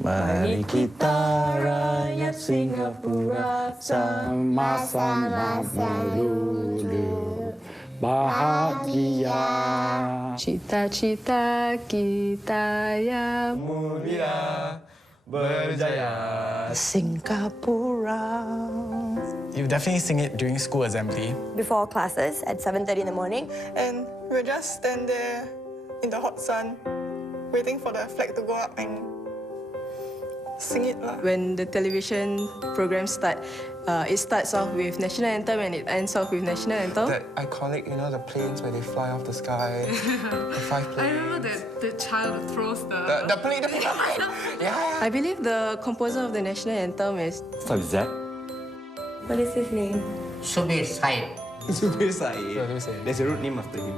Mari kita rakyat Singapura sama-sama melulu bahagia. Cita-cita kita yang Mulia berjaya. Singapura. You definitely sing it during school assembly. Before classes at 7:30 in the morning. And we'll just stand there in the hot sun, waiting for the flag to go up and sing it. When the television programs start, it starts off with national anthem and it ends off with national anthem. That iconic, you know, the planes where they fly off the sky, the 5 planes. I remember the child who throws the plane. Yeah. I believe the composer of the national anthem is... Start with Z. What is his name? Subir Said. Subir Said. There's a road name after him.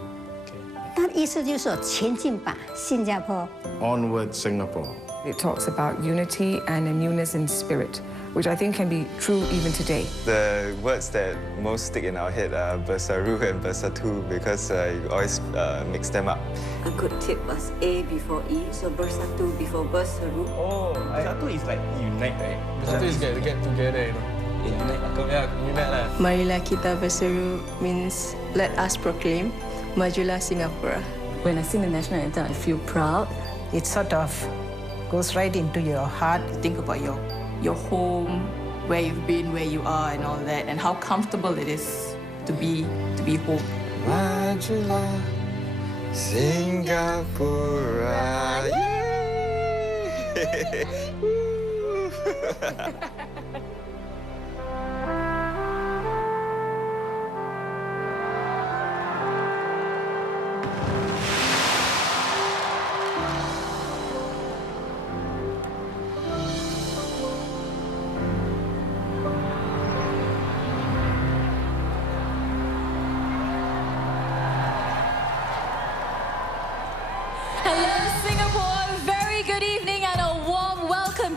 它的意思就是说前进吧，新加坡。 Onward Singapore. It talks about unity and a newness in spirit, which I think can be true even today. The words that most stick in our head are Bersaru and Bersatu because you always mix them up. A good tip was A before E, so Bersatu before Bersaru. Oh, Bersatu is like unite, right? Bersatu is get together, you know. Unite lah. Marilah kita berseru means let us proclaim Majulah Singapura. When I sing the national anthem, I feel proud. It sort of goes right into your heart. Think about your home, where you've been, where you are, and all that, and how comfortable it is to be home. Majulah Singapura.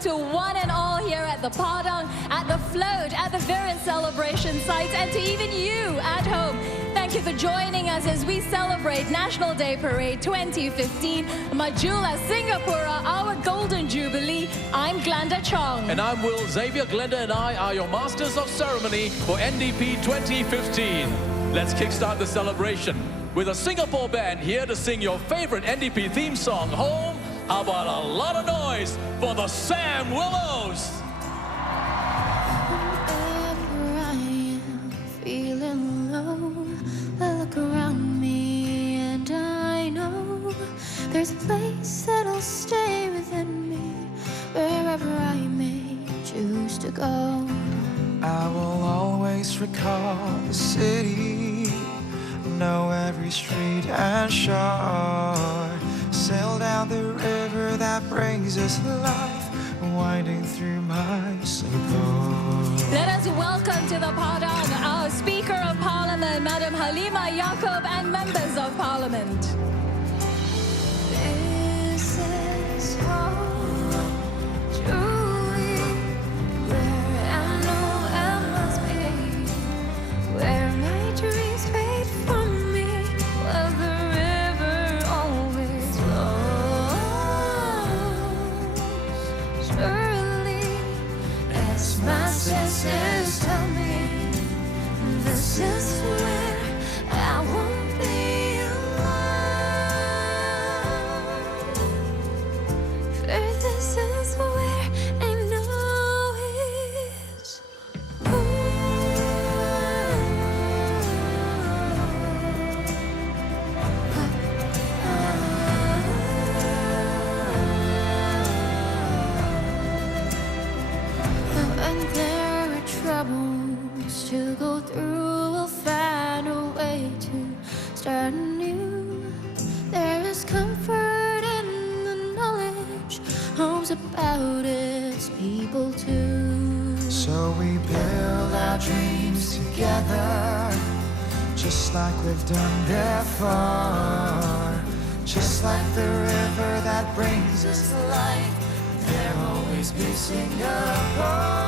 To one and all here at the Padang, at the float, at the various celebration sites, and to even you at home. Thank you for joining us as we celebrate National Day Parade 2015, Majulah Singapura, our Golden Jubilee. I'm Glenda Chong. And I'm Will Xavier. Glenda and I are your Masters of Ceremony for NDP 2015. Let's kickstart the celebration with a Singapore band here to sing your favorite NDP theme song, Home. How about a lot of noise for the Sam Willows? Whenever I am feeling low, I look around me and I know there's a place that'll stay within me, wherever I may choose to go. I will always recall the city, know every street and shore. Sail down the river that brings us life, winding through my Singapore. Let us welcome to the Padang our Speaker of Parliament, Madam Halima Yaacob, and members of Parliament. This is home, truly, where I know I must be, where my dreams fade from me, where the river always flows. Surely, as my senses tell me, this is where I won't be alone. For this is where I know is when there are troubles to go through, we'll find a way to start anew. There is comfort in the knowledge, home's about its people too. So we build our dreams together, just like we've done before. Just like the river that brings us life, there'll always be Singapore.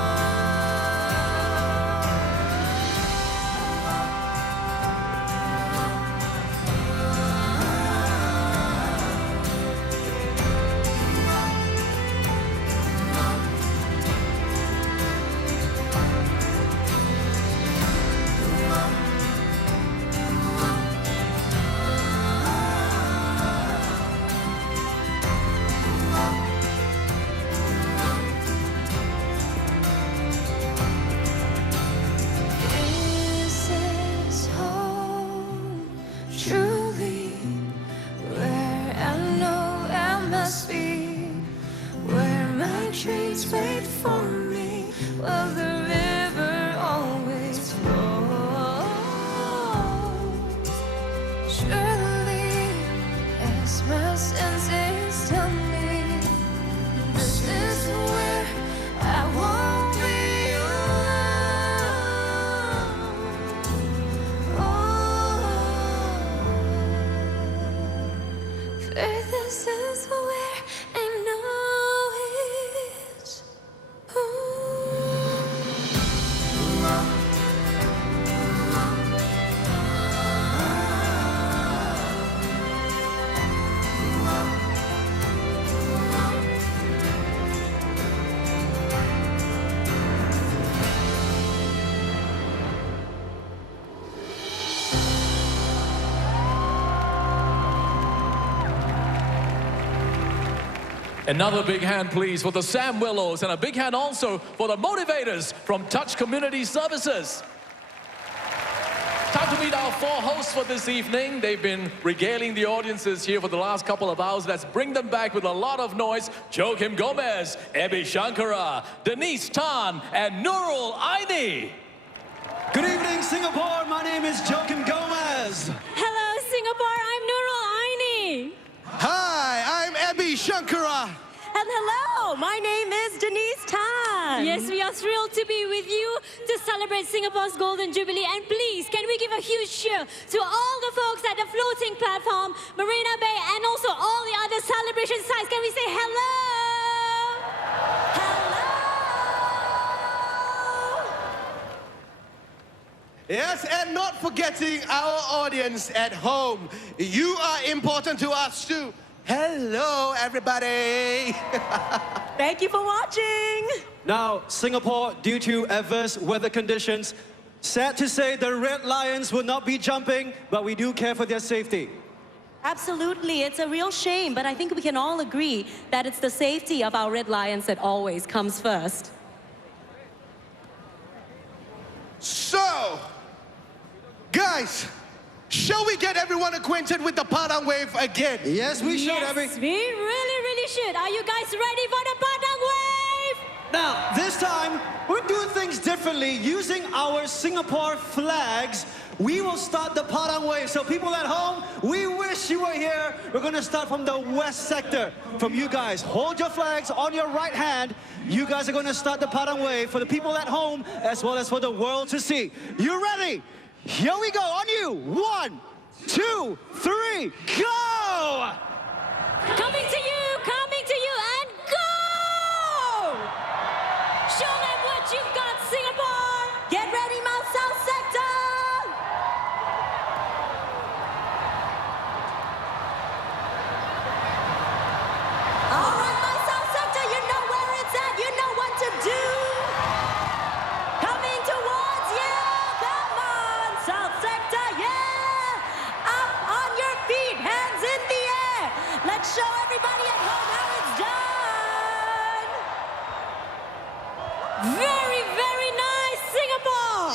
Swear this is where I know it's. Another big hand, please, for the Sam Willows, and a big hand also for the motivators from Touch Community Services. Time to meet our four hosts for this evening. They've been regaling the audiences here for the last couple of hours. Let's bring them back with a lot of noise. Joachim Gomez, Abhi Shankara, Denise Tan, and Nurul Aini. Good evening, Singapore. My name is Joachim Gomez. Hello, Singapore. I'm Nurul Aini. Hi, I'm Abhi Shankara. And hello, my name is Denise Tan. Yes, we are thrilled to be with you to celebrate Singapore's Golden Jubilee. And please, can we give a huge cheer to all the folks at the floating platform, Marina Bay, and also all the other celebration sites. Can we say hello? Yes, and not forgetting our audience at home. You are important to us too. Hello, everybody. Thank you for watching. Now, Singapore, due to adverse weather conditions, sad to say the Red Lions will not be jumping, but we do care for their safety. Absolutely, it's a real shame, but I think we can all agree that it's the safety of our Red Lions that always comes first. So, guys, shall we get everyone acquainted with the Padang wave again? Yes, we should, Yes, Abhi. we really should. Are you guys ready for the Padang wave? Now, this time, we're doing things differently. Using our Singapore flags, we will start the Padang wave. So people at home, we wish you were here. We're going to start from the west sector. From you guys, hold your flags on your right hand. You guys are going to start the Padang wave for the people at home, as well as for the world to see. You ready? Here we go, on you. 1, 2, 3, go! Coming to you, and go! Show them what you've got, Singapore! Get ready, Mount South Sector! All right, Mount South Sector, you know where it's at, you know what to do. Coming towards you, come on, South Sector, yeah! Up on your feet, hands in the air. Let's show everybody at home how it's done. Very, very nice, Singapore!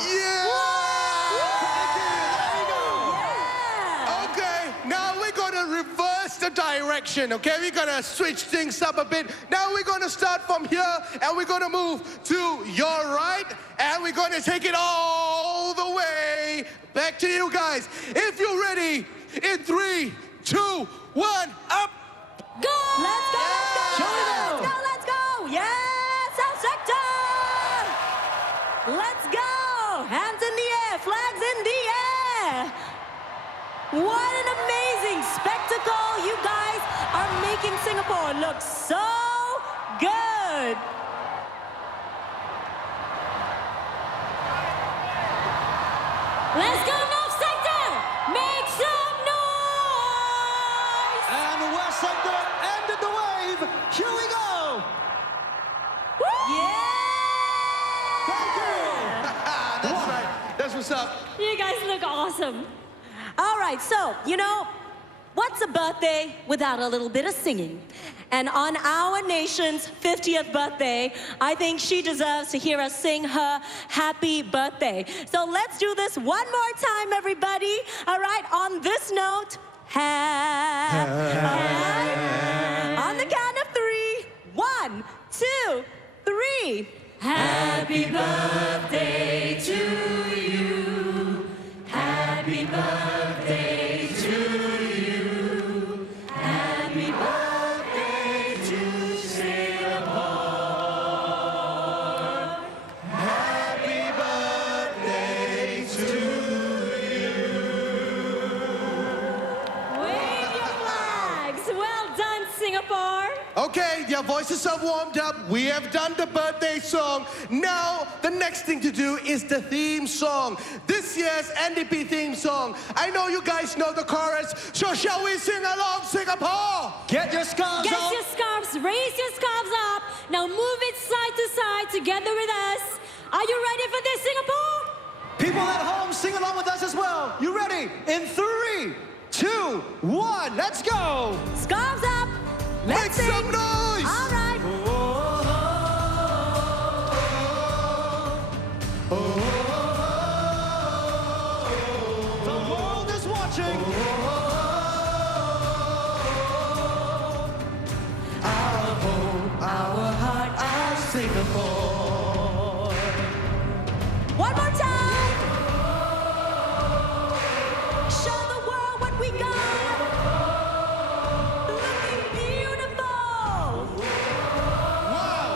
Okay, now we're gonna reverse the direction, okay? We're gonna switch things up a bit. Now we're gonna start from here, and we're gonna move to your right, and we're gonna take it all the way back to you guys. If you're ready, in 3, 2, 1, up! Go! Let's go, let's go! Let's go, let's go! Yeah, South Sector! Let's go! Hands in the air, flags in the air! What an amazing spectacle! You guys are making Singapore look so good! Let's go, North Sector! Make some noise! And West Sector ended the wave. Here we go. Yeah! Thank you. That's right. That's what's up. You guys look awesome. All right, so, you know, what's a birthday without a little bit of singing? And on our nation's 50th birthday, I think she deserves to hear us sing her happy birthday. So let's do this one more time, everybody. All right, on this note, on the count of 3, 1, 2, 3. Happy birthday to you. Happy birthday to you. Happy birthday to Singapore. Happy birthday to Wave your flags. Okay, your voices are warmed up. We have done the birthday song. Now, the next thing to do is the theme song. This year's NDP theme song. I know you guys know the chorus, so shall we sing along, Singapore? Get your scarves Get up. your scarves, raise your scarves up. Now move it side to side together with us. Are you ready for this, Singapore? People at home, sing along with us as well. You ready? In 3, 2, 1, let's go. Scarves up. Make some noise. All right. The world is watching. Our home, our heart, our Singapore. One more time. Show the world what we got. Looking beautiful. Wow.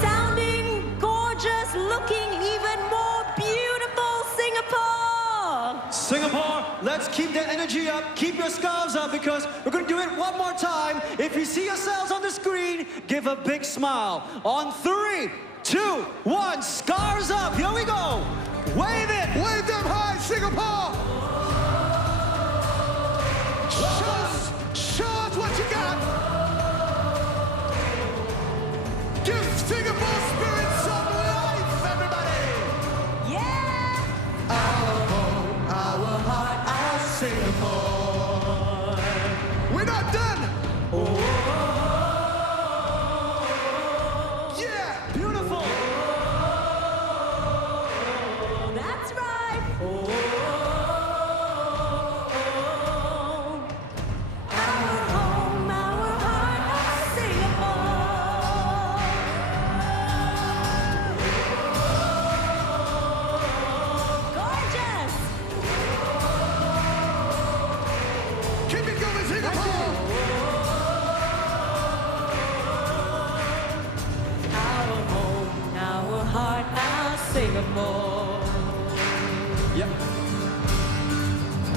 Sounding gorgeous, looking even more beautiful, Singapore. Singapore, let's keep that energy up. Keep your scarves up because we're going to do it one more time. If you see yourselves on the screen, give a big smile. On 3, 2, 1, scarves up. Here we go. Wave it. Wave them high, Singapore. Show us what you got. Give Singapore spirit some life, everybody. Yeah. Our home, our heart, our Singapore. We're not done. Yeah. Beautiful. That's right. Our home, our heart, our Singapore. Gorgeous. Keep it going, Singapore. Our home, our heart, our Singapore.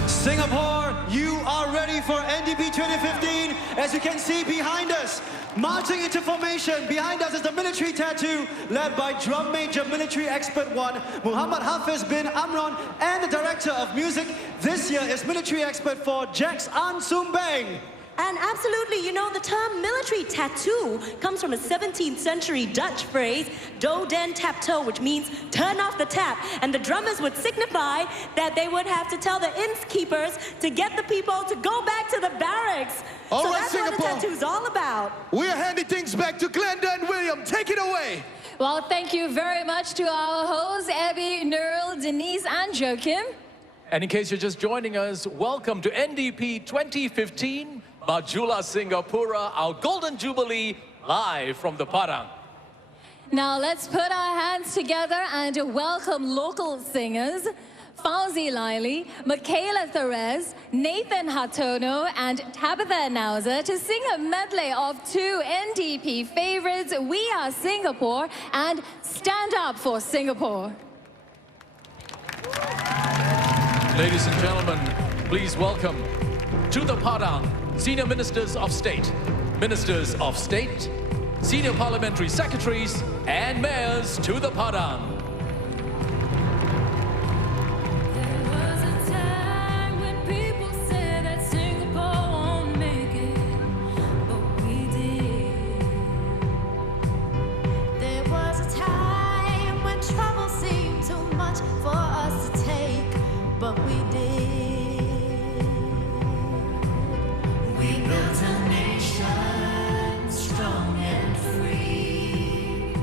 Singapore, you are ready for NDP 2015. As you can see behind us, marching into formation, behind us is the military tattoo led by Drum Major Military Expert 1, Muhammad Hafiz bin Amron, and the Director of Music this year is Military Expert 4, Jax An Sumbeng. And absolutely, you know, the term military tattoo comes from a 17th century Dutch phrase, do den tap toe, which means turn off the tap. And the drummers would signify that they would have to tell the innkeepers to get the people to go back to the barracks. All so right, that's Singapore. what the tattoo's all about. We're handing things back to Glenda and William. Take it away. Well, thank you very much to our hosts, Abby, Nurul, Denise, and Joachim. And in case you're just joining us, welcome to NDP 2015, Majula Singapura, our Golden Jubilee, live from the Padang. Now let's put our hands together and welcome local singers, Fauzi Laili, Michaela Therese, Nathan Hatono, and Tabitha Nauza to sing a medley of 2 NDP favorites, We Are Singapore and Stand Up for Singapore. Ladies and gentlemen, please welcome to the Padang, Senior Ministers of State, Senior Parliamentary Secretaries, and Mayors to the Padang. There was a time when trouble seemed too much for us to take, but we did. We built a nation strong and free,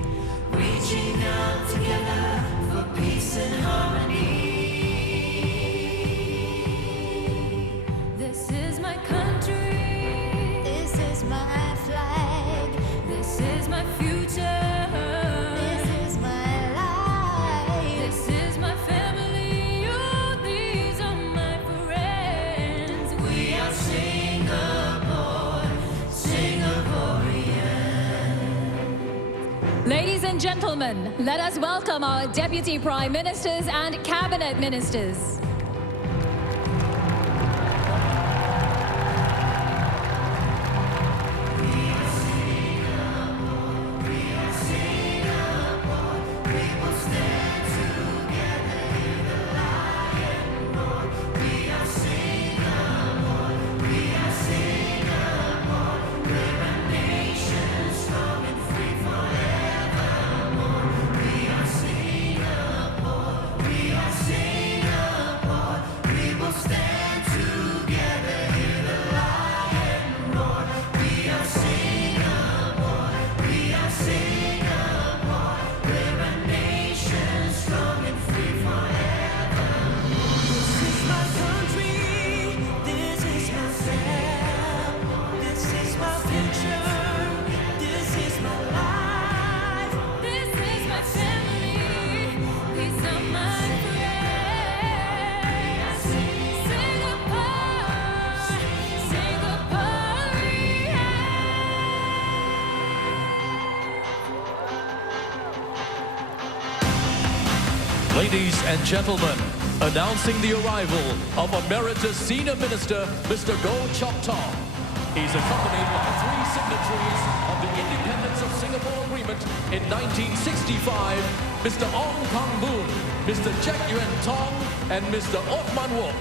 reaching out together. and gentlemen, let us welcome our Deputy Prime Ministers and Cabinet Ministers. Ladies and gentlemen, announcing the arrival of Emeritus Senior Minister, Mr. Goh Chok Tong. He's accompanied by 3 signatories of the Independence of Singapore Agreement in 1965, Mr. Ong Pang Boon, Mr. Jack Yuen Tong, and Mr. Othman Wok.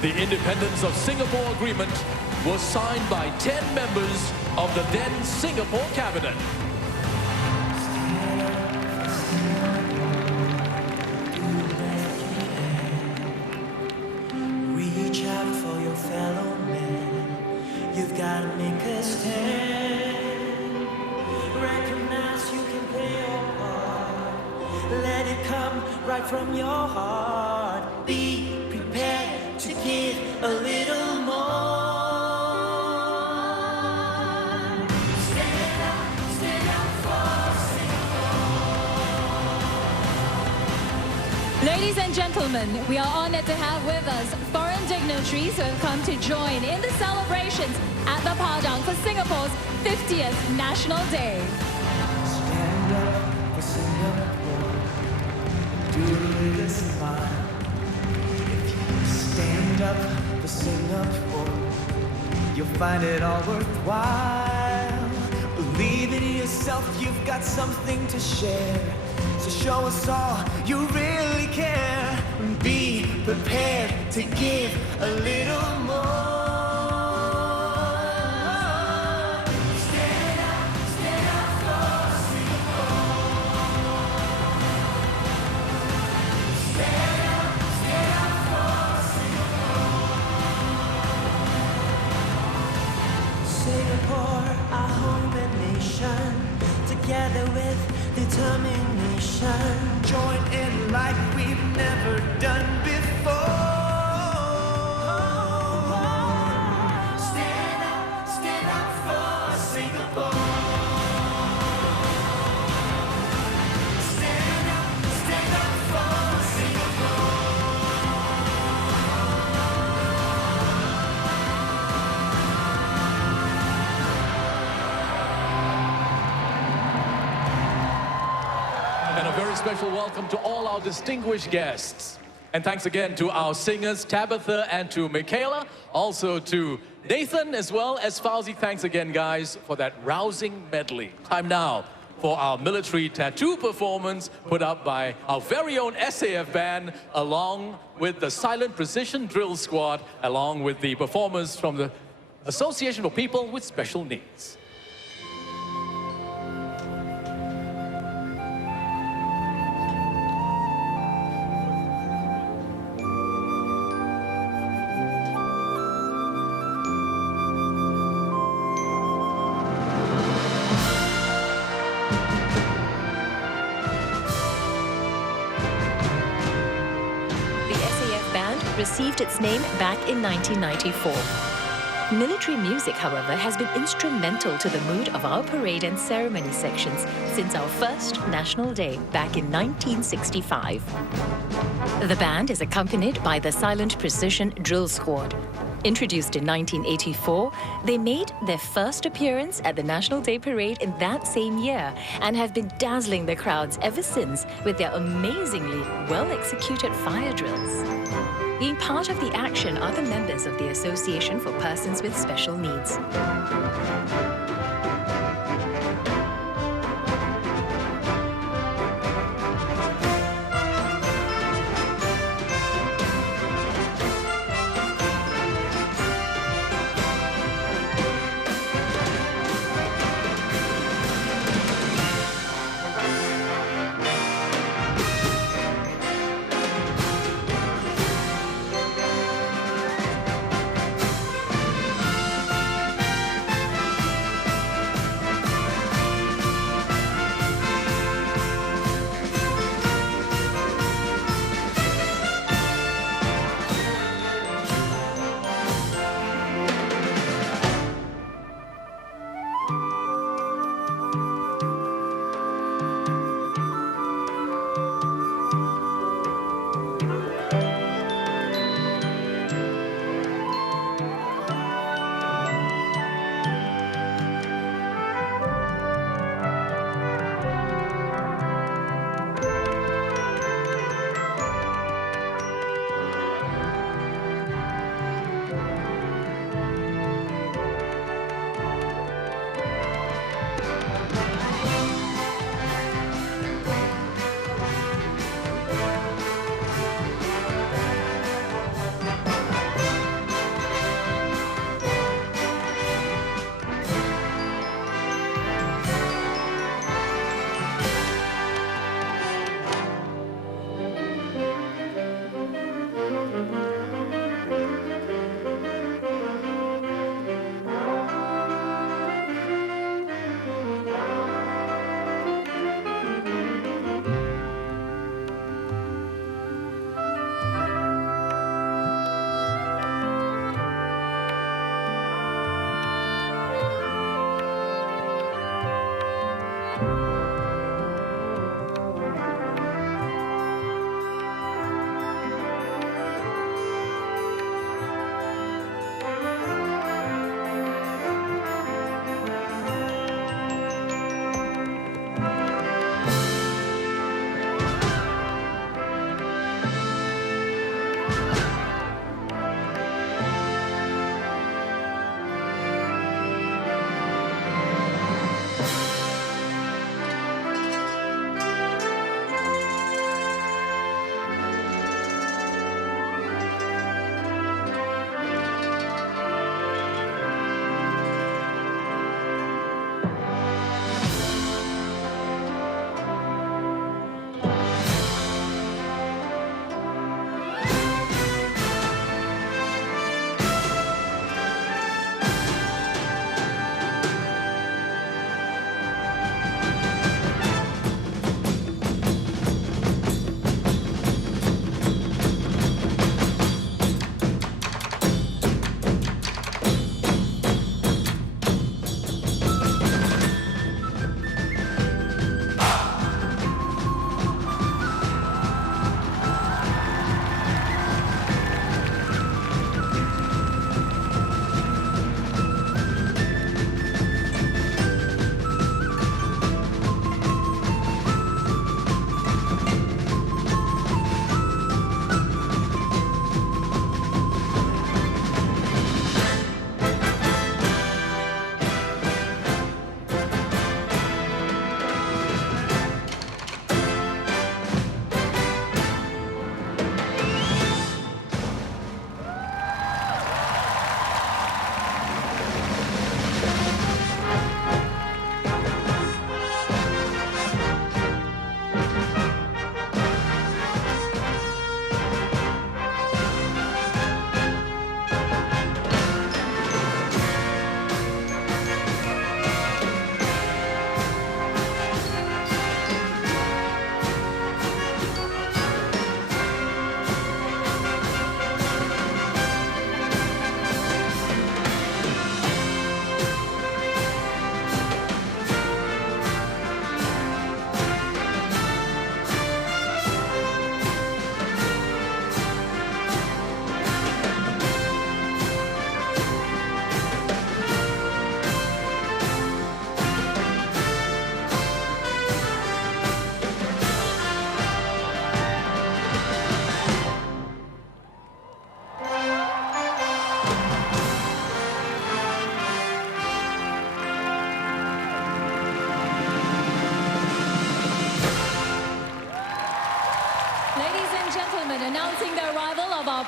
The Independence of Singapore Agreement was signed by 10 members of the then Singapore Cabinet. Reach out for your fellow man. You've got to make a stand. Recognize you can play your part. Let it come right from your heart. Be prepared to give a little more. Ladies and gentlemen, we are honored to have with us foreign dignitaries who have come to join in the celebrations at the Padang for Singapore's 50th National Day. Stand up for Singapore. Do it a smile. If you stand up for Singapore, you'll find it all worthwhile. Believe in yourself, you've got something to share. So show us all you really care. Be prepared to give a little more. Stand up for Singapore. Stand up for Singapore. Singapore, our home and nation, together with determination, join in like we've never done before. Stand up for Singapore. Stand up for Singapore. And a very special welcome to all our distinguished guests. And thanks again to our singers, Tabitha and to Michaela, also to Nathan as well as Fauzi. Thanks again, guys, for that rousing medley. Time now for our military tattoo performance put up by our very own SAF band, along with the Silent Precision Drill Squad, along with the performers from the Association for People with Special Needs. Received its name back in 1994. Military music, however, has been instrumental to the mood of our parade and ceremony sections since our first National Day back in 1965. The band is accompanied by the Silent Precision Drill Squad. Introduced in 1984, they made their first appearance at the National Day Parade in that same year and have been dazzling the crowds ever since with their amazingly well-executed fire drills. Being part of the action are the members of the Association for Persons with Special Needs.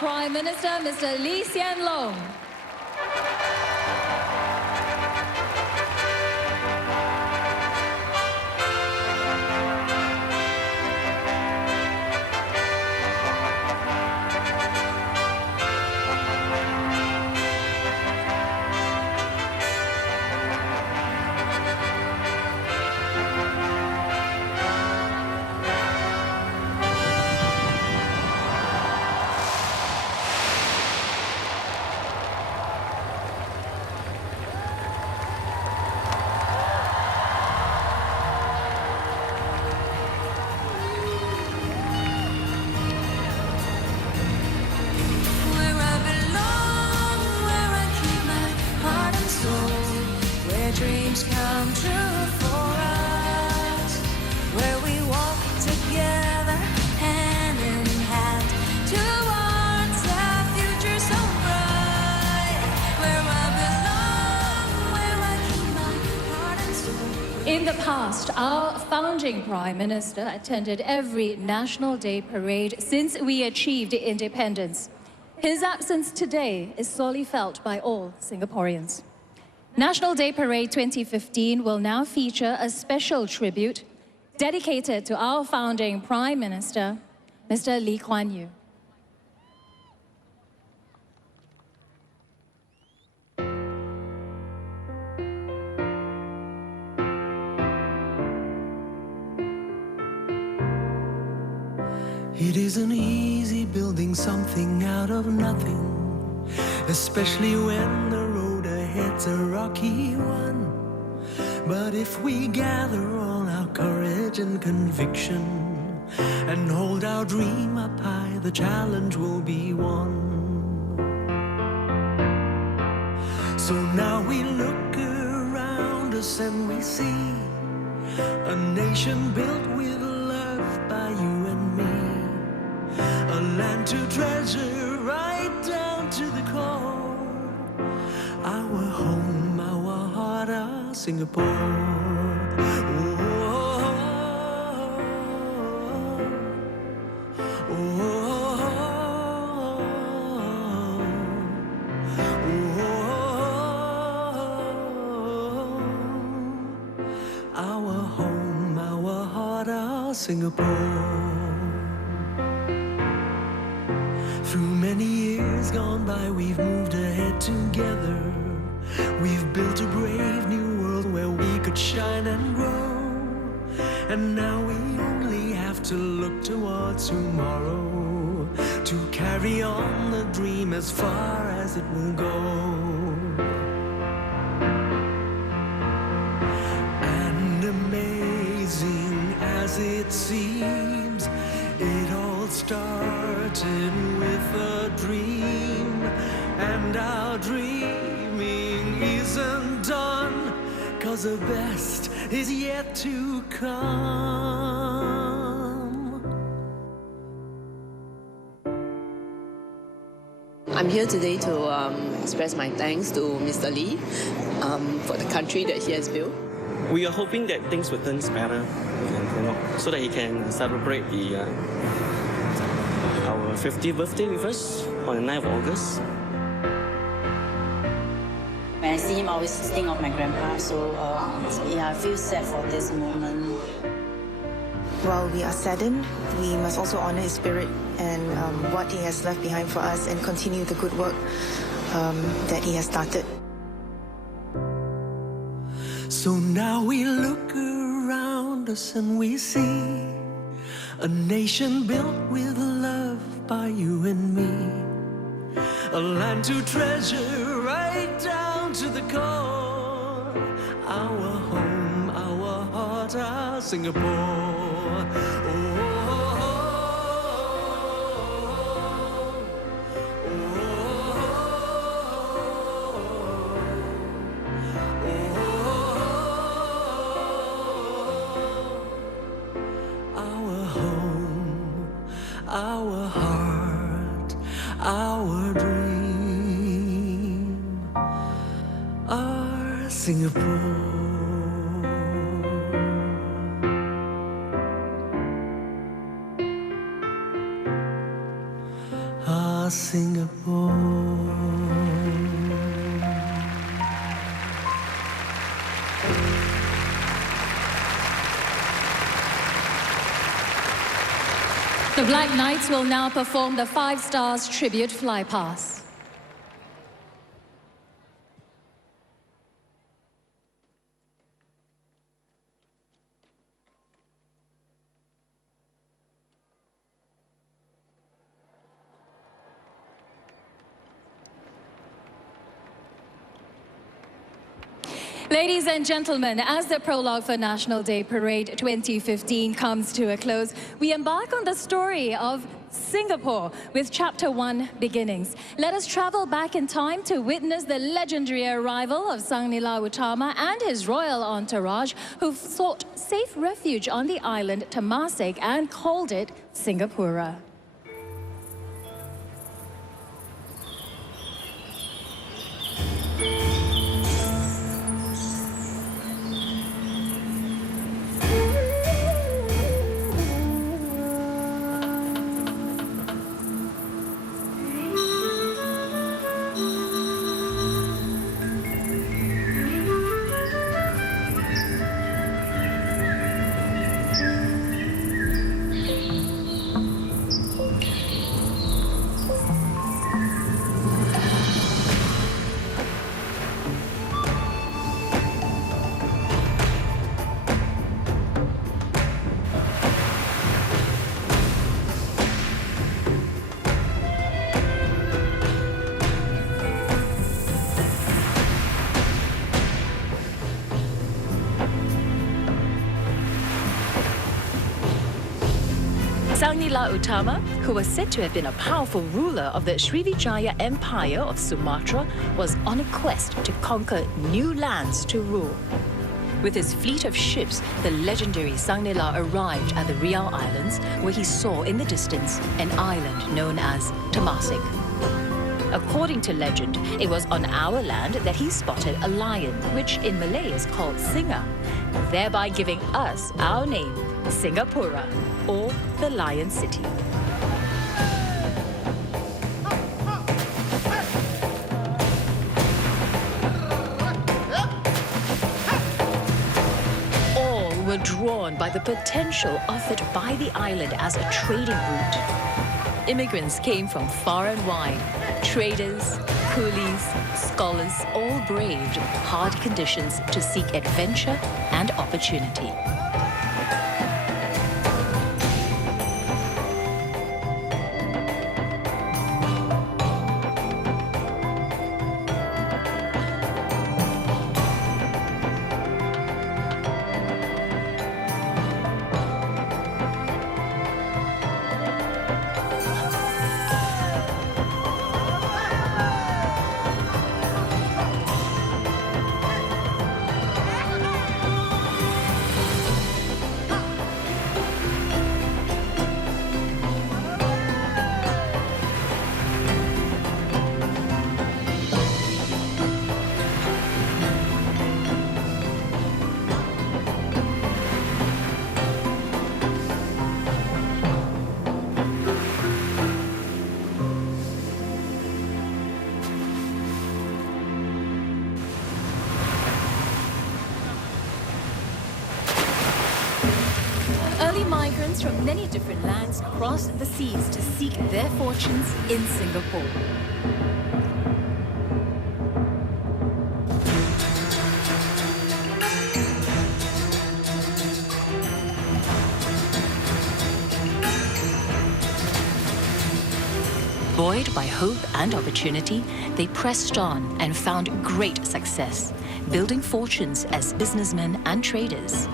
Prime Minister, Mr. Lee Hsien Loong. Dreams come true for us, where we walk together hand in hand towards a future so bright, where I belong, where I keep my heart and soul. In the past, our founding Prime Minister attended every National Day parade since we achieved independence. His absence today is sorely felt by all Singaporeans. National Day Parade 2015 will now feature a special tribute dedicated to our founding Prime Minister, Mr. Lee Kuan Yew. It isn't easy building something out of nothing, especially when the road ahead's a rocky one. But if we gather all our courage and conviction and hold our dream up high, the challenge will be won. So now we look around us and we see a nation built with love by you and me, a land to treasure right down to the core. Our home, our heart, our Singapore. Our home, our heart, our Singapore. Through many years gone by, we've moved ahead together. We've built a brave new world where we could shine and grow. And now we only have to look towards tomorrow to carry on the dream as far as it will go. And amazing as it seems, it all started with a dream, and our dreaming isn't done, 'cause the best is yet to come. I'm here today to express my thanks to Mr. Lee for the country that he has built. We are hoping that things will turn better, so that he can celebrate our 50th birthday with us on the 9th of August. When I see him, I always think of my grandpa, so yeah, I feel sad for this moment. While we are saddened, we must also honor his spirit and what he has left behind for us, and continue the good work that he has started. So now we look around us and we see a nation built with love by you and me, a land to treasure right down to the core. Our home, our heart, our Singapore. Our heart, our dream, our Singapore. Our Singapore. The Black Knights will now perform the 5 Stars Tribute Flypass. Ladies and gentlemen, as the prologue for National Day Parade 2015 comes to a close, we embark on the story of Singapore with Chapter 1 beginnings. Let us travel back in time to witness the legendary arrival of Sang Nila Utama and his royal entourage, who sought safe refuge on the island Temasek and called it Singapura. Sang Nila Utama, who was said to have been a powerful ruler of the Srivijaya Empire of Sumatra, was on a quest to conquer new lands to rule. With his fleet of ships, the legendary Sang Nila arrived at the Riau Islands, where he saw in the distance an island known as Temasek. According to legend, it was on our land that he spotted a lion, which in Malay is called Singa, thereby giving us our name, Singapura, or the Lion City. All were drawn by the potential offered by the island as a trading route. Immigrants came from far and wide. Traders, coolies, scholars all braved hard conditions to seek adventure and opportunity. Migrants from many different lands crossed the seas to seek their fortunes in Singapore. Buoyed by hope and opportunity, they pressed on and found great success, building fortunes as businessmen and traders.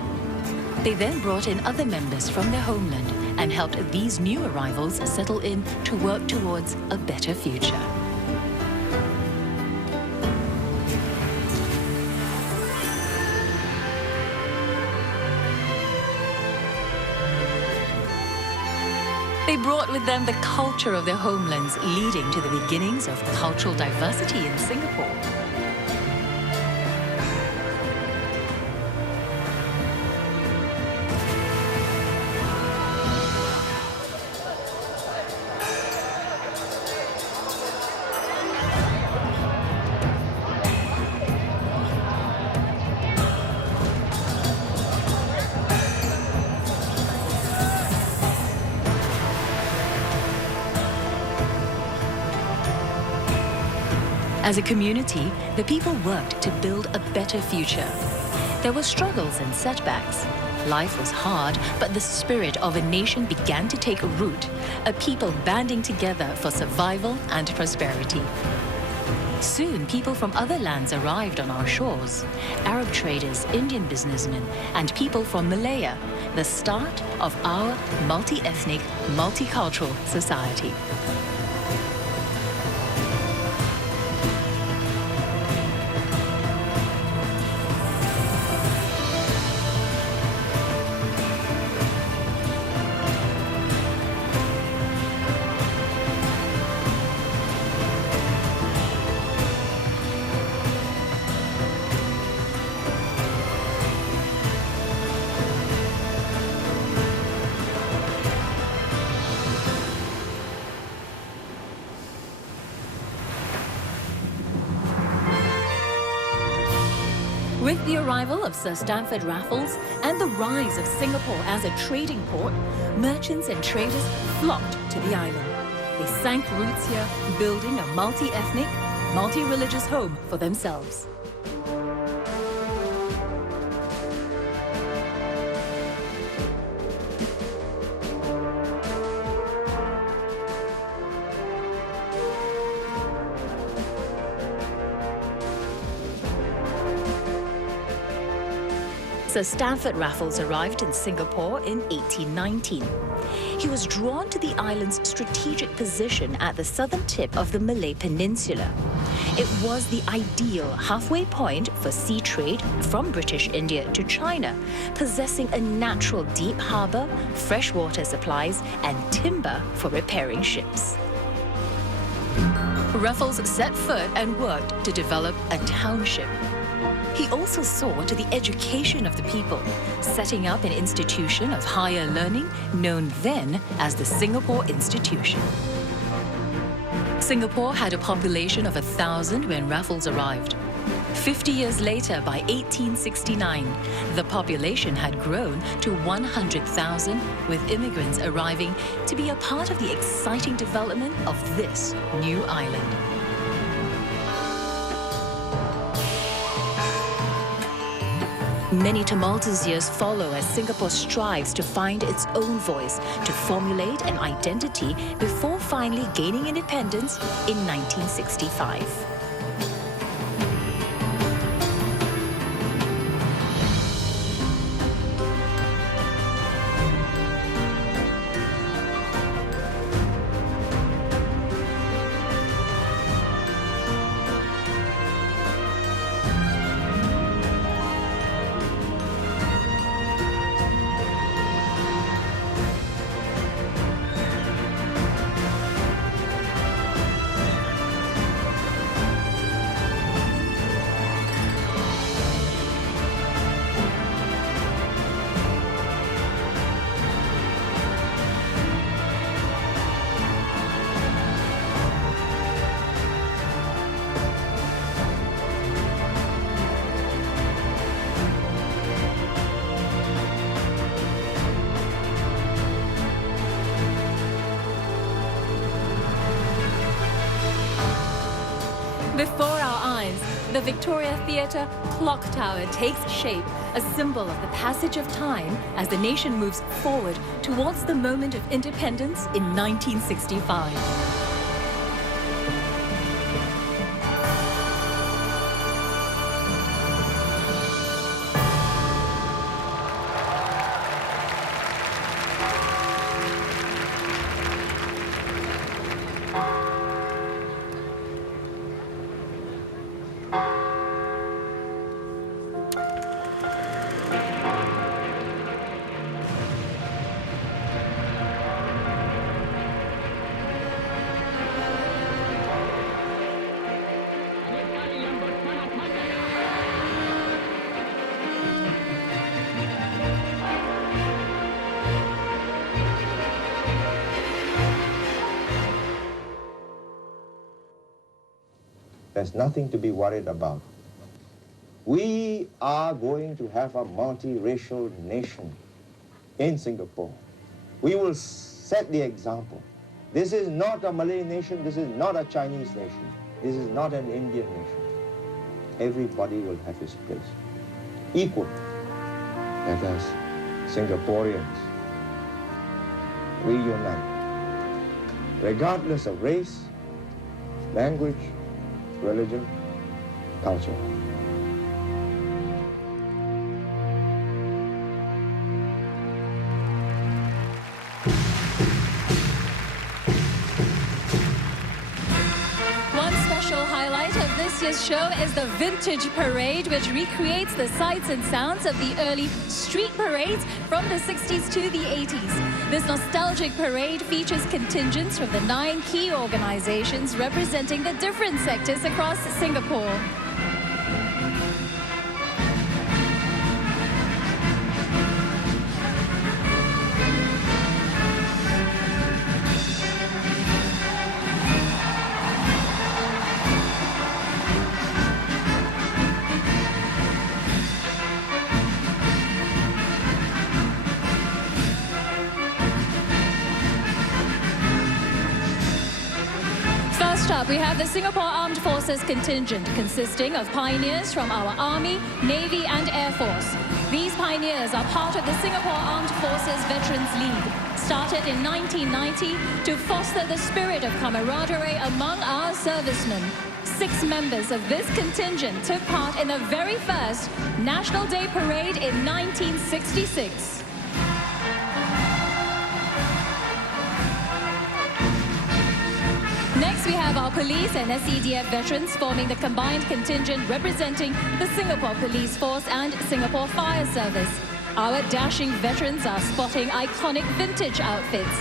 They then brought in other members from their homeland and helped these new arrivals settle in to work towards a better future. They brought with them the culture of their homelands, leading to the beginnings of cultural diversity in Singapore. As a community, the people worked to build a better future. There were struggles and setbacks. Life was hard, but the spirit of a nation began to take root, a people banding together for survival and prosperity. Soon, people from other lands arrived on our shores. Arab traders, Indian businessmen, and people from Malaya, the start of our multi-ethnic, multicultural society. With the arrival of Sir Stamford Raffles and the rise of Singapore as a trading port, merchants and traders flocked to the island. They sank roots here, building a multi-ethnic, multi-religious home for themselves. Sir Stamford Raffles arrived in Singapore in 1819. He was drawn to the island's strategic position at the southern tip of the Malay Peninsula. It was the ideal halfway point for sea trade from British India to China, possessing a natural deep harbour, freshwater supplies, and timber for repairing ships. Raffles set foot and worked to develop a township. He also saw to the education of the people, setting up an institution of higher learning known then as the Singapore Institution. Singapore had a population of 1,000 when Raffles arrived. 50 years later, by 1869, the population had grown to 100,000, with immigrants arriving to be a part of the exciting development of this new island. Many tumultuous years follow as Singapore strives to find its own voice, to formulate an identity before finally gaining independence in 1965. Before our eyes, the Victoria Theatre clock tower takes shape, a symbol of the passage of time as the nation moves forward towards the moment of independence in 1965. There's nothing to be worried about. We are going to have a multiracial nation in Singapore. We will set the example. This is not a Malay nation, this is not a Chinese nation. This is not an Indian nation. Everybody will have his place. Equal. Let us, Singaporeans, reunite. Regardless of race, language, religion, culture. This year's show is the Vintage Parade, which recreates the sights and sounds of the early street parades from the 60s to the 80s. This nostalgic parade features contingents from the 9 key organizations representing the different sectors across Singapore. We have the Singapore Armed Forces contingent, consisting of pioneers from our Army, Navy and Air Force. These pioneers are part of the Singapore Armed Forces Veterans League, started in 1990 to foster the spirit of camaraderie among our servicemen. 6 members of this contingent took part in the very first National Day Parade in 1966. Next, we have our police and SEDF veterans forming the combined contingent representing the Singapore Police Force and Singapore Fire Service. Our dashing veterans are spotting iconic vintage outfits.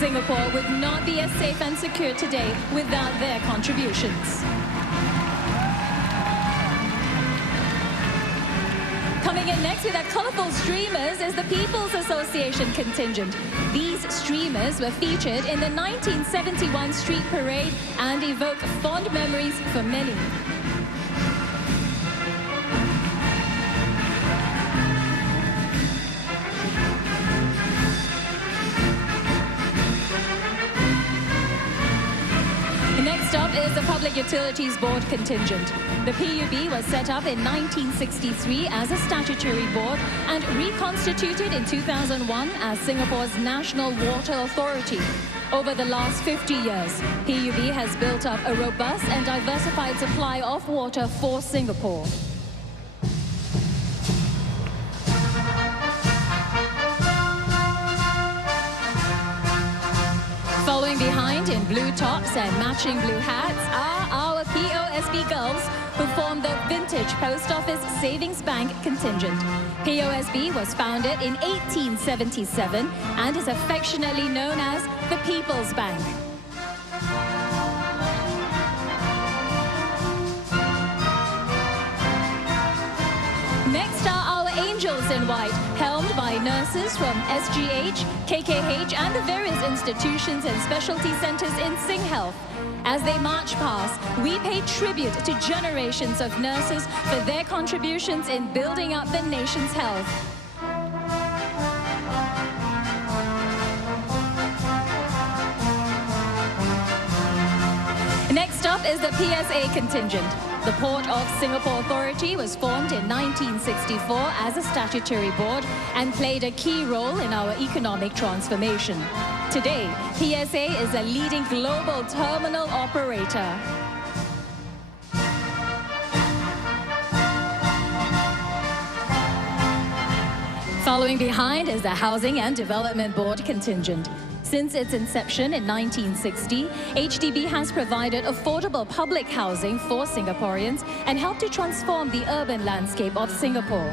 Singapore would not be as safe and secure today without their contributions. Coming in next with our colourful streamers is the People's Association contingent. These streamers were featured in the 1971 Street Parade and evoke fond memories for many. Next up is the Public Utilities Board contingent. The PUB was set up in 1963 as a statutory board and reconstituted in 2001 as Singapore's National Water Authority. Over the last 50 years, PUB has built up a robust and diversified supply of water for Singapore. Following behind in blue tops and matching blue hats are our POSB girls who form the Vintage Post Office Savings Bank contingent. POSB was founded in 1877 and is affectionately known as the People's Bank. Next are our Angels in White, helmed by nurses from SGH, KKH and the various institutions and specialty centres in SingHealth. As they march past, we pay tribute to generations of nurses for their contributions in building up the nation's health. Next up is the PSA contingent. The Port of Singapore Authority was formed in 1964 as a statutory board and played a key role in our economic transformation. Today, PSA is a leading global terminal operator. Following behind is the Housing and Development Board contingent. Since its inception in 1960, HDB has provided affordable public housing for Singaporeans and helped to transform the urban landscape of Singapore.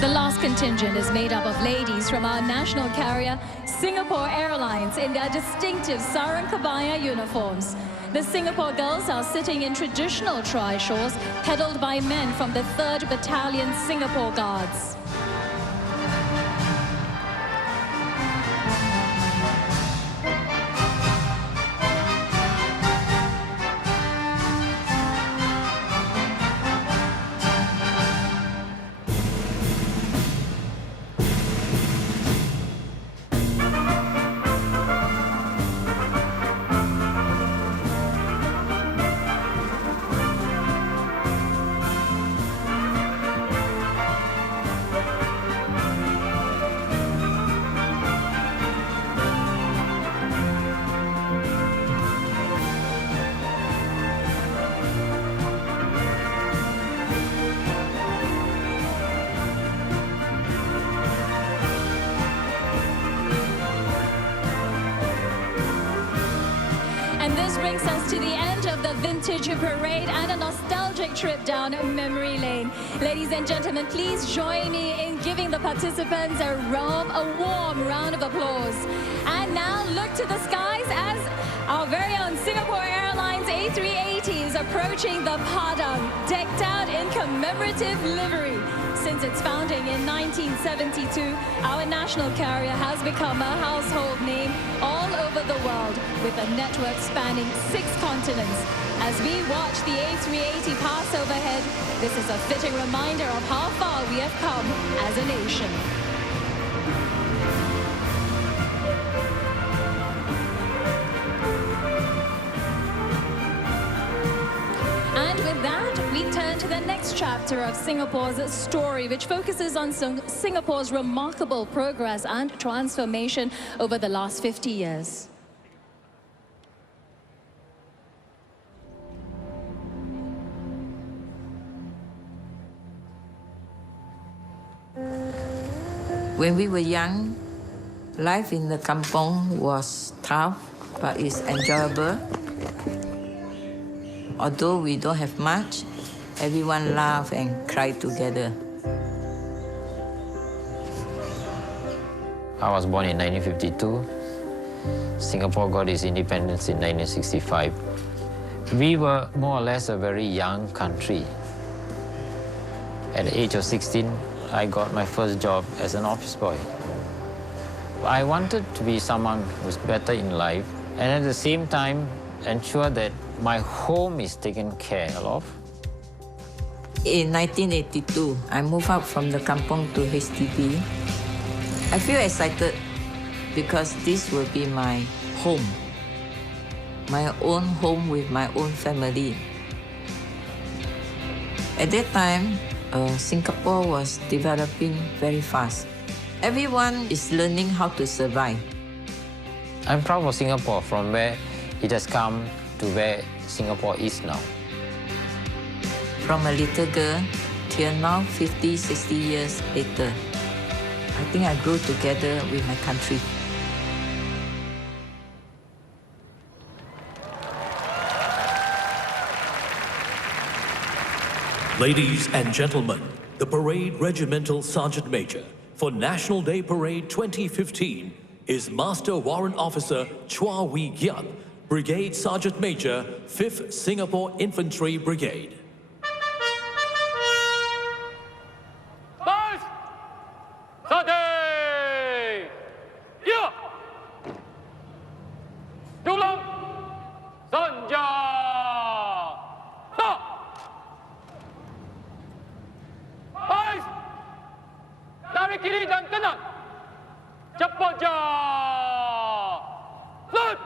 The last contingent is made up of ladies from our national carrier, Singapore Airlines, in their distinctive sarong kebaya uniforms. The Singapore girls are sitting in traditional trishaws, pedalled by men from the 3rd Battalion Singapore Guards. to the end of the vintage parade and a nostalgic trip down memory lane. Ladies and gentlemen, please join me in giving the participants a warm round of applause. And now look to the skies as our very own Singapore Airlines A380 is approaching the Padang, decked out in commemorative livery. Since its founding in 1972, our national carrier has become a household name all over the world, with a network spanning 6 continents. As we watch the A380 pass overhead, this is a fitting reminder of how far we have come as a nation. And with that, we turn to the next chapter of Singapore's story, which focuses on Singapore's remarkable progress and transformation over the last 50 years. When we were young, life in the kampong was tough, but it's enjoyable. Although we don't have much, everyone laugh and cry together. I was born in 1952. Singapore got its independence in 1965. We were more or less a very young country. At the age of 16, I got my first job as an office boy. I wanted to be someone who's better in life and at the same time ensure that my home is taken care of. In 1982, I moved out from the kampong to HDB. I feel excited because this will be my home with my own family. At that time, Singapore was developing very fast. Everyone is learning how to survive. I'm proud of Singapore from where it has come to where Singapore is now. From a little girl till now, 50, 60 years later, I think I grew together with my country. Ladies and gentlemen, the Parade Regimental Sergeant Major for National Day Parade 2015 is Master Warrant Officer Chua Wee Giat, Brigade Sergeant Major, 5th Singapore Infantry Brigade. Tarik kiri dan kanan. Cepat je. Flut.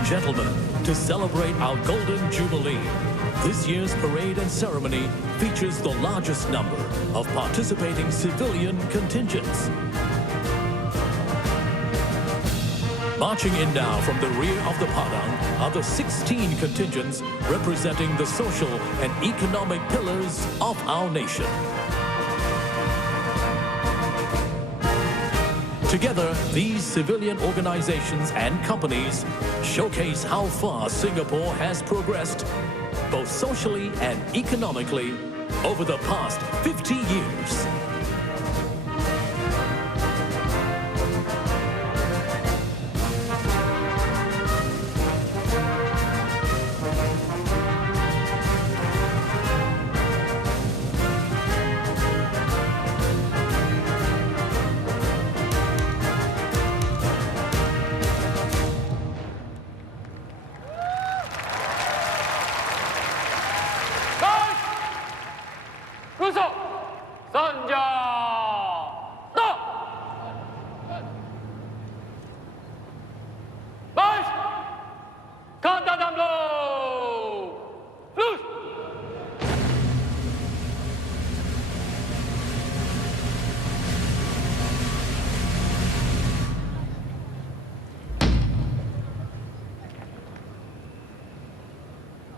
and gentlemen, to celebrate our Golden Jubilee, this year's parade and ceremony features the largest number of participating civilian contingents. Marching in now from the rear of the Padang are the 16 contingents representing the social and economic pillars of our nation. Together, these civilian organizations and companies showcase how far Singapore has progressed, both socially and economically, over the past 50 years.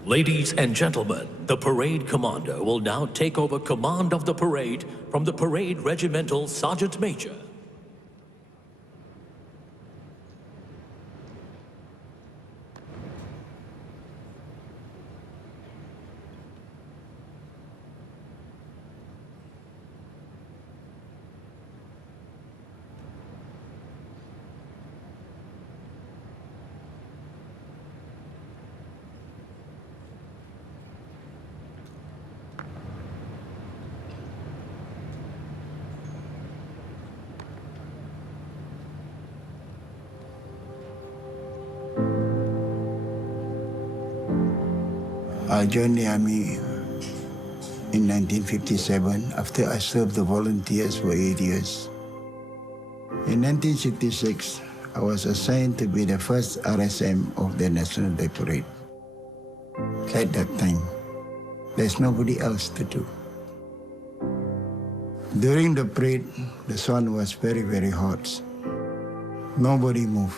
Ladies and gentlemen, the parade commander will now take over command of the parade from the parade regimental sergeant major. I joined the army in 1957 after I served the volunteers for 8 years. In 1966, I was assigned to be the first RSM of the National Day Parade. At that time, there's nobody else to do. During the parade, the sun was very, very hot. Nobody moved.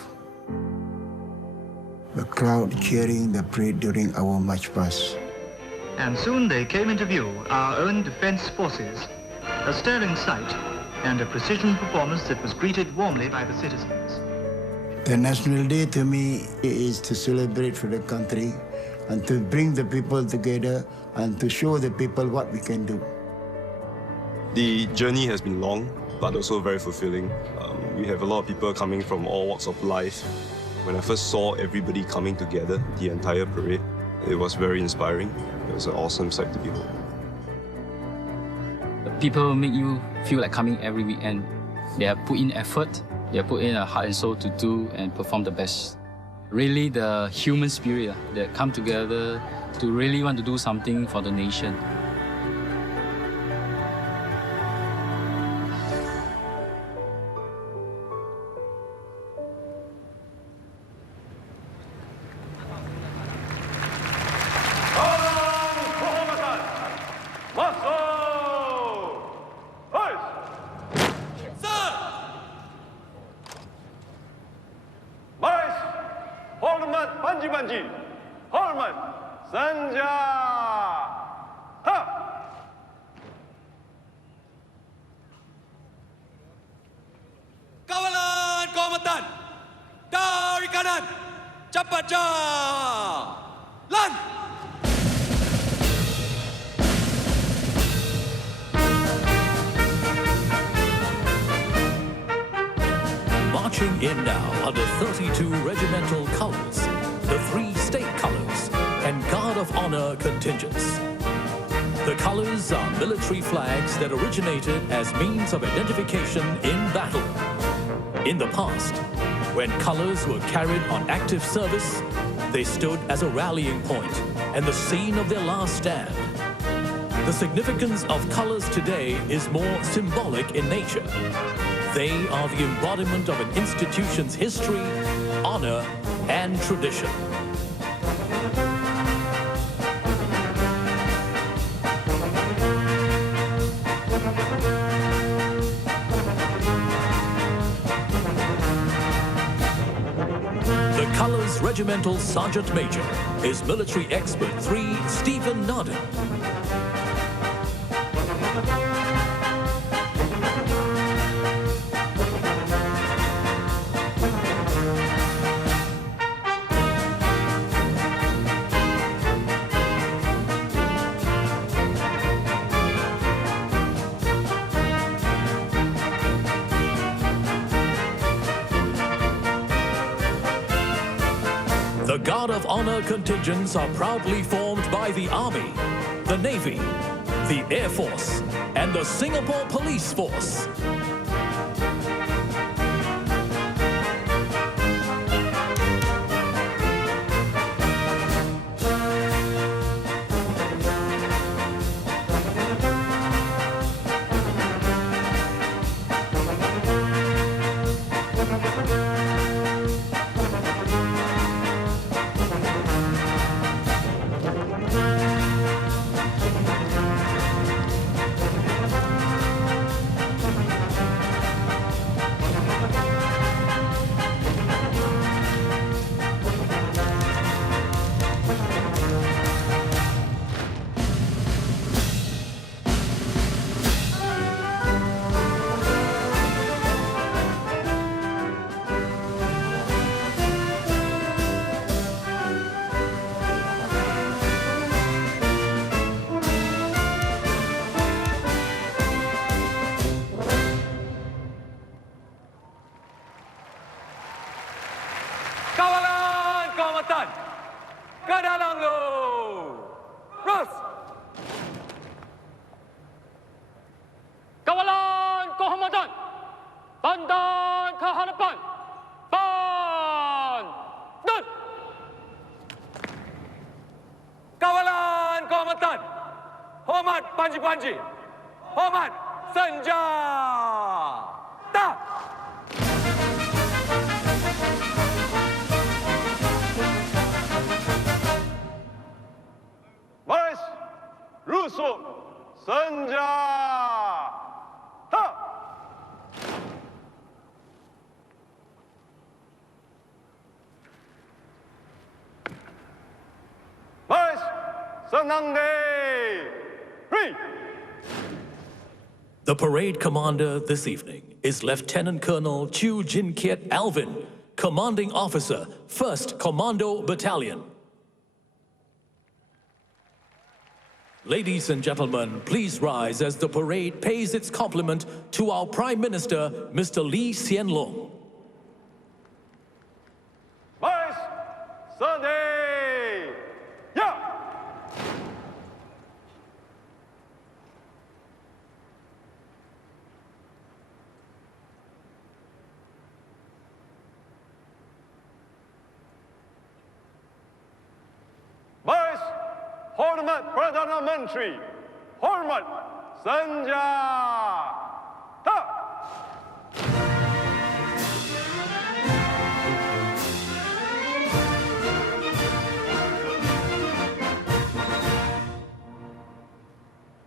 The crowd cheering the parade during our march past. And soon they came into view, our own defense forces, a sterling sight and a precision performance that was greeted warmly by the citizens. The National Day to me is to celebrate for the country and to bring the people together and to show the people what we can do. The journey has been long, but also very fulfilling. We have a lot of people coming from all walks of life. When I first saw everybody coming together, the entire parade, it was very inspiring. It was an awesome sight to behold. People make you feel like coming every weekend. They have put in effort, they have put in a heart and soul to do and perform the best. Really the human spirit that come together to really want to do something for the nation. Kawalan komandan dari kanan, cepat jalan. Marching in now are the 32 regimental colors, the 3 state colors, and Guard of Honor contingents. The colors are military flags that originated as means of identification in battle. In the past, when colors were carried on active service, they stood as a rallying point and the scene of their last stand. The significance of colors today is more symbolic in nature. They are the embodiment of an institution's history, honor, and tradition. The Colours Regimental Sergeant Major is Military Expert 3 Stephen Nardin. The Guard of Honor contingents are proudly formed by the Army, the Navy, the Air Force, and the Singapore Police Force. Kawalan kehormatan, ke dalam lu. Terus. Kawalan kehormatan, pandan ke hadapan. Pandan. Kawalan kehormatan, hormat panji-panji, hormat senjata. Baris, rusuk, senjata. Baris, senang diri. The parade commander this evening is Lieutenant Colonel Chew Jin Kiet Alvin, Commanding Officer, 1st Commando Battalion. Ladies and gentlemen, please rise as the parade pays its compliment to our Prime Minister, Mr. Lee Hsien Loong. Baris, Sunday, yeah. Baris, hormat Perdana Menteri, hormat senjata.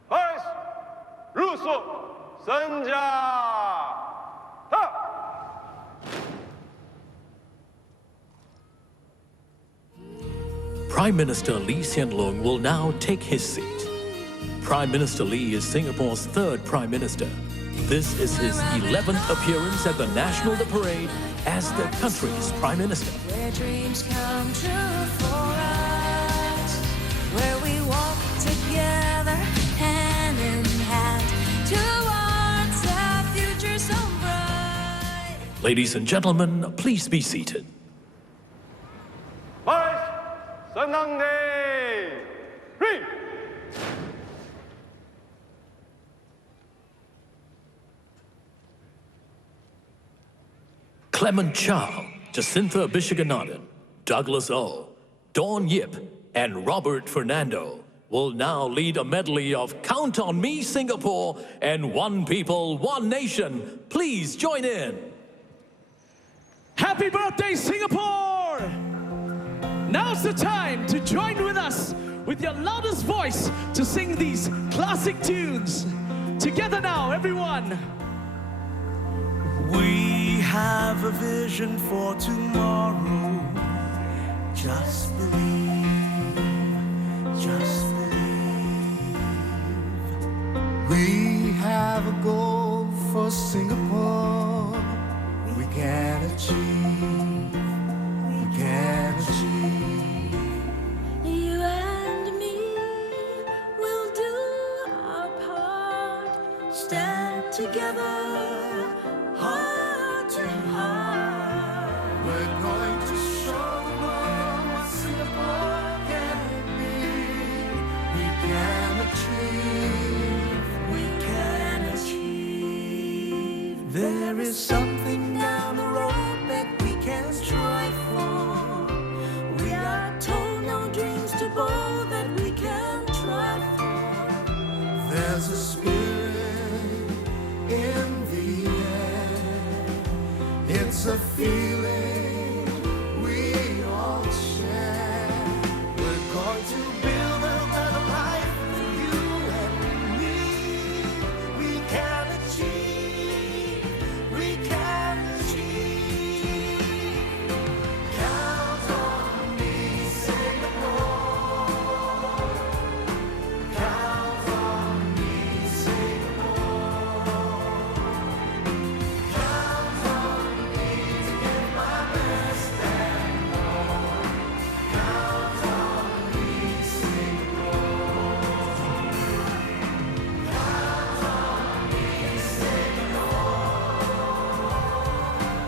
Baris, rusuk, senjata. Prime Minister Lee Hsien Loong will now take his seat. Prime Minister Lee is Singapore's 3rd Prime Minister. This is his 11th appearance at the National Day Parade as the country's Prime Minister. Where dreams come true for us, where we walk together hand in hand towards a future so bright. Ladies and gentlemen, please be seated. Baris, senang diri. Clement Chow, Jacinta Bishaganathan, Douglas O, Dawn Yip, and Robert Fernando will now lead a medley of Count on Me Singapore and One People, One Nation. Please join in. Happy birthday, Singapore! Now's the time to join with us with your loudest voice to sing these classic tunes. Together now, everyone. We have a vision for tomorrow. Just believe, just believe. We have a goal for Singapore. We can achieve, we can achieve. You and me will do our part. Stand together, heart to heart. We're going to show the world what Singapore can be. We can achieve, we can achieve. There is something down the road that we can strive for. We are told no dreams too bold that we can try for. There's a spirit in the air. It's a feeling we all share. We're going to build a better life for you and me. We can achieve, we can achieve. Count on me, Singapore. Count on me, Singapore. Count on me to give my best and more. Count on me, Singapore. Count on me, Singapore.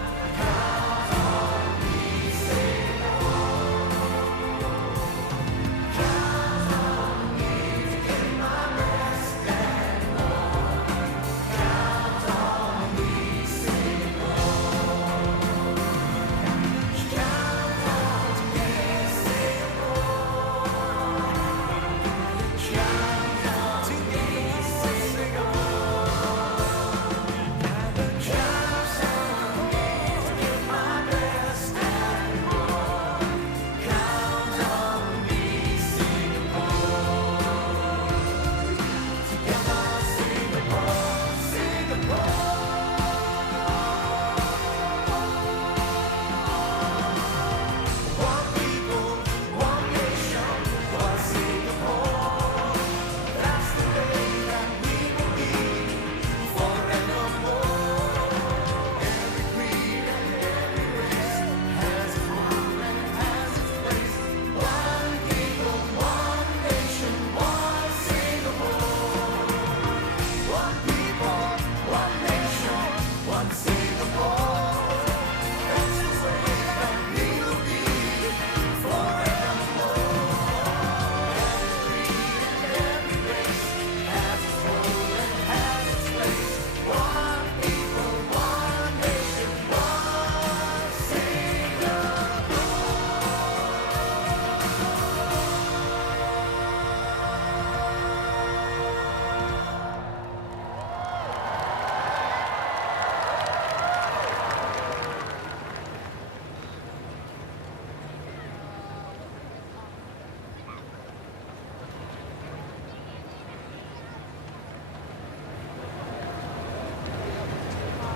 Count on me, Singapore. Count on me to give my best and more. Count on me, Singapore. Count on me, Singapore. Count on me,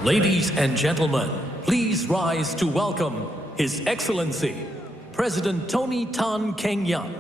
Ladies and gentlemen, please rise to welcome His Excellency, President Tony Tan Keng Yam.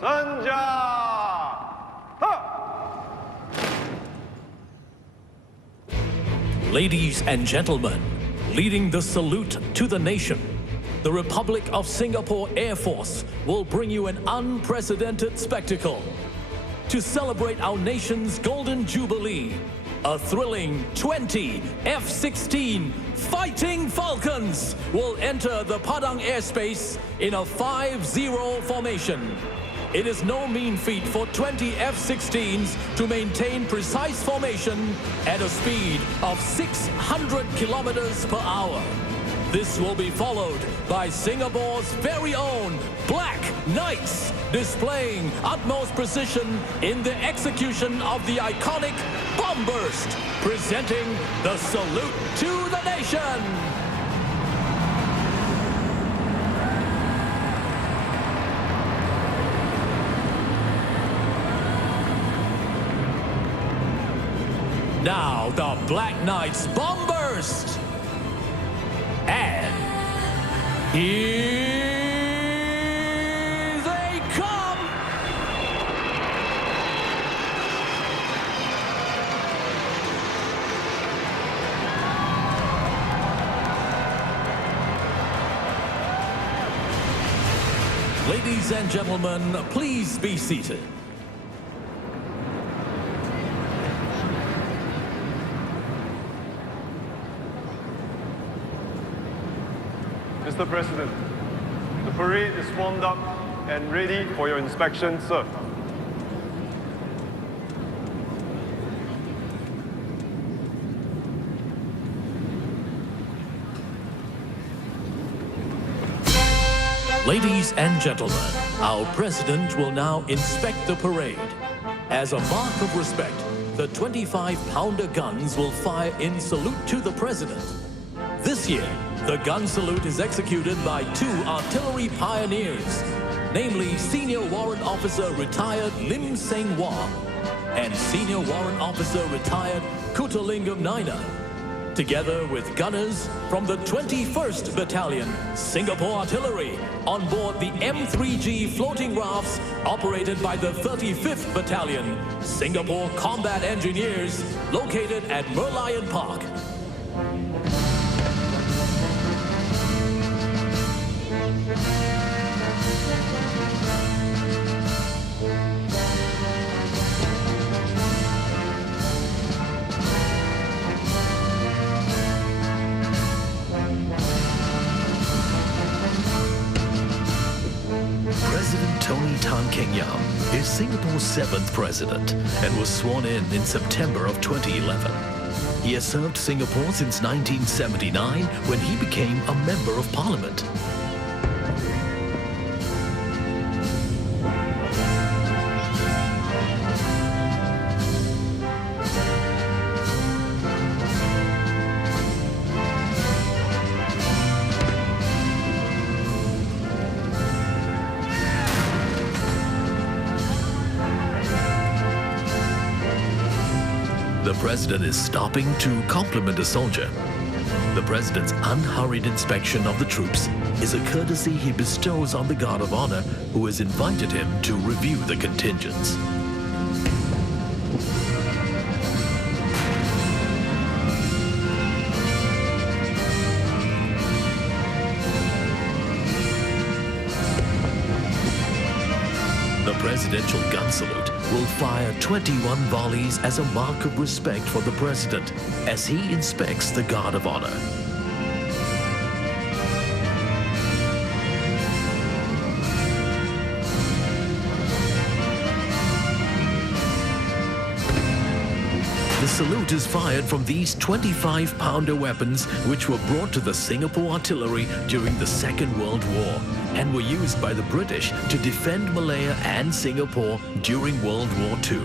Sanja! Ha! Ladies and gentlemen, leading the salute to the nation, the Republic of Singapore Air Force will bring you an unprecedented spectacle. To celebrate our nation's Golden Jubilee, a thrilling 20 F-16 Fighting Falcons will enter the Padang airspace in a 5-0 formation. It is no mean feat for 20 F-16s to maintain precise formation at a speed of 600 kilometers per hour. This will be followed by Singapore's very own Black Knights, displaying utmost precision in the execution of the iconic bomb burst, presenting the salute to the nation. Now the Black Knights bomb burst. And here they come. Ladies and gentlemen, please be seated. Mr. President, the parade is formed up and ready for your inspection, sir. Ladies and gentlemen, our president will now inspect the parade. As a mark of respect, the 25-pounder guns will fire in salute to the president. This year, the gun salute is executed by two artillery pioneers, namely Senior Warrant Officer Retired Lim Seng Wah and Senior Warrant Officer Retired Kutalingam Naina, together with gunners from the 21st Battalion, Singapore Artillery, on board the M3G floating rafts operated by the 35th Battalion, Singapore Combat Engineers, located at Merlion Park. President Tony Tan Keng Yam is Singapore's 7th president and was sworn in September of 2011. He has served Singapore since 1979 when he became a Member of Parliament. The president is stopping to compliment a soldier. The president's unhurried inspection of the troops is a courtesy he bestows on the Guard of Honor, who has invited him to review the contingents. The presidential gun salute will fire 21 volleys as a mark of respect for the president as he inspects the Guard of Honor. The salute is fired from these 25-pounder weapons which were brought to the Singapore Artillery during the Second World War and were used by the British to defend Malaya and Singapore during World War II.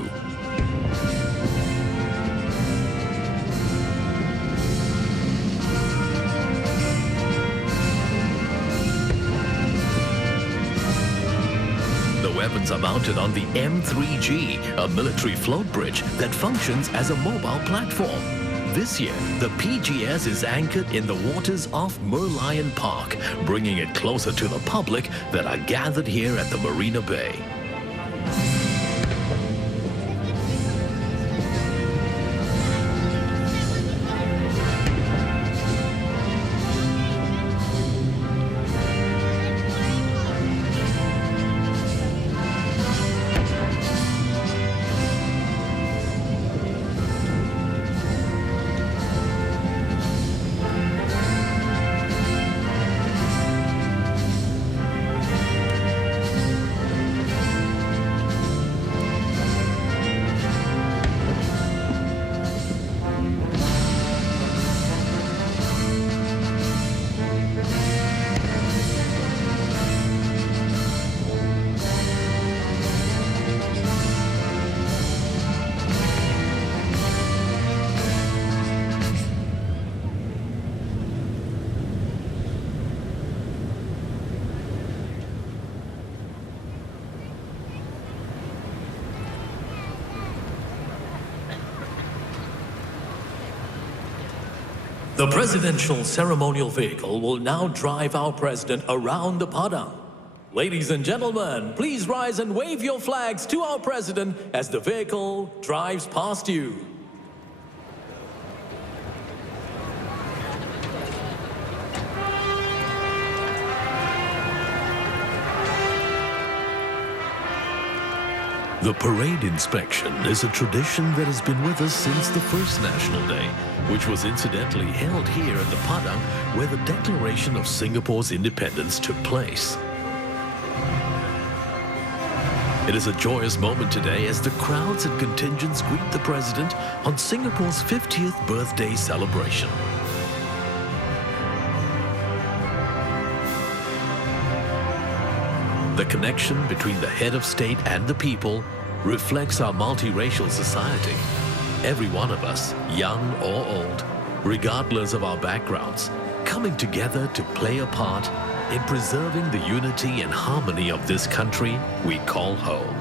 The weapons are mounted on the M3G, a military float bridge that functions as a mobile platform. This year, the PGS is anchored in the waters of Merlion Park, bringing it closer to the public that are gathered here at the Marina Bay. The presidential ceremonial vehicle will now drive our president around the Padang. Ladies and gentlemen, please rise and wave your flags to our president as the vehicle drives past you. The parade inspection is a tradition that has been with us since the first National Day, which was incidentally held here at the Padang, where the declaration of Singapore's independence took place. It is a joyous moment today as the crowds and contingents greet the President on Singapore's 50th birthday celebration. The connection between the head of state and the people reflects our multiracial society. Every one of us, young or old, regardless of our backgrounds, coming together to play a part in preserving the unity and harmony of this country we call home,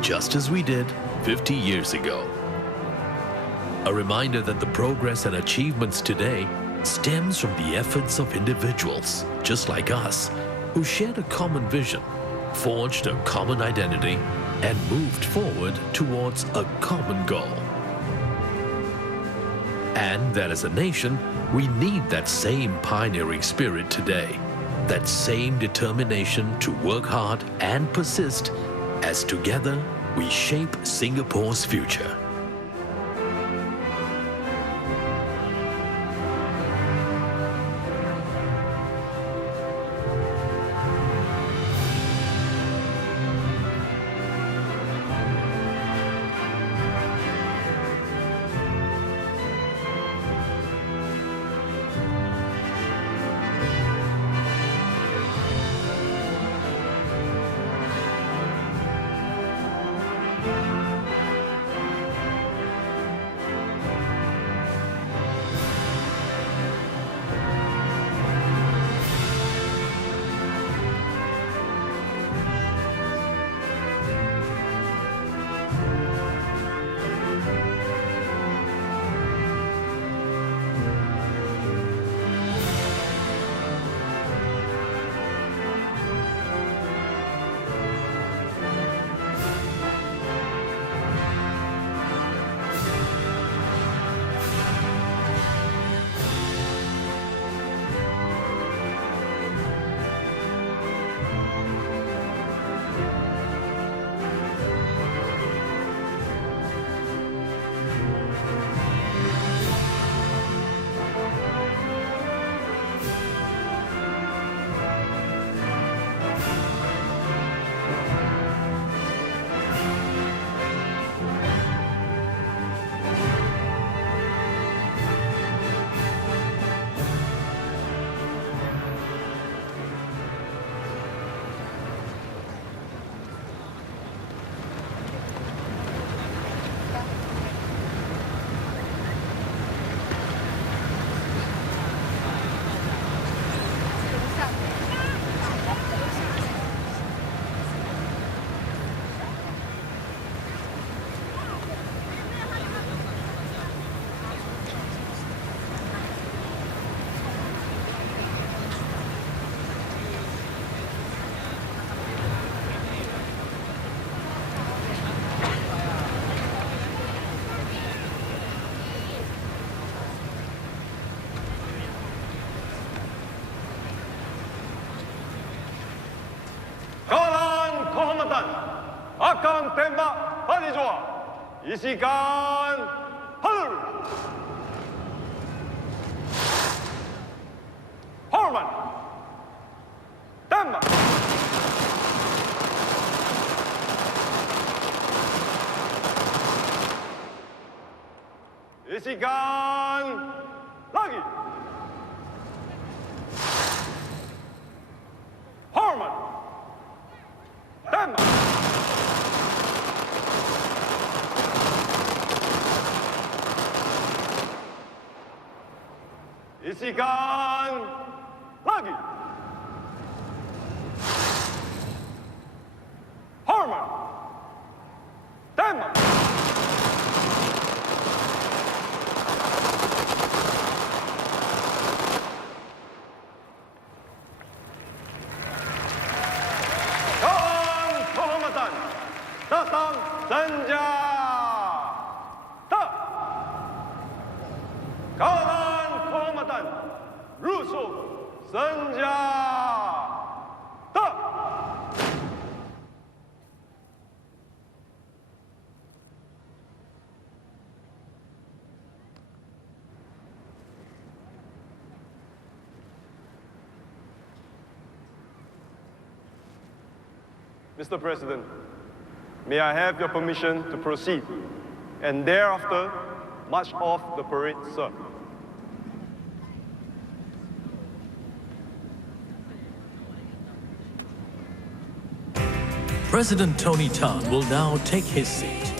just as we did 50 years ago. A reminder that the progress and achievements today stems from the efforts of individuals, just like us, who shared a common vision, forged a common identity, and moved forward towards a common goal. And that as a nation, we need that same pioneering spirit today, that same determination to work hard and persist as together we shape Singapore's future. Akan tembak paling jua. Isikan halur. Hormat. Tembak. Isikan lagi. Hormat. Tembak. Isikan lagi. Hormat. Tembak. senjata. Kawalan komandan, rusuk senjata. Mr. President, may I have your permission to proceed and thereafter march off the parade, sir? President Tony Tan will now take his seat.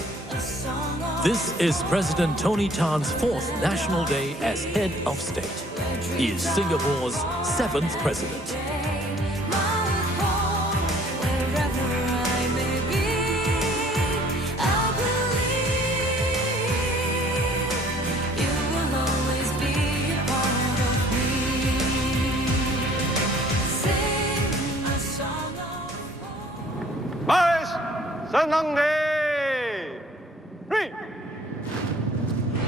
This is President Tony Tan's 4th National Day as head of state. He is Singapore's 7th president.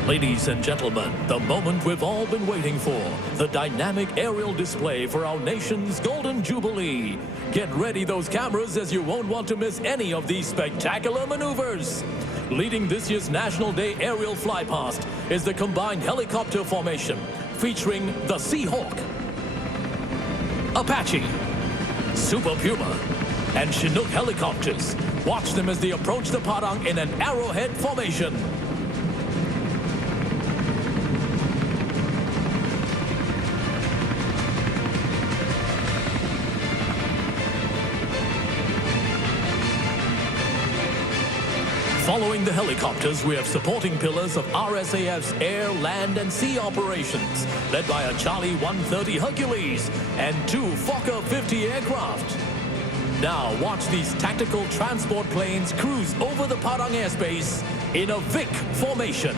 Ladies and gentlemen, the moment we've all been waiting for, the dynamic aerial display for our nation's Golden Jubilee. Get ready those cameras, as you won't want to miss any of these spectacular maneuvers. Leading this year's National Day aerial flypast is the combined helicopter formation featuring the Seahawk, Apache, Super Puma, and Chinook helicopters. Watch them as they approach the Padang in an arrowhead formation. Following the helicopters, we have supporting pillars of RSAF's air, land, and sea operations, led by a Charlie 130 Hercules and 2 Fokker 50 aircraft. Now watch these tactical transport planes cruise over the Padang airspace in a Vic formation.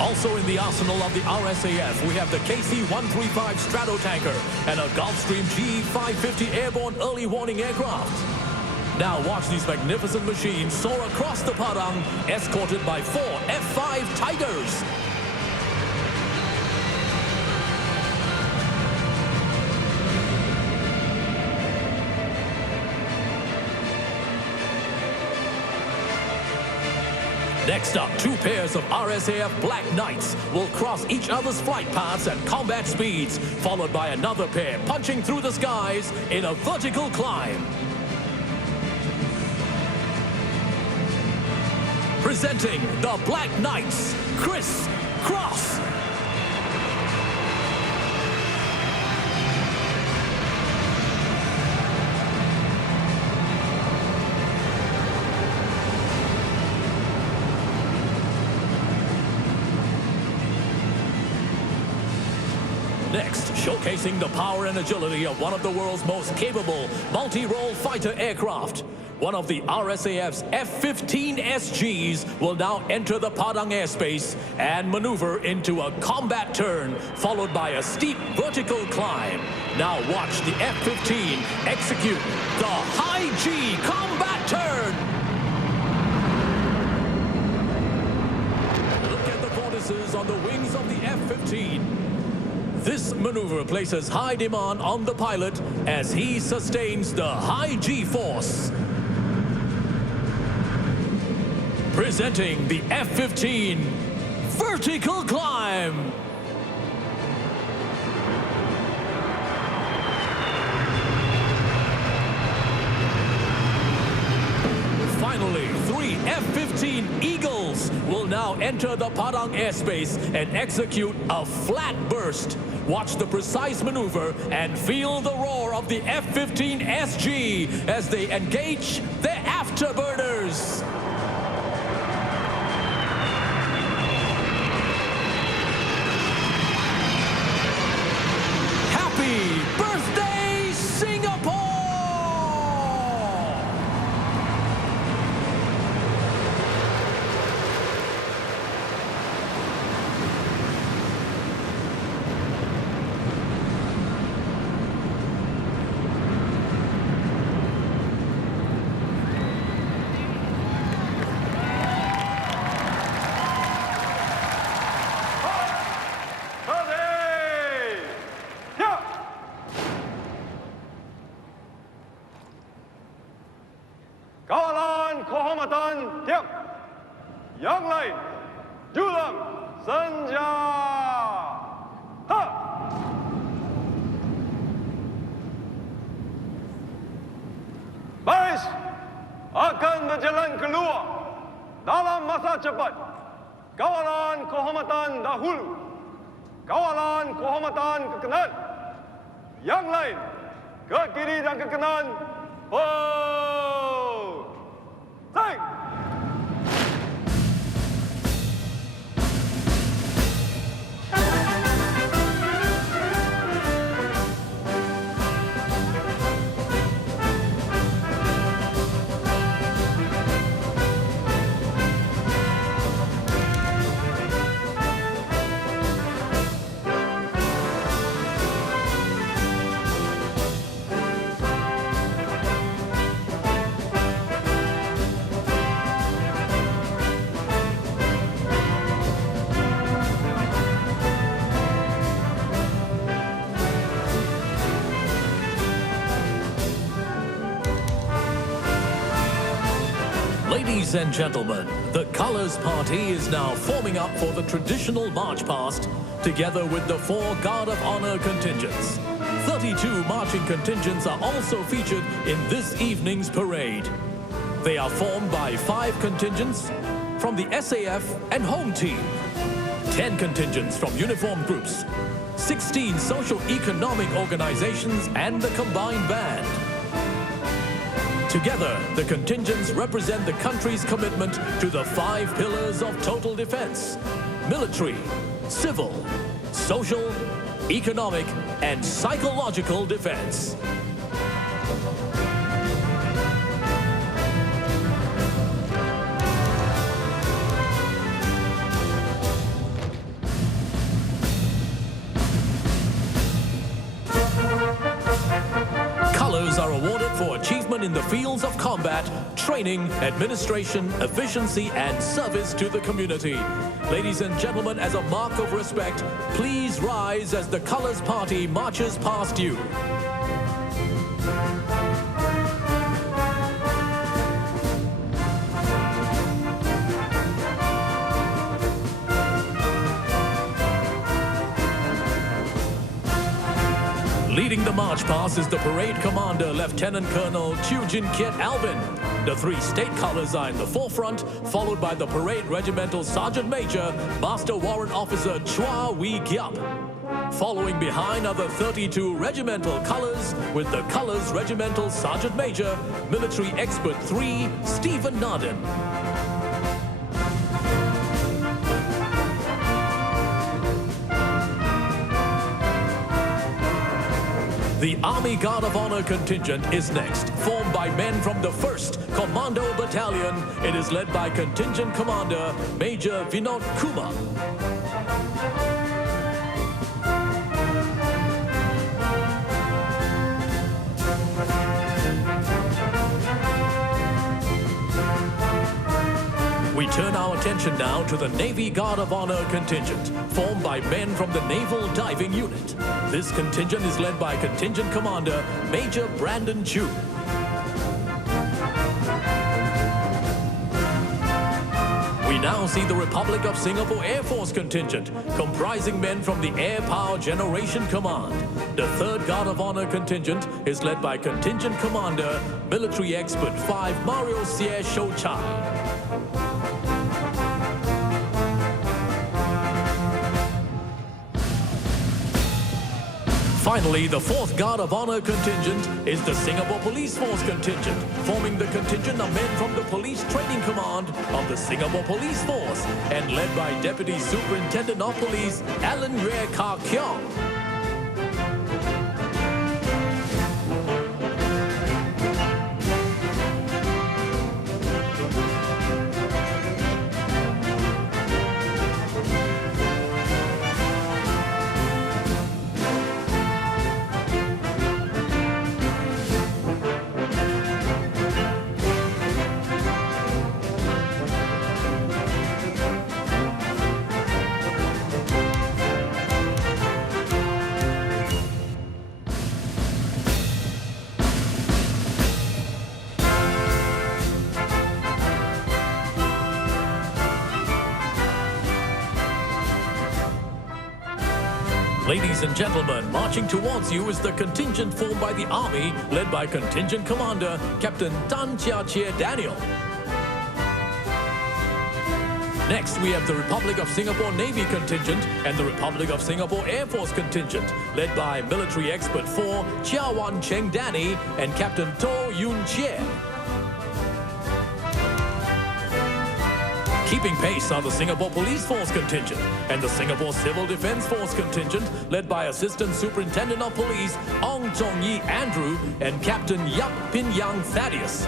Also in the arsenal of the RSAF, we have the KC-135 Stratotanker and a Gulfstream G550 airborne early warning aircraft. Now watch these magnificent machines soar across the Padang, escorted by 4 F-5 Tigers. Next up, 2 pairs of RSAF Black Knights will cross each other's flight paths at combat speeds, followed by another pair punching through the skies in a vertical climb. Presenting the Black Knights, Chris Cross. Next, showcasing the power and agility of one of the world's most capable multi-role fighter aircraft. One of the RSAF's F-15 SGs will now enter the Padang airspace and maneuver into a combat turn, followed by a steep vertical climb. Now watch the F-15 execute the high G combat turn. Look at the vortices on the wings of the F-15. This maneuver places high demand on the pilot as he sustains the high G-force. Presenting the F-15 vertical climb. Finally, 3 F-15 Eagles will now enter the Padang airspace and execute a flat burst. Watch the precise maneuver and feel the roar of the F-15 SG as they engage their afterburners. Happy birthday, Singapore! Kehormatan Tiang. Yang lain, julang senja. Ha! Baris akan berjalan keluar dalam masa cepat. Kawalan kehormatan dahulu, kawalan kehormatan ke kanan. Yang lain, ke kiri dan ke kanan. Oh! Sing! Ladies and gentlemen, the Colors Party is now forming up for the traditional march past, together with the 4 Guard of Honor contingents. 32 marching contingents are also featured in this evening's parade. They are formed by 5 contingents from the SAF and Home Team, 10 contingents from uniformed groups, 16 socio-economic organizations, and the combined band. Together, the contingents represent the country's commitment to the 5 pillars of total defense: military, civil, social, economic, and psychological defense. Colors are awarded for achievement in the fields of combat, training, administration, efficiency, and service to the community. Ladies and gentlemen, as a mark of respect, please rise as the Colors Party marches past you. Leading the march past is the parade commander, Lieutenant Colonel Chew Jin Kiet Alvin. The 3 state colors are in the forefront, followed by the parade regimental sergeant major, Master Warrant Officer Chua Wee Giap. Following behind are the 32 regimental colors, with the colors regimental sergeant major, military expert 3, Stephen Narden. The Army Guard of Honor contingent is next, formed by men from the 1st Commando Battalion. It is led by Contingent Commander Major Vinod Kumar. We turn our attention now to the Navy Guard of Honor contingent, formed by men from the Naval Diving Unit. This contingent is led by Contingent Commander Major Brandon Chu. We now see the Republic of Singapore Air Force contingent, comprising men from the Air Power Generation Command. The 3rd Guard of Honor contingent is led by Contingent Commander Military Expert 5 Mario Sier Shou Chai. Finally, the 4th Guard of Honor contingent is the Singapore Police Force contingent, forming the contingent of men from the Police Training Command of the Singapore Police Force, and led by Deputy Superintendent of Police Alan Yue Ka Kiong. Ladies and gentlemen, marching towards you is the contingent formed by the Army, led by Contingent Commander Captain Tan Chia Chia Daniel. Next, we have the Republic of Singapore Navy contingent and the Republic of Singapore Air Force contingent, led by Military Expert 4 Chia Wan Cheng Danny and Captain To Yun Chie. Keeping pace are the Singapore Police Force contingent and the Singapore Civil Defence Force contingent, led by Assistant Superintendent of Police Ong Chong Yi Andrew and Captain Yap Pin Yang Thaddeus.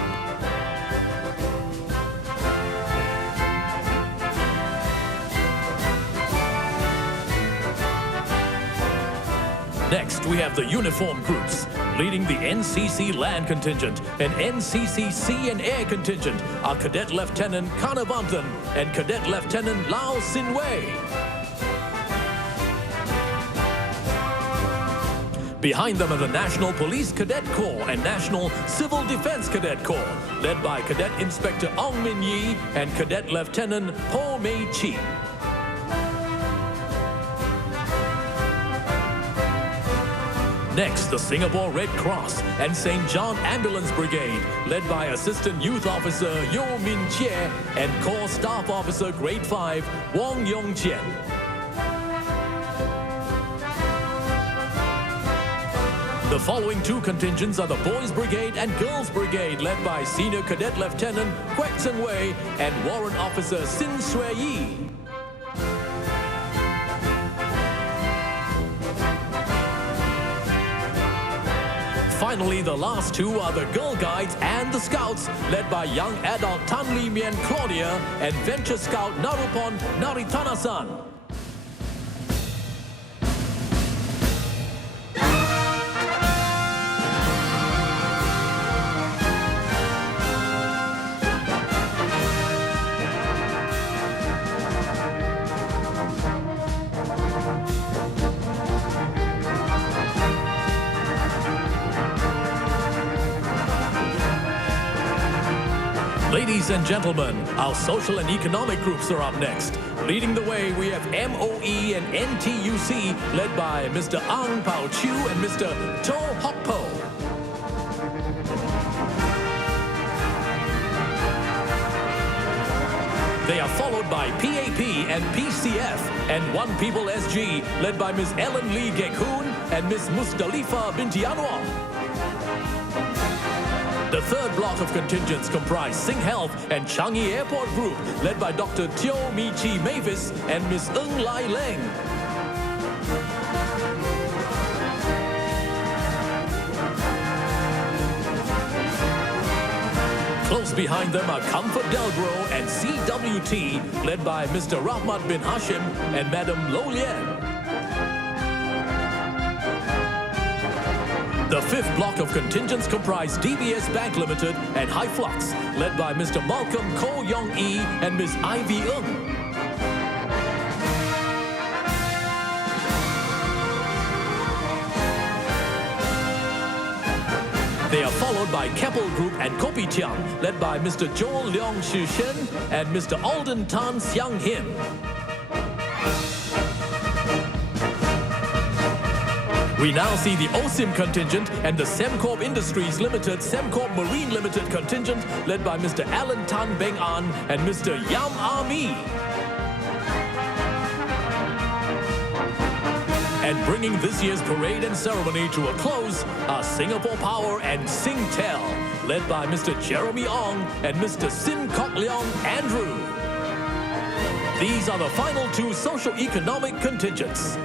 Next, we have the uniformed groups. Leading the NCC Land Contingent and NCC Sea and Air Contingent are Cadet Lieutenant Kanavanthan and Cadet Lieutenant Lau Sin Wei. Behind them are the National Police Cadet Corps and National Civil Defence Cadet Corps, led by Cadet Inspector Ong Min Yi and Cadet Lieutenant Po Mei Chi. Next, the Singapore Red Cross and St. John Ambulance Brigade, led by Assistant Youth Officer Yo Min Chie and Corps Staff Officer Grade 5 Wong Yong Chien. The following two contingents are the Boys Brigade and Girls Brigade, led by Senior Cadet Lieutenant Kwek Seng Wei and Warrant Officer Sin Sui Yi. Finally, the last two are the Girl Guides and the Scouts, led by young adult Tan Li Mien Claudia and Venture Scout Narupon Naritana-san. Ladies and gentlemen, our social and economic groups are up next. Leading the way, we have MOE and NTUC, led by Mr. Ang Pao Chu and Mr. To Hok Po. They are followed by PAP and PCF and One People SG, led by Ms. Ellen Lee Gekhoon and Ms. Musdalifa Binti Anwar. The third block of contingents comprise Sing Health and Changi Airport Group, led by Dr. Teo Mi Chi Mavis and Ms. Ng Lai Leng. Close behind them are Comfort Delgro and CWT, led by Mr. Rahmat bin Hashim and Madam Lo Lien. The fifth block of contingents comprise DBS Bank Limited and High Flux, led by Mr. Malcolm Ko Yong Yi and Ms. Ivy Ng. They are followed by Keppel Group and Kopitiam, led by Mr. Joel Leong Shu Shen and Mr. Alden Tan Siang Him. We now see the OSIM contingent and the Semcorp Industries Limited, Semcorp Marine Limited contingent, led by Mr. Alan Tan Beng An and Mr. Yam Ami. And bringing this year's parade and ceremony to a close are Singapore Power and Singtel, led by Mr. Jeremy Ong and Mr. Sin Kok Leong Andrew. These are the final two socio-economic contingents.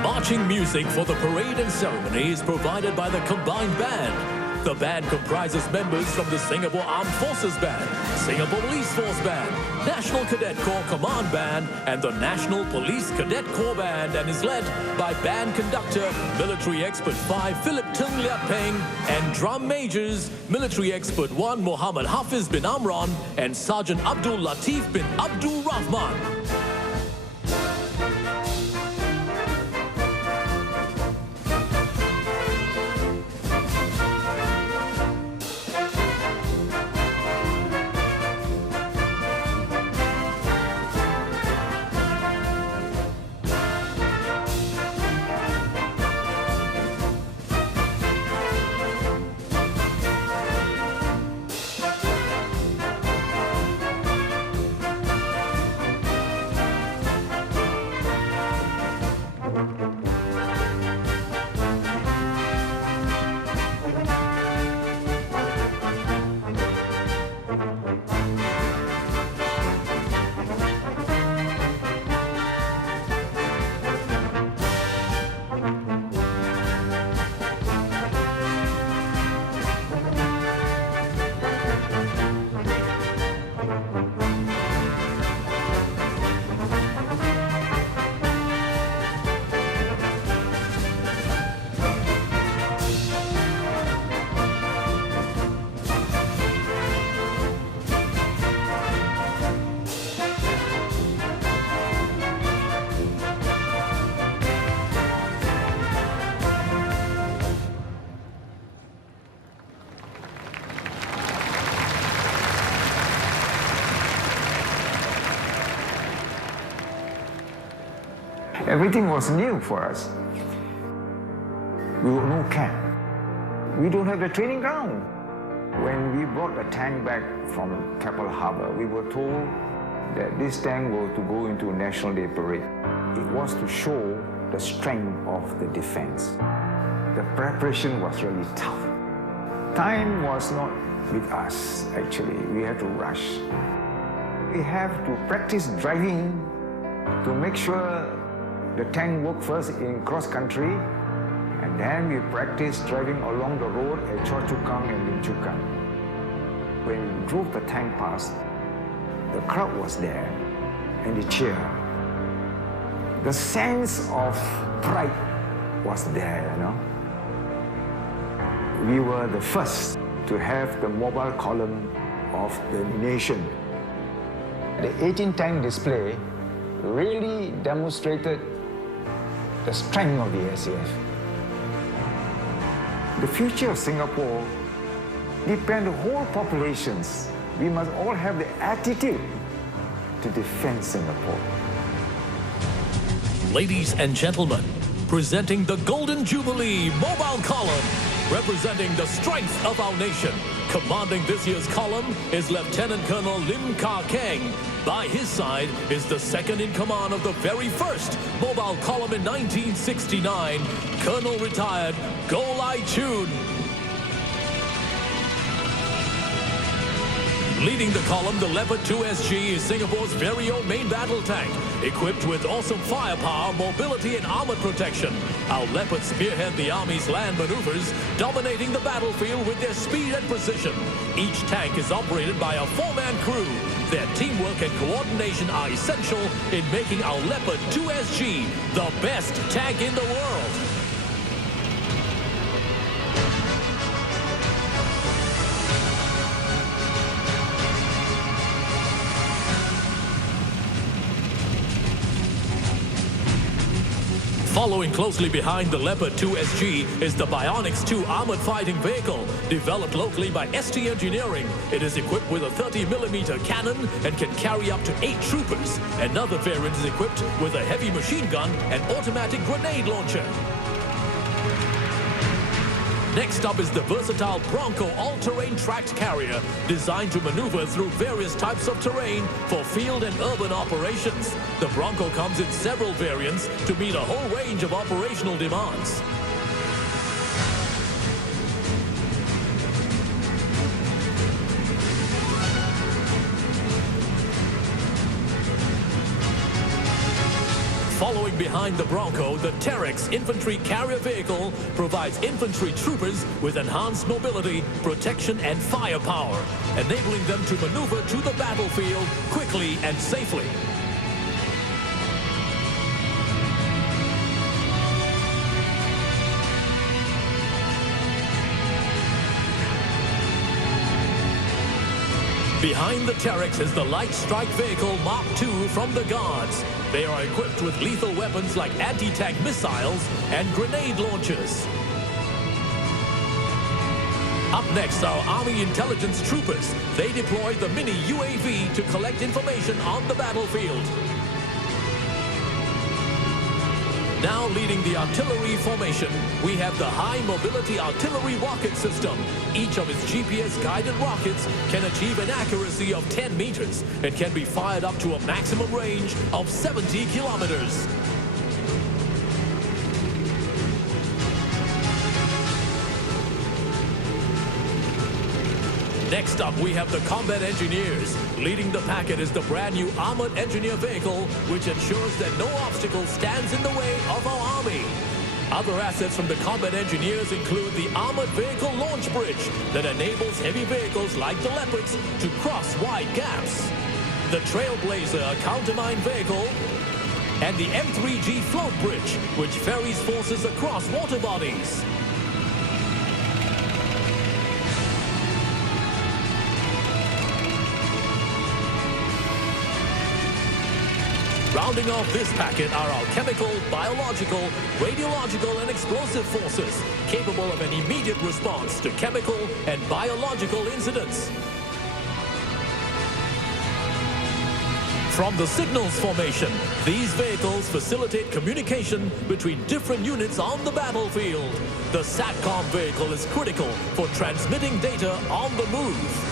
Marching music for the parade and ceremony is provided by the combined band. The band comprises members from the Singapore Armed Forces Band, Singapore Police Force Band, National Cadet Corps Command Band, and the National Police Cadet Corps Band, and is led by band conductor, Military Expert 5 Philip Tung Liat Peng, and drum majors, Military Expert 1 Muhammad Hafiz bin Amran, and Sergeant Abdul Latif bin Abdul Rahman. Everything was new for us. We were no camp. We don't have the training ground. When we brought the tank back from Keppel Harbour, we were told that this tank was to go into National Day Parade. It was to show the strength of the defense. The preparation was really tough. Time was not with us, actually. We had to rush. We have to practice driving to make sure the tank worked first in cross-country, and then we practiced driving along the road at Choa Chu Kang and Lim Chu Kang. When we drove the tank past, the crowd was there, and they cheered. The sense of pride was there, you know. We were the first to have the mobile column of the nation. The 18-tank display really demonstrated the strength of the SAF. The future of Singapore depends on the whole populations. We must all have the attitude to defend Singapore. Ladies and gentlemen, presenting the Golden Jubilee Mobile Column, representing the strength of our nation. Commanding this year's column is Lieutenant Colonel Lim Kah Keng. By his side is the second-in-command of the very first mobile column in 1969, Colonel Retired Goh Lai Chun. Leading the column, the Leopard 2 SG is Singapore's very own main battle tank, equipped with awesome firepower, mobility, and armored protection. Our Leopards spearhead the Army's land maneuvers, dominating the battlefield with their speed and precision. Each tank is operated by a four-man crew. Their teamwork and coordination are essential in making our Leopard 2 SG the best tank in the world. Following closely behind the Leopard 2 SG is the Bionics 2 armored fighting vehicle, developed locally by ST Engineering. It is equipped with a 30mm cannon and can carry up to 8 troopers. Another variant is equipped with a heavy machine gun and automatic grenade launcher. Next up is the versatile Bronco all-terrain tracked carrier, designed to maneuver through various types of terrain for field and urban operations. The Bronco comes in several variants to meet a whole range of operational demands. Following behind the Bronco, the Terex infantry carrier vehicle provides infantry troopers with enhanced mobility, protection, and firepower, enabling them to maneuver to the battlefield quickly and safely. Behind the Terex is the light strike vehicle Mark II from the Guards. They are equipped with lethal weapons like anti-tank missiles and grenade launchers. Up next are Army intelligence troopers. They deploy the mini UAV to collect information on the battlefield. Now leading the artillery formation, we have the High Mobility Artillery Rocket System. Each of its GPS-guided rockets can achieve an accuracy of 10 meters and can be fired up to a maximum range of 70 kilometers. Next up, we have the Combat Engineers. Leading the packet is the brand new Armored Engineer Vehicle, which ensures that no obstacle stands in the way of our Army. Other assets from the Combat Engineers include the Armored Vehicle Launch Bridge that enables heavy vehicles like the Leopards to cross wide gaps, the Trailblazer countermine vehicle, and the M3G Float Bridge, which ferries forces across water bodies. Rounding off this packet are our chemical, biological, radiological, and explosive forces, capable of an immediate response to chemical and biological incidents. From the signals formation, these vehicles facilitate communication between different units on the battlefield. The SATCOM vehicle is critical for transmitting data on the move.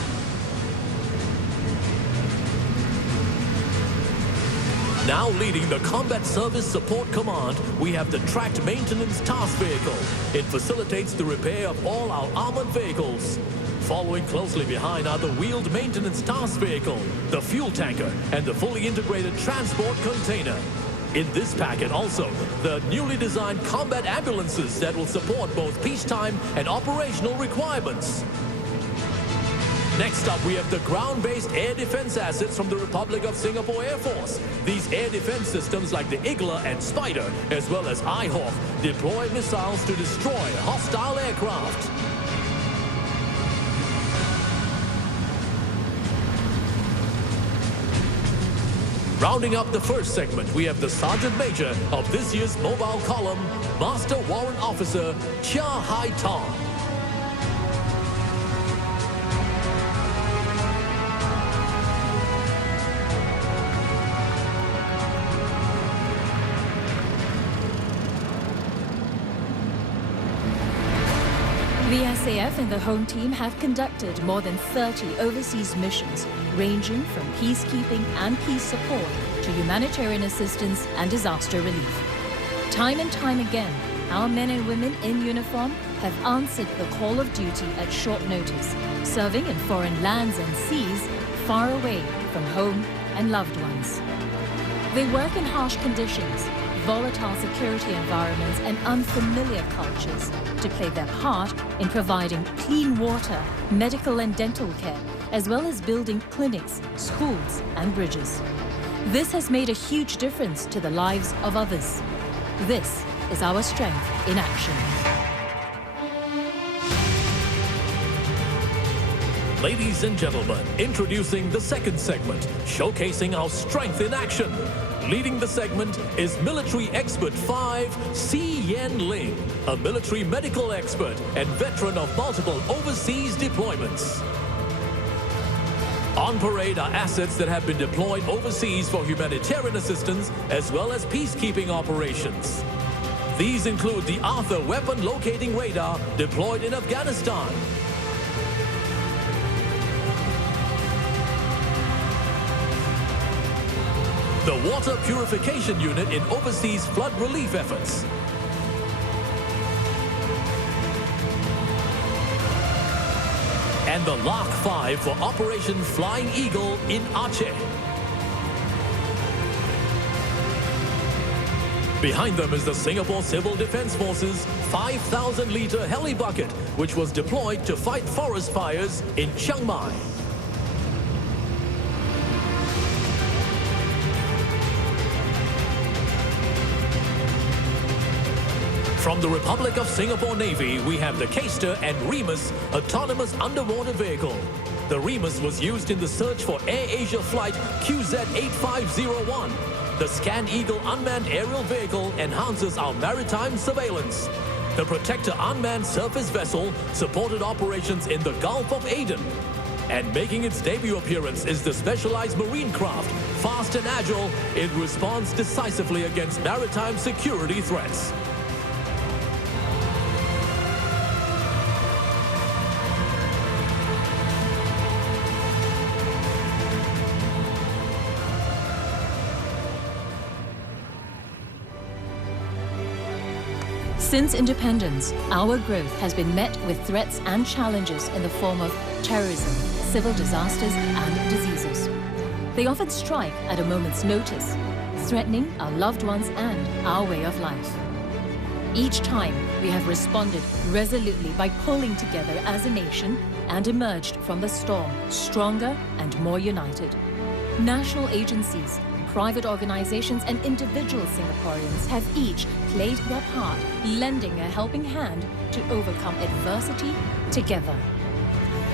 Now leading the Combat Service Support Command, we have the Tracked Maintenance Task Vehicle. It facilitates the repair of all our armored vehicles. Following closely behind are the Wheeled Maintenance Task Vehicle, the Fuel Tanker, and the fully integrated Transport Container. In this packet also, the newly designed combat ambulances that will support both peacetime and operational requirements. Next up, we have the ground-based air defense assets from the Republic of Singapore Air Force. These air defense systems like the Igla and Spider, as well as iHawk, deploy missiles to destroy hostile aircraft. Rounding up the first segment, we have the Sergeant Major of this year's mobile column, Master Warrant Officer Chia Hai Tong. The SAF and the home team have conducted more than 30 overseas missions, ranging from peacekeeping and peace support to humanitarian assistance and disaster relief. Time and time again, our men and women in uniform have answered the call of duty at short notice, serving in foreign lands and seas far away from home and loved ones. They work in harsh conditions, volatile security environments, and unfamiliar cultures to play their part in providing clean water, medical and dental care, as well as building clinics, schools, and bridges. This has made a huge difference to the lives of others. This is our strength in action. Ladies and gentlemen, introducing the second segment, showcasing our strength in action. Leading the segment is Military Expert 5, Si Yen Ling, a military medical expert and veteran of multiple overseas deployments. On parade are assets that have been deployed overseas for humanitarian assistance as well as peacekeeping operations. These include the Arthur Weapon Locating Radar deployed in Afghanistan, the Water Purification Unit in overseas flood relief efforts, and the Lark 5 for Operation Flying Eagle in Aceh. Behind them is the Singapore Civil Defence Force's 5,000-litre heli bucket, which was deployed to fight forest fires in Chiang Mai. From the Republic of Singapore Navy, we have the Caster and Remus autonomous underwater vehicle. The Remus was used in the search for Air Asia flight QZ8501. The Scan Eagle unmanned aerial vehicle enhances our maritime surveillance. The Protector unmanned surface vessel supported operations in the Gulf of Aden. And making its debut appearance is the specialized marine craft. Fast and agile, it responds decisively against maritime security threats. Since independence, our growth has been met with threats and challenges in the form of terrorism, civil disasters, and diseases. They often strike at a moment's notice, threatening our loved ones and our way of life. Each time, we have responded resolutely by pulling together as a nation and emerged from the storm stronger and more united. National agencies, private organizations and individual Singaporeans have each played their part, lending a helping hand to overcome adversity together.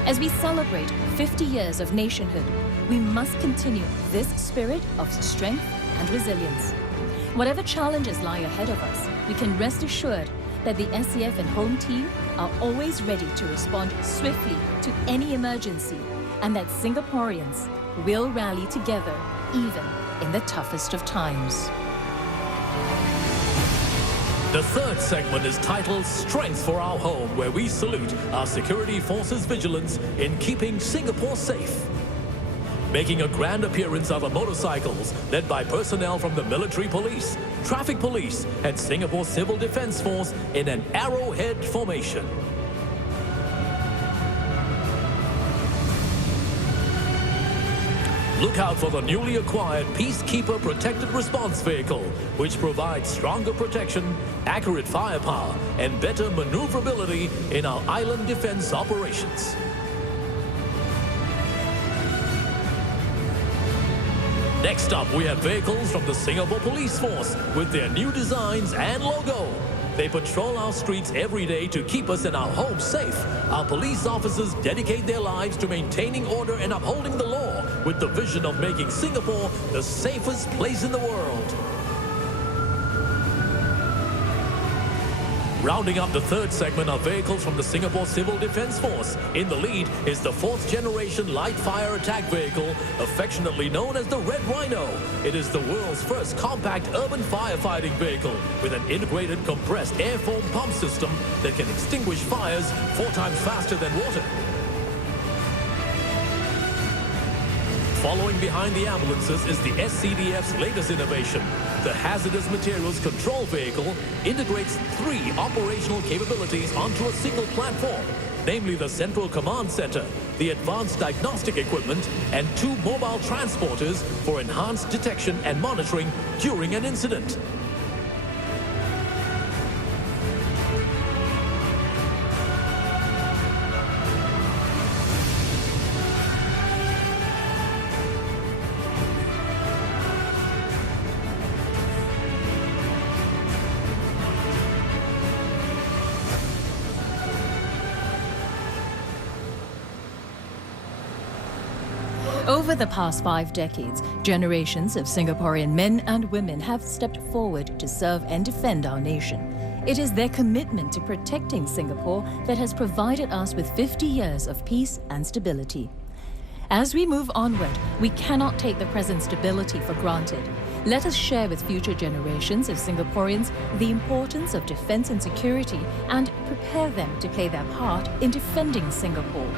As we celebrate 50 years of nationhood, we must continue this spirit of strength and resilience. Whatever challenges lie ahead of us, we can rest assured that the SCF and home team are always ready to respond swiftly to any emergency, and that Singaporeans will rally together even in the toughest of times. The third segment is titled Strength for Our Home, where we salute our security forces' vigilance in keeping Singapore safe. Making a grand appearance are the motorcycles, led by personnel from the military police, traffic police, and Singapore Civil Defence Force in an arrowhead formation. Look out for the newly acquired Peacekeeper Protected Response Vehicle, which provides stronger protection, accurate firepower, and better maneuverability in our island defense operations. Next up, we have vehicles from the Singapore Police Force with their new designs and logo. They patrol our streets every day to keep us and our homes safe. Our police officers dedicate their lives to maintaining order and upholding the law with the vision of making Singapore the safest place in the world. Rounding up the third segment are vehicles from the Singapore Civil Defence Force. In the lead is the 4th generation light fire attack vehicle, affectionately known as the Red Rhino. It is the world's first compact urban firefighting vehicle with an integrated compressed air foam pump system that can extinguish fires 4 times faster than water. Following behind the ambulances is the SCDF's latest innovation. The Hazardous Materials Control Vehicle integrates 3 operational capabilities onto a single platform, namely the Central Command Center, the Advanced Diagnostic Equipment, and 2 mobile transporters for enhanced detection and monitoring during an incident. Over the past 5 decades, generations of Singaporean men and women have stepped forward to serve and defend our nation. It is their commitment to protecting Singapore that has provided us with 50 years of peace and stability. As we move onward, we cannot take the present stability for granted. Let us share with future generations of Singaporeans the importance of defense and security and prepare them to play their part in defending Singapore.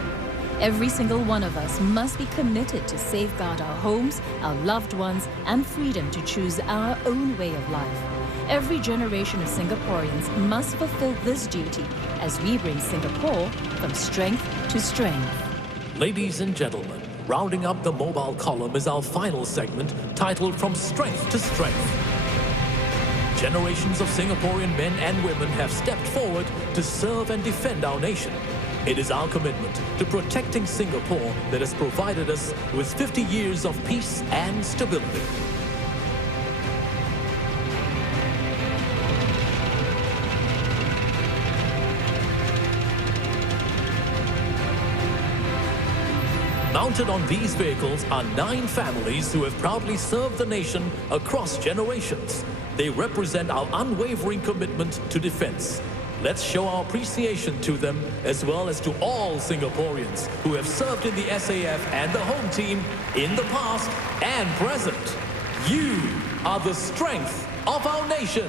Every single one of us must be committed to safeguard our homes, our loved ones, and freedom to choose our own way of life. Every generation of Singaporeans must fulfill this duty as we bring Singapore from strength to strength. Ladies and gentlemen, rounding up the mobile column is our final segment titled From Strength to Strength. generations of Singaporean men and women have stepped forward to serve and defend our nation. It is our commitment to protecting Singapore that has provided us with 50 years of peace and stability. Mounted on these vehicles are 9 families who have proudly served the nation across generations. They represent our unwavering commitment to defense. Let's show our appreciation to them, as well as to all Singaporeans who have served in the SAF and the home team in the past and present. You are the strength of our nation.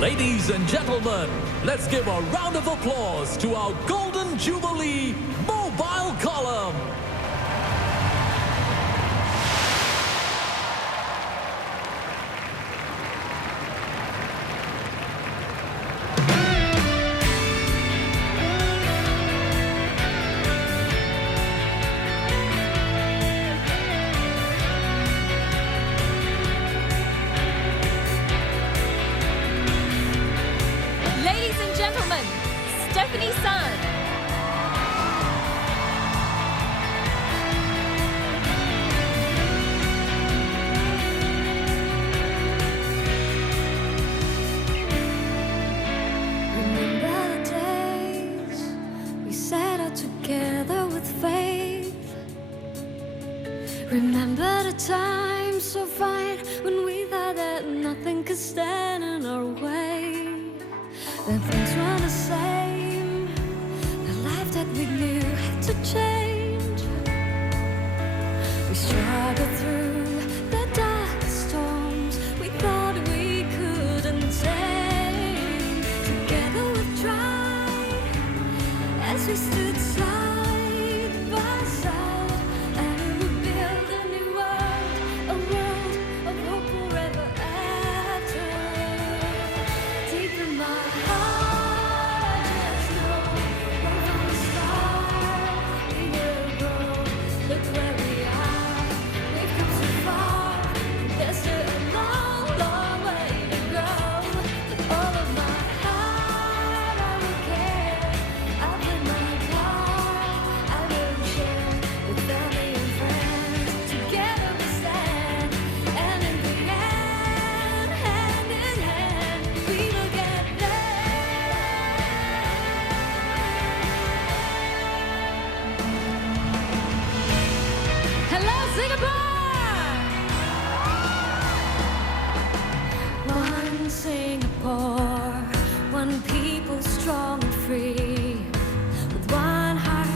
Ladies and gentlemen, let's give a round of applause to our Golden Jubilee Mobile Column. Remember the time so fine when we thought that nothing could stand in our way. When things were the same, the life that we knew had to change. We struggled through the darkest storms we thought we couldn't tame. Together we've tried as we stood side by side. Strong and free, with one heart,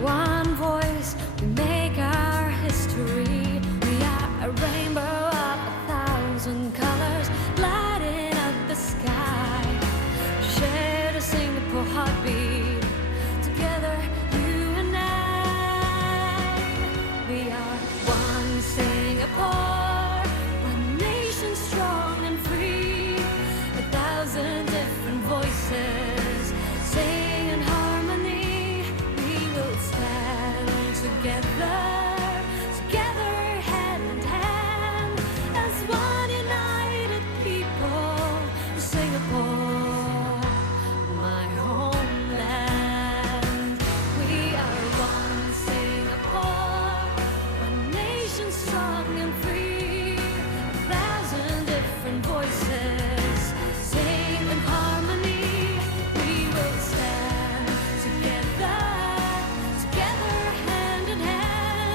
one voice, we make our history. We are a rainbow of 1,000 colors, lighting up the sky. Share the Singapore heartbeat, together you and I. We are one Singapore, one nation strong and free, 1,000 different voices. Together, hand in hand, as one united people. Singapore, my homeland. We are one Singapore, one nation strong and free, 1,000 different voices, sing in harmony. We will stand together. Together, hand in hand.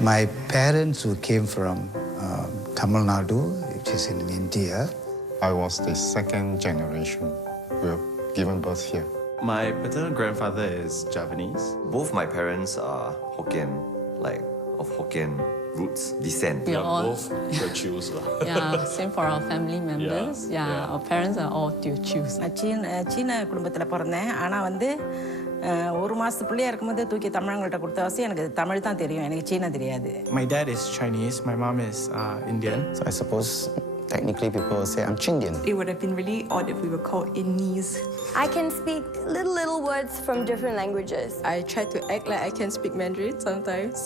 My parents who came from Tamil Nadu, which is in India. I was the second generation who have given birth here. My paternal grandfather is Javanese. Both my parents are Hokkien, like of Hokkien roots, descent. We are all both Teochews. Yeah, same for our family members. Yeah, our parents are all Teochews. சீன குடும்பத்தில் பிறந்தேன் ஆனால் வந்து ஒரு மாதத்து பிள்ளையா இருக்கும்போது தூக்கி தமிழங்கள்ட்ட கொடுத்தவாசி எனக்கு தமிழ் தான் தெரியும் எனக்கு சீனா தெரியாது. My dad is Chinese, my mom is Indian. So I suppose technically people will say I'm Chindian. It would have been really odd if we were called Innese. I can speak little words from different languages. I try to act like I can speak Mandarin sometimes.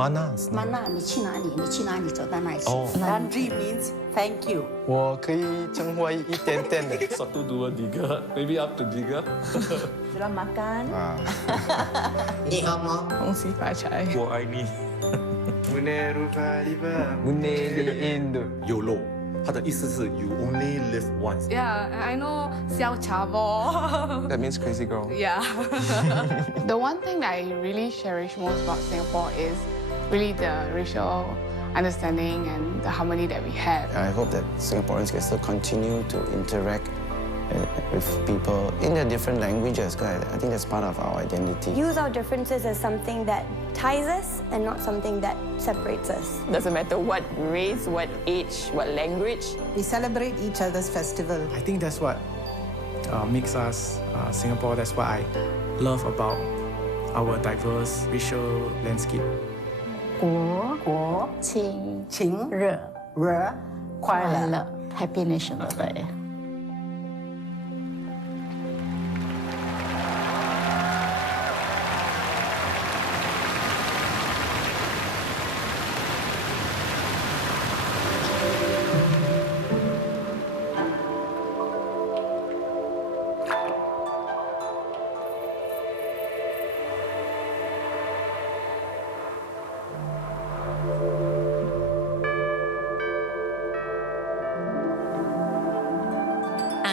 Mana. Mana, 你去哪里？你去哪里？走到哪里去？ Nandri means thank you. 我可以称呼一点点的。 Satu dua tiga, maybe up to tiga. Selamat makan. 你好吗？恭喜发财。我爱你。 Muneru Valiba. Muneri Indo. YOLO. 它的意思是 you only live once. Yeah, I know 小茶包. That means crazy girl. Yeah. The one thing that I really cherish most about Singapore is really the racial understanding and the harmony that we have. I hope that Singaporeans can still continue to interact with people in their different languages, because I think that's part of our identity. Use our differences as something that ties us and not something that separates us. Doesn't matter what race, what age, what language. We celebrate each other's festival. I think that's what makes us Singapore. That's what I love about our diverse racial landscape. 国情热快乐 Happy National Day.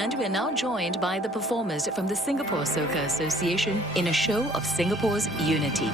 And we're now joined by the performers from the Singapore Soca Association in a show of Singapore's unity.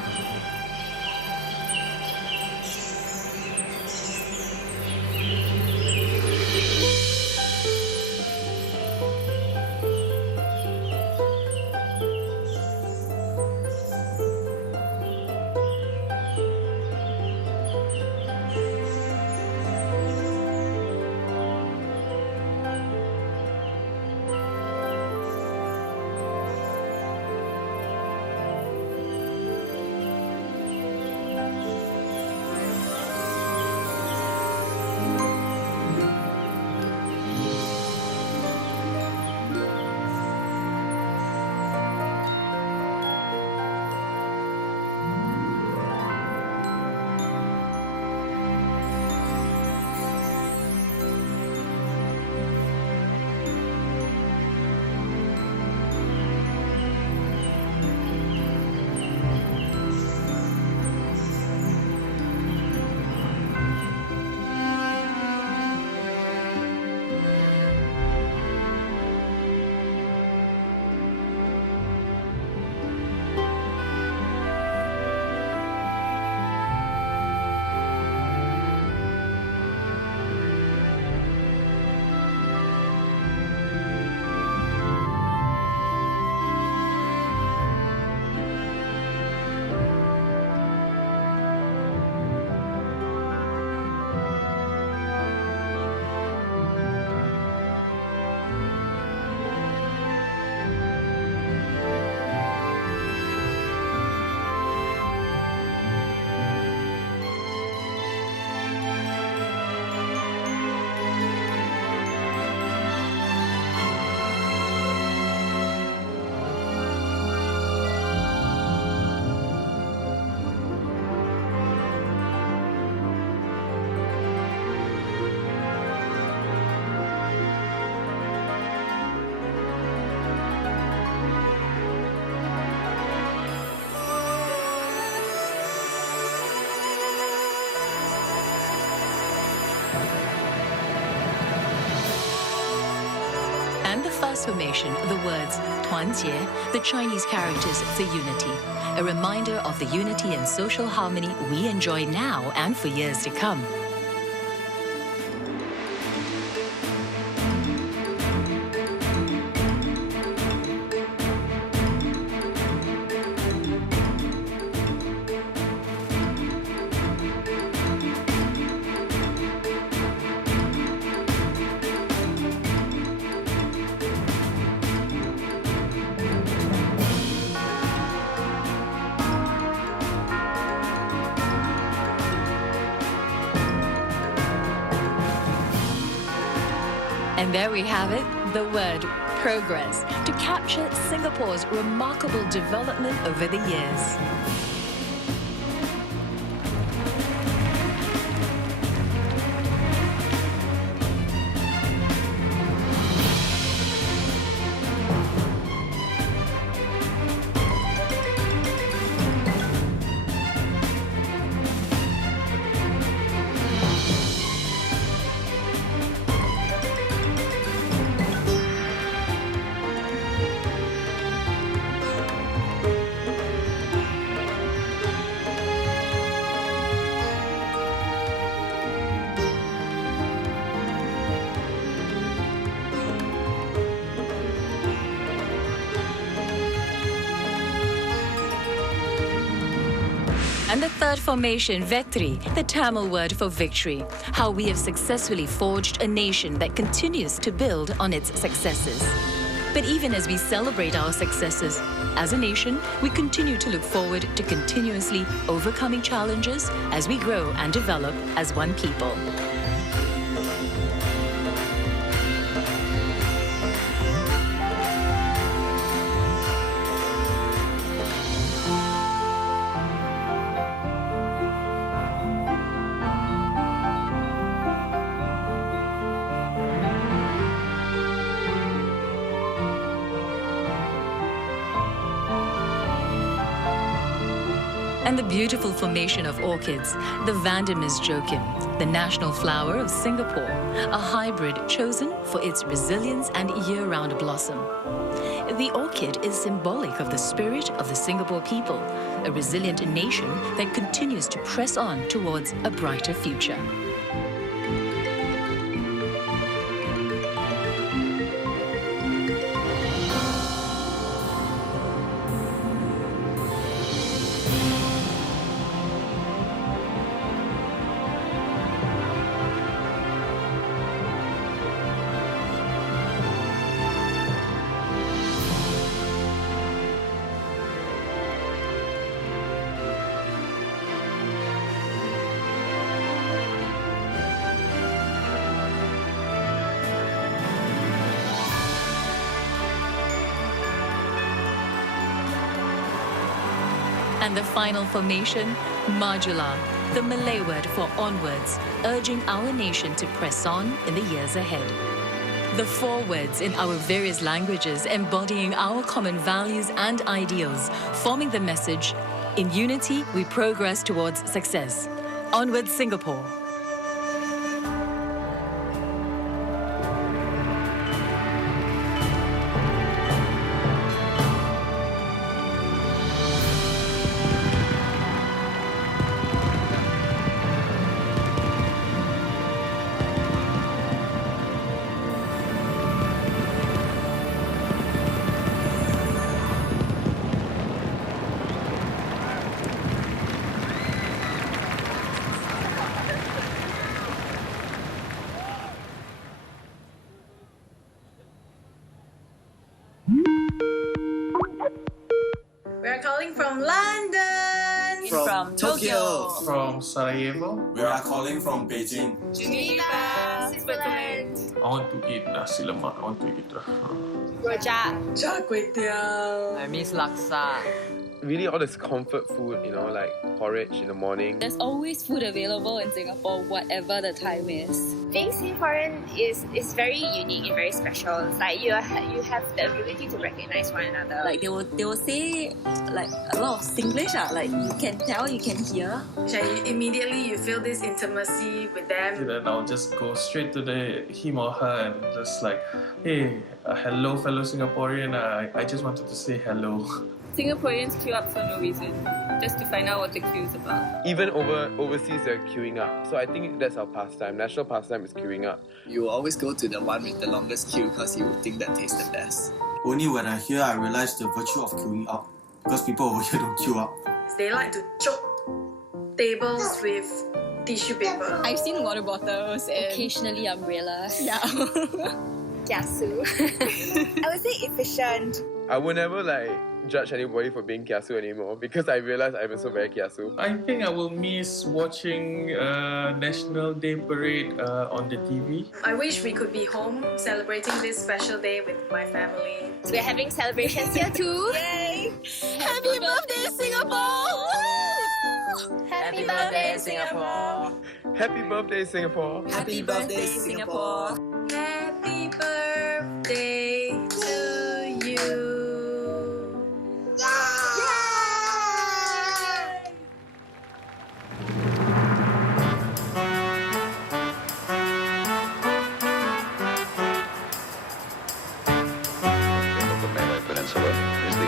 And the first formation, the words 团结, the Chinese characters for unity. a reminder of the unity and social harmony we enjoy now and for years to come. And there we have it, the word progress, to capture Singapore's remarkable development over the years. And the third formation, Vetri, the Tamil word for victory, how we have successfully forged a nation that continues to build on its successes. But even as we celebrate our successes, as a nation, we continue to look forward to continuously overcoming challenges as we grow and develop as one people. And the beautiful formation of orchids, the Vandamis joachim, the national flower of Singapore, a hybrid chosen for its resilience and year-round blossom. The orchid is symbolic of the spirit of the Singapore people, a resilient nation that continues to press on towards a brighter future. And the final formation, Majula, the Malay word for onwards, urging our nation to press on in the years ahead. The four words in our various languages embodying our common values and ideals, forming the message, in unity we progress towards success. Onwards, Singapore. We're calling from London. From Tokyo. From Sarajevo. We are calling from Beijing. Geneva, Switzerland. I want to eat nasi lemak. I want to eat Rojak. Char kway teow. I miss laksa. Really all this comfort food, you know, like porridge in the morning. There's always food available in Singapore, whatever the time is. Being Singaporean is very unique and very special. It's like you have the ability to recognize one another. Like they will say like a lot of Singlish, like you can tell, you can hear. Immediately you feel this intimacy with them. And then I'll just go straight to him or her and just like, hey, hello fellow Singaporean, I just wanted to say hello. Singaporeans queue up for no reason, just to find out what the queue is about. Even overseas, they're queuing up. So I think that's our pastime. National pastime is queuing up. You will always go to the one with the longest queue because you think that tastes the best. Only when I hear, I realize the virtue of queuing up. Because people over here don't queue up. They like to choke tables with tissue paper. I've seen water bottles and occasionally umbrellas. Yeah. Kiasu. I would say efficient. I would never judge anybody for being kiasu anymore because I realize I'm also very kiasu. I think I will miss watching National Day Parade on the TV. I wish we could be home celebrating this special day with my family. So we're having celebrations here too. Yay! Happy birthday, Singapore! Happy birthday, Singapore! Happy birthday, Singapore! Happy birthday, Singapore! Happy birthday to you!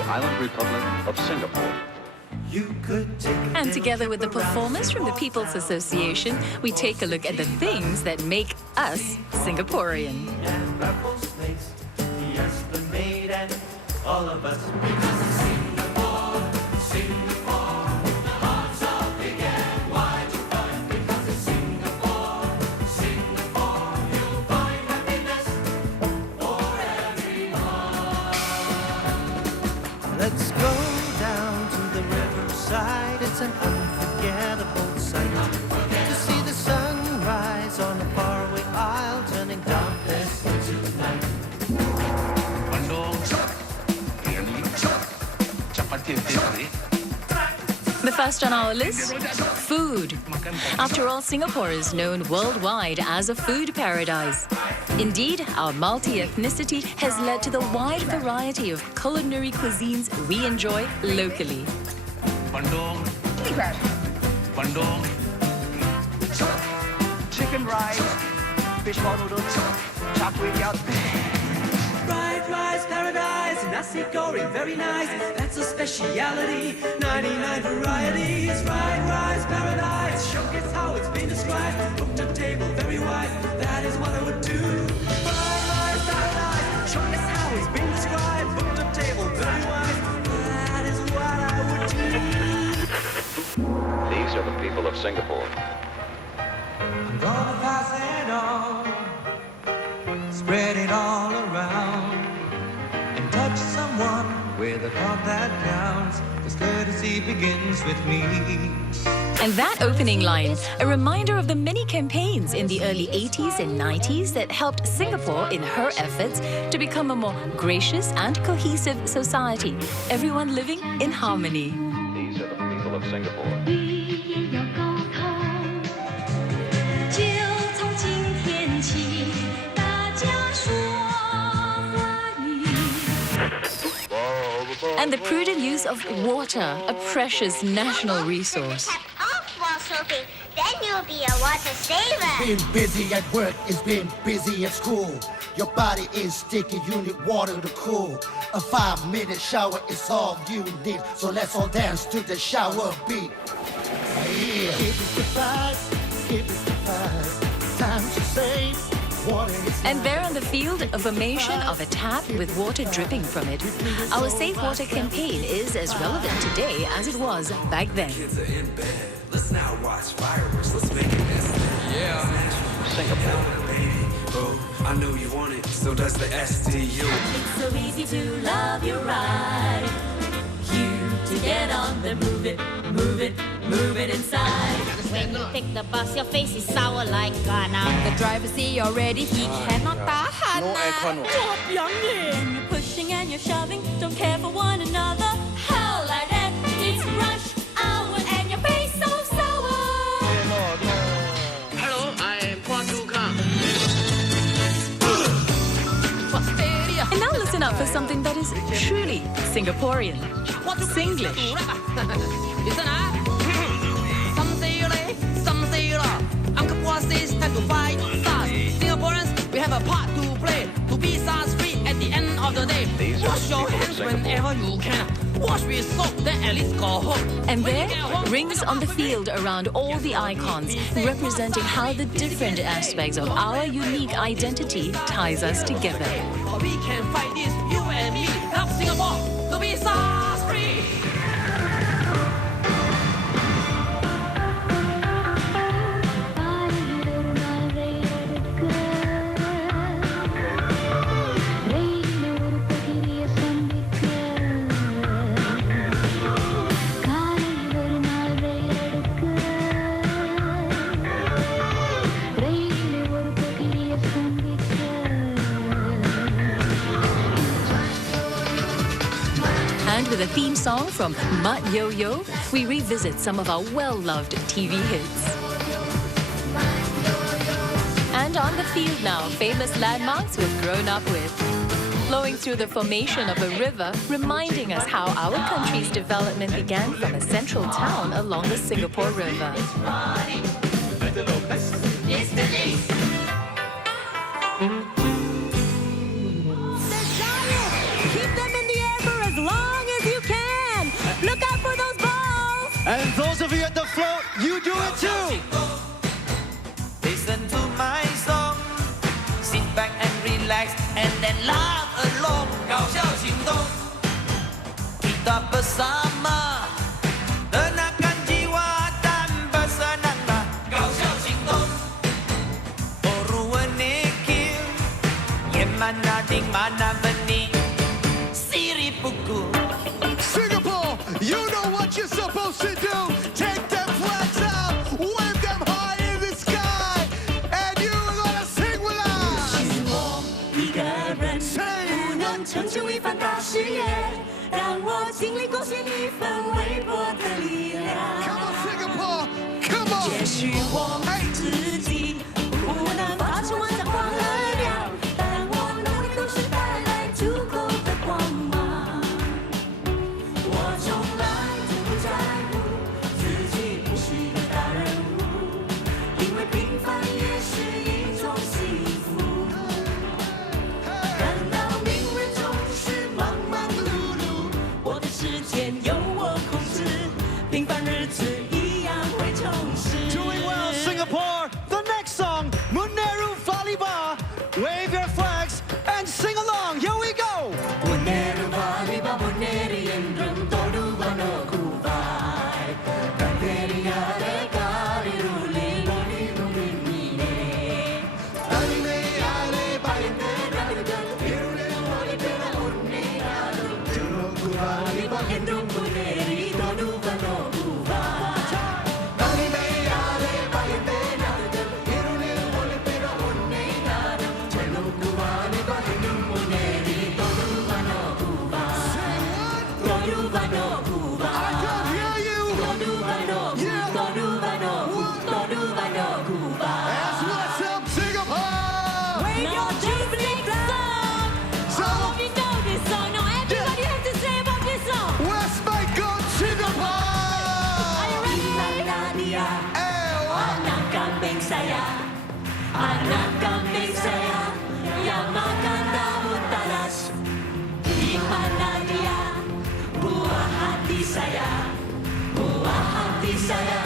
Island Republic of Singapore. And together with the performers from the People's Association, we take a look at the things that make us Singaporean. All of us. Let's go down to the riverside. It's an unforgettable sight to see the sunrise on a faraway isle, turning darkness into night. The first on our list, food. After all, Singapore is known worldwide as a food paradise. Indeed, our multi-ethnicity has led to the wide variety of culinary cuisines we enjoy locally. Bandung. Bandung. Chicken rice, fish ball noodles, char kway teow. Fried rice paradise, nasi goreng very nice. That's a speciality. 99 varieties. Fried rice paradise. Showcase how it's been described. Book the table very wise. That is what I would do. Fried rice paradise. Showcase how it's been described. Book the table very wise. That is what I would do. These are the people of Singapore. I'm gonna pass it on, spread it all around, and touch someone with a thought that counts, 'cause courtesy begins with me. And that opening line, a reminder of the many campaigns in the early 80s and 90s that helped Singapore in her efforts to become a more gracious and cohesive society, everyone living in harmony. These are the people of Singapore. And the prudent use of water, a precious national resource. While soaking, then you'll be a water saver. Been busy at work, it's been busy at school. Your body is sticky, you need water to cool. A 5-minute shower is all you need. So let's all dance to the shower beat. Yeah. Keep it the vibes, keep it the vibes. Time to save. And there on the field, a formation of a tap with water dripping from it. Our Safe Water campaign is as relevant today as it was back then. Kids are in bed. Let's now watch fireworks. Let's make it instant. Yeah. Singapore. Oh, I know you want it. So does the STU. It's so easy to love your ride. You to get on the move it, move it, move it inside. When you take the bus, your face is sour like Ghana. The driver see already, he cannot tahan. No aircon. Drop young in. You're pushing and you're shoving, don't care for one another. How like that? It's rush hour and your face so sour. Hello, I am Kuan Yew. And now listen up for something that is truly Singaporean. Singlish. Listen up. Some say Uncle Kuan says time to fight SARS. Singaporeans, we have a part to play. To be SARS free at the end of the day. Wash your hands whenever you can. wash with soap, then at least go home. And there, rings on the field around all the icons, representing how the different aspects of our unique identity ties us together. We can fight this, you and me. Love Singapore, to be SARS free. And with a theme song from Kuan Yew, we revisit some of our well-loved TV hits. And on the field now, famous landmarks we've grown up with. Flowing through the formation of a river, reminding us how our country's development began from a central town along the Singapore River. And those of you at the float, you do it too! Listen to my song, sit back and relax, and then laugh along. 搞笑行动 Kita bersama, tenangkan jiwa dan bersenang-senang. 搞笑行动 Oruwenekil, yang mana ding mana bening, siri pukul. Singapore, you know what you're supposed to do. Take them flags out, wave them high in the sky, and you're gonna sing with us. 是我一个人，不能成就一番大事业，让我经历贡献一份微薄的力量。Come on, Singapore, come on. 也许我自己不能发出万丈光和亮，但我能为都市带来足够的光芒。我从来就不在乎自己不是一个大人物，因为平凡也是一种幸福。感到命运总是忙忙碌碌，我的时间由我控制，平凡日子一样会充实。 Doing well, Singapore. The next song, Muneru Valiba. Wave your flags and sing along. Here we go. Muneru Valiba, Muneru என்றும் தொடுவனோ கூவாய். கத்தெரியாத காரிருளில் ஒளிரும் விண்மீனே. தனிமையாலே பயந்து நடுங்கும் இருளில் ஒளி பெற உன்னை நாடும். Muneru Valiba என்றும் முன்னேறி தொடுவனோ கூவாய். தனிமையாலே பயந்து நடுங்கும் இருளில் ஒளி பெற உன்னை நாடும். Muneru Valiba என்றும் முன்னேறி தொடுவனோ கூவாய். தொடுவனோ கூவாய். I can hear you. தொடுவனோ Yeah. தொடுவனோ தொடுவனோ கூவாய். That's what's up, Singapore. Wave your jubilee song. All of you know this song. Now everybody has to say about this song. West Bay go Singapore. Are you ready? Anak kambing saya, anak kambing saya yang makan daun talas. Di mana dia? Buah hati saya, buah hati saya,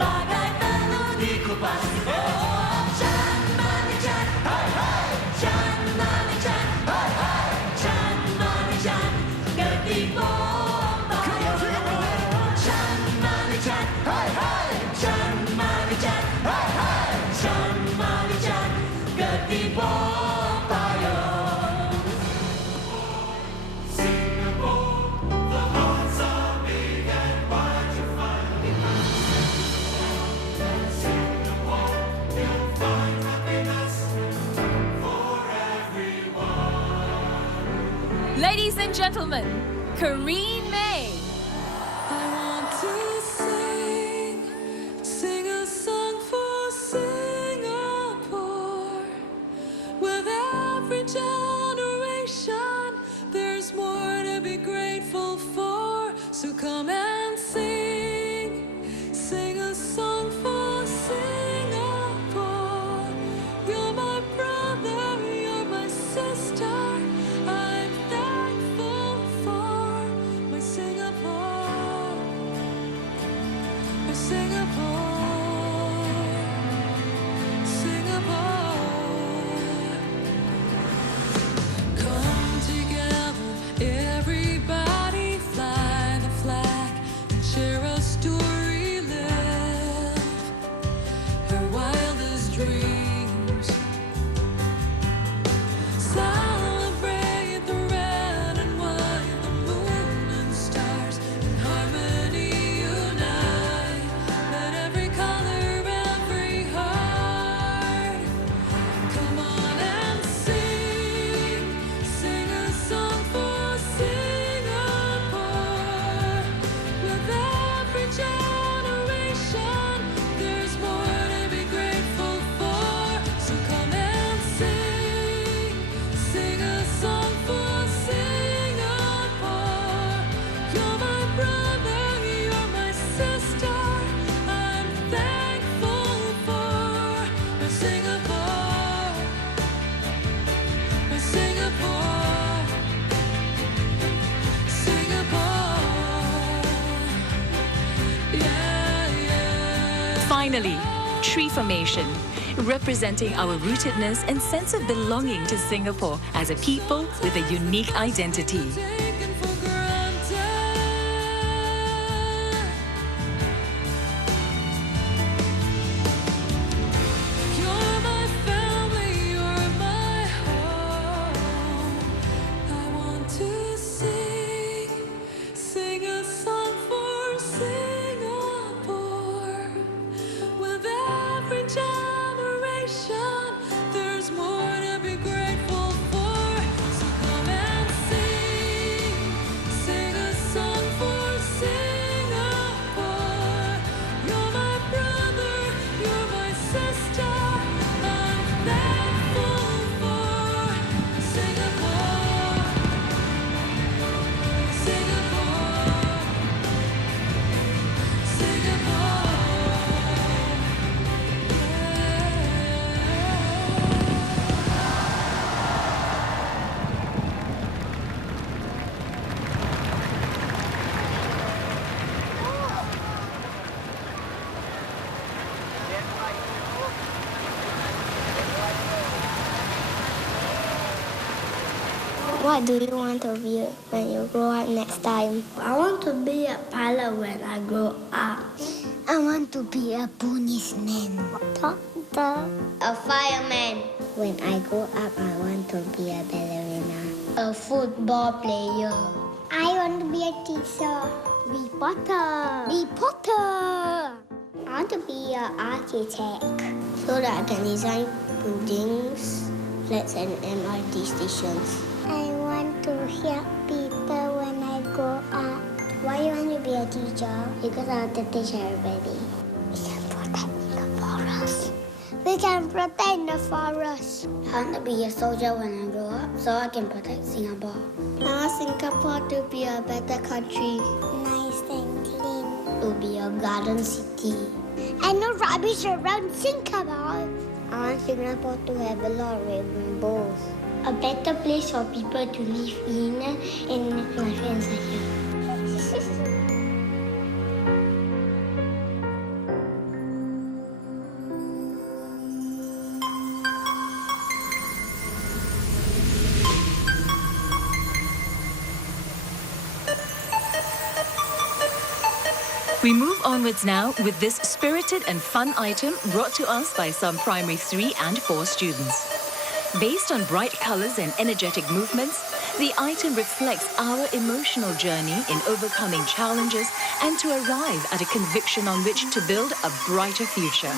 bagai telur dikupas. Oh, Chan Manichan, hai hai, Chan Manichan, hai hai, Chan Manichan, ketipu Chan Manichan, hai hai, Chan Manichan, hai hai, Chan Manichan, ketipu payung. Singapore, the hearts are big and wide to find. Singapore, you'll find happiness for everyone. Ladies and gentlemen, Kareen May. I want to sing a song for Singapore. With every generation, there's more to be grateful for. So come and sing a song for Singapore. You're my brother, you're my sister. I'm thankful for my Singapore. Finally, tree formation, representing our rootedness and sense of belonging to Singapore as a people with a unique identity. What do you want to be when you grow up next time? I want to be a pilot when I grow up. I want to be a policeman. Doctor. A fireman. When I grow up, I want to be a ballerina. A football player. I want to be a teacher. Reporter. Reporter. I want to be an architect. So that I can design buildings, flats and MRT stations. I want to help people when I grow up. Why you want to be a teacher? Because I want to teach everybody. We can protect the forest. We can protect the forest. I want to be a soldier when I grow up so I can protect Singapore. I want Singapore to be a better country. Nice and clean. To be a garden city. And no rubbish around Singapore. I want Singapore to have a lot of rainbows. A better place for people to live in, and my friends are here. We move onwards now with this spirited and fun item brought to us by some primary 3 and 4 students. Based on bright colors and energetic movements, the item reflects our emotional journey in overcoming challenges and to arrive at a conviction on which to build a brighter future.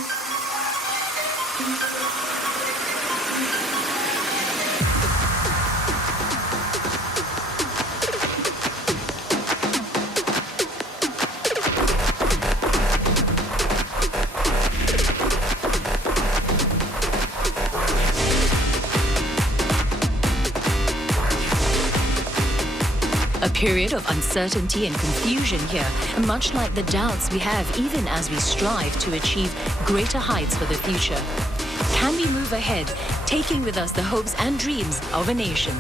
A period of uncertainty and confusion here, much like the doubts we have even as we strive to achieve greater heights for the future. Can we move ahead, taking with us the hopes and dreams of a nation?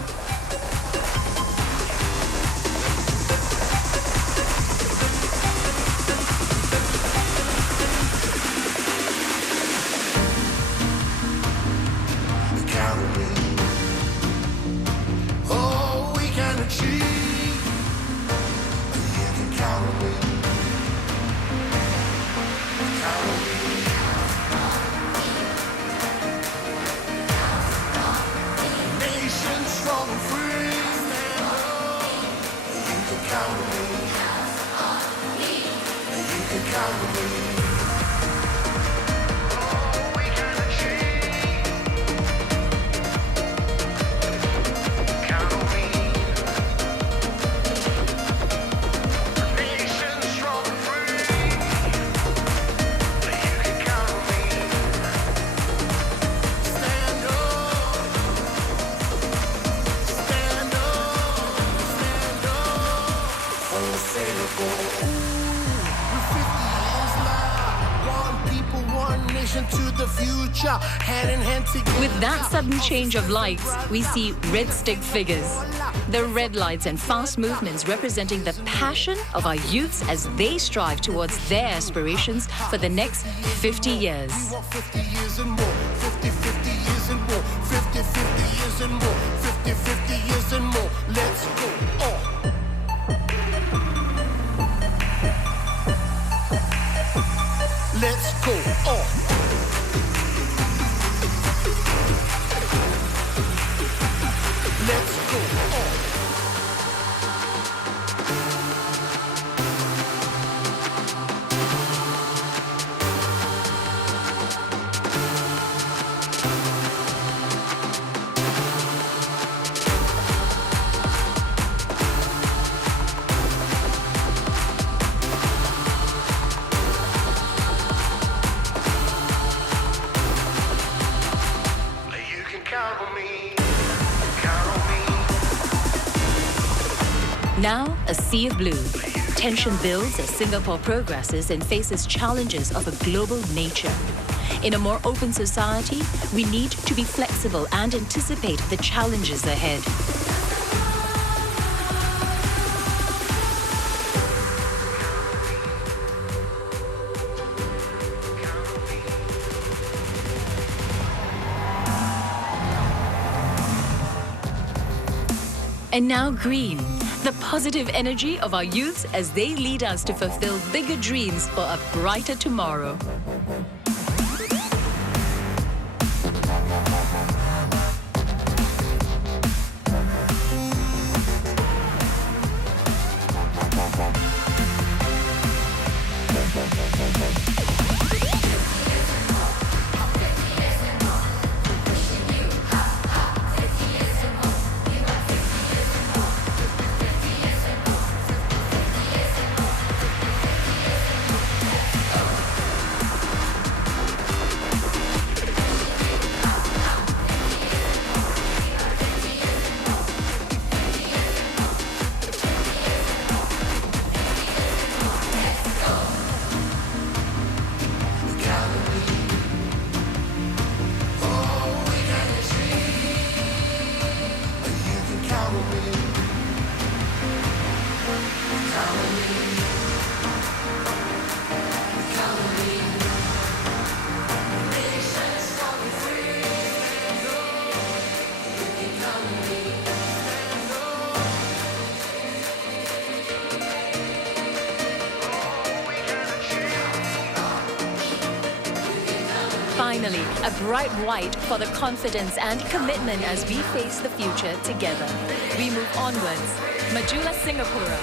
Strong into the future, hand in hand together. With that sudden change of lights, we see red stick figures. The red lights and fast movements representing the passion of our youths as they strive towards their aspirations for the next 50 years. 50 years and more, 50 years and more, 50 years and more, 50 years and more. Let's go. Let's go. Let's go. Now, a sea of blue. Tension builds as Singapore progresses and faces challenges of a global nature. In a more open society, we need to be flexible and anticipate the challenges ahead. And now green, the positive energy of our youths as they lead us to fulfill bigger dreams for a brighter tomorrow. Finally, a bright white for the confidence and commitment as we face the future together. We move onwards. Majulah Singapura.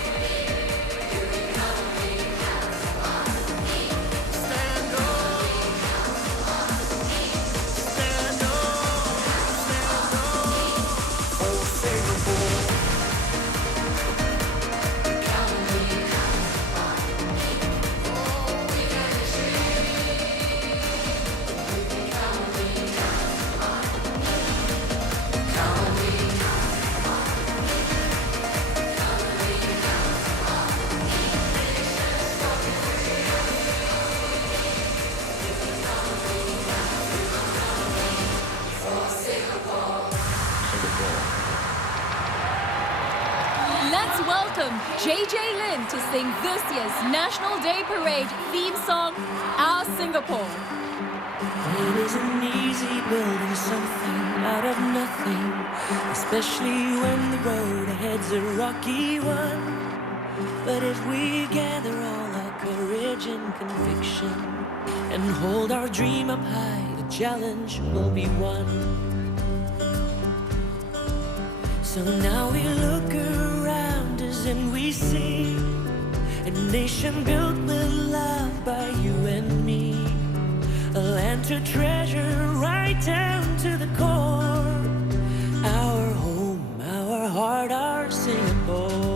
Let's welcome JJ Lin to sing this year's National Day Parade theme song, Our Singapore. It isn't easy building something out of nothing, especially when the road ahead's a rocky one. But if we gather all our courage and conviction and hold our dream up high, the challenge will be won. So now we look around us and we see a nation built with love by you and me, a land to treasure right down to the core, our home, our heart, our Singapore.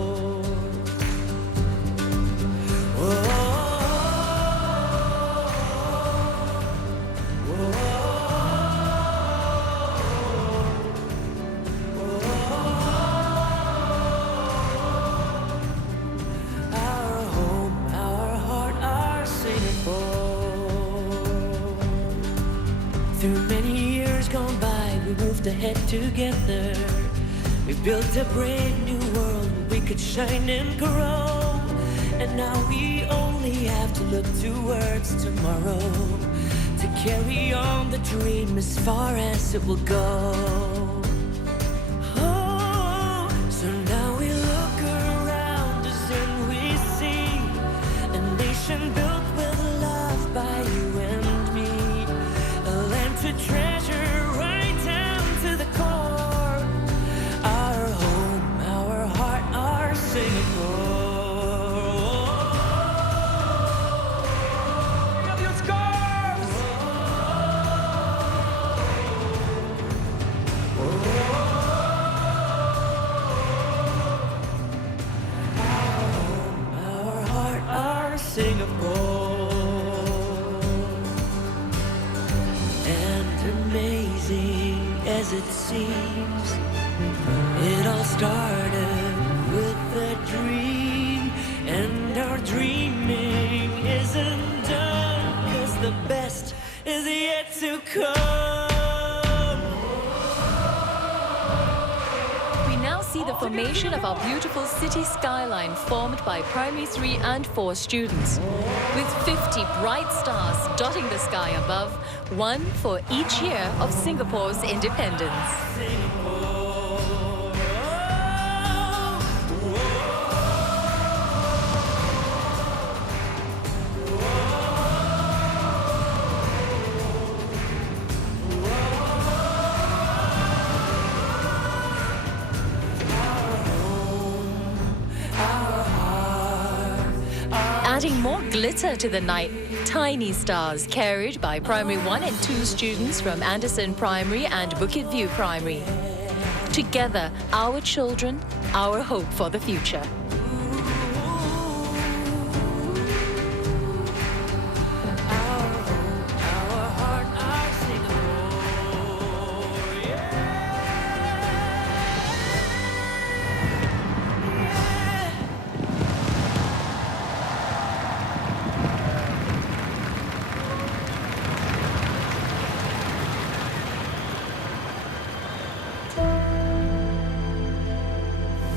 Through many years gone by, we moved ahead together. We built a brand new world where we could shine and grow. And now we only have to look towards tomorrow to carry on the dream as far as it will go. Oh, so now we look around us and we see a nation built with love by you and me, a land to treasure right down to the core. Our home, our heart, our Singapore. Singapore. And amazing as it seems, it all started with a dream, and our dreaming isn't done, 'cause the best is yet to come. See the formation of our beautiful city skyline formed by primary 3 and 4 students. With 50 bright stars dotting the sky above, one for each year of Singapore's independence. Adding more glitter to the night, tiny stars carried by primary 1 and 2 students from Anderson Primary and Bukit View Primary. Together, our children, our hope for the future.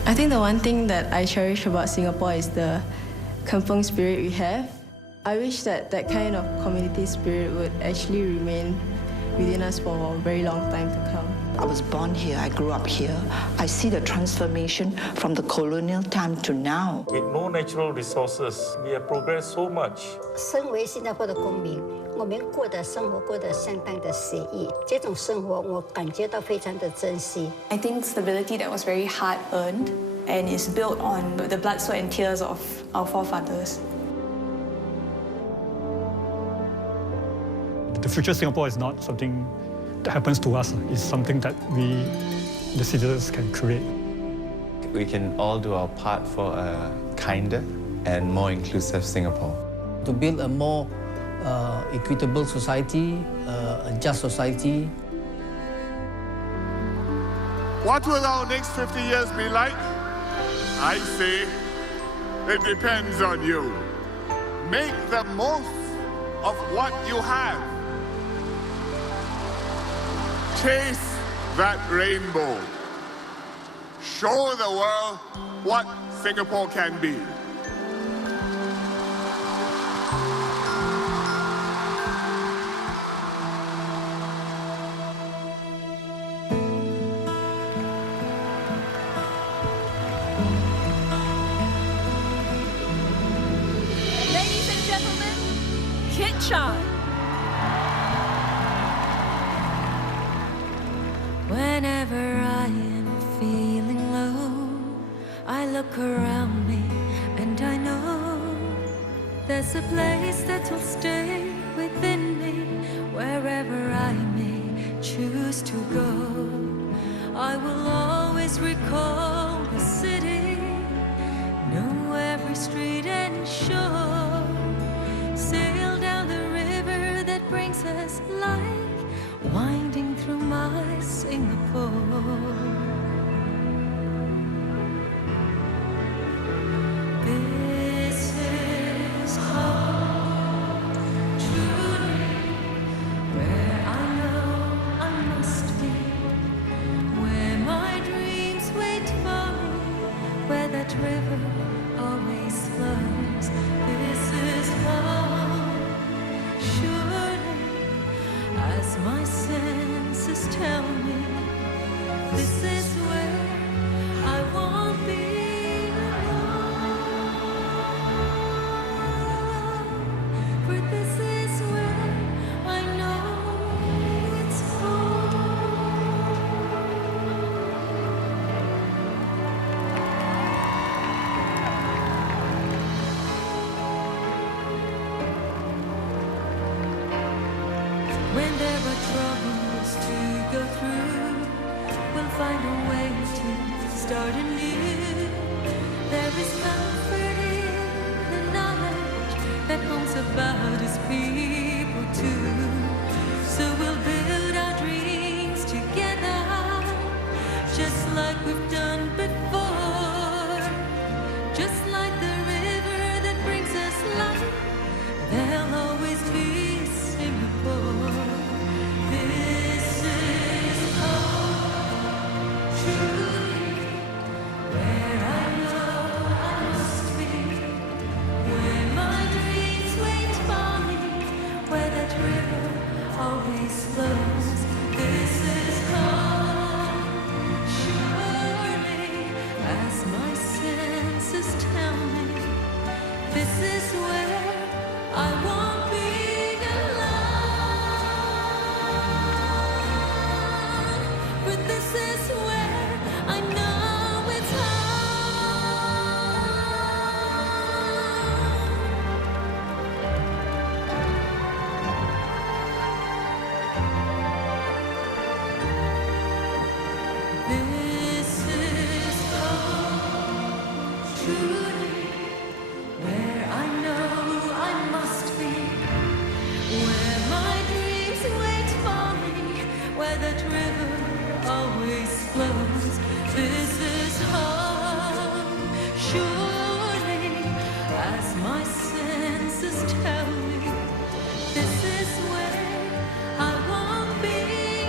I think the one thing that I cherish about Singapore is the kampung spirit we have. I wish that that kind of community spirit would actually remain within us for a very long time to come. I was born here, I grew up here. I see the transformation from the colonial time to now. With no natural resources, we have progressed so much. 身为新加坡的公民，我们过的生活过得相当的写意，这种生活我感觉到非常的珍惜。I think stability that was very hard-earned and is built on the blood, sweat and tears of our forefathers. The future of Singapore is not something that happens to us. It's something that we, the citizens, can create. We can all do our part for a kinder and more inclusive Singapore. To build a more equitable society, a just society. What will our next 50 years be like? I say it depends on you. Make the most of what you have. Chase that rainbow. Show the world what Singapore can be. Ladies and gentlemen, Kit Chan. Whenever I am feeling low, I look around me and I know there's a place that will stay within me. Wherever I may choose to go, I will always recall the city, know every street and shore, sail down the river that brings us life, winding through my Singapore. This is home, truly, where I know as my senses tell me this is where I won't be alone. For this is where I know it's home. When there are troubles to go through, we'll find a way to start anew. There is comfort in the knowledge that home's about his people too. So we'll build our dreams together, just like we've done before. Just like the river that brings us life, there'll always be Singapore. This is home, truly, where I know I must be, where my dreams wait for me, where that river always flows. This is home, surely, as my senses tell me, this is where I won't be alone. But this is where I know it's home. This is home, truly, where I know I must be, where my dreams wait for me, where that river always flows. This is home, surely, as my senses tell me. This is where I won't be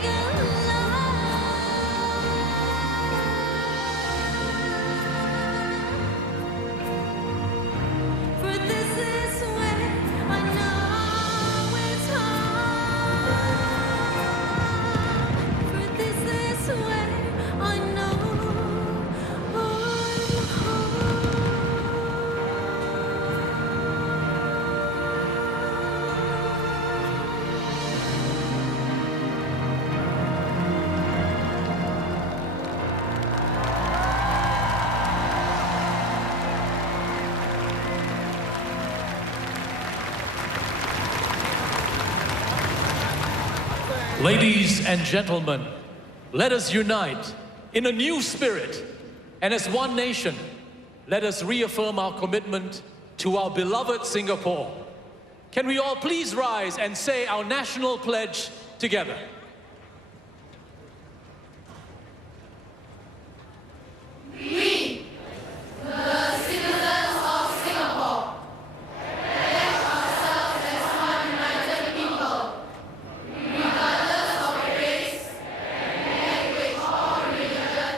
alone. For this is where I know it's home. For this is where I know I'm Ladies and gentlemen, let us unite in a new spirit, and as one nation, let us reaffirm our commitment to our beloved Singapore. Can we all please rise and say our national pledge together? We, the citizens of Singapore, pledge ourselves as one united people, regardless of race, language, or religion,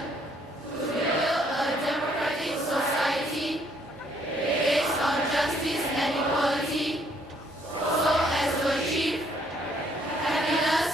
to build a democratic society based on justice and equality, so as to achieve happiness,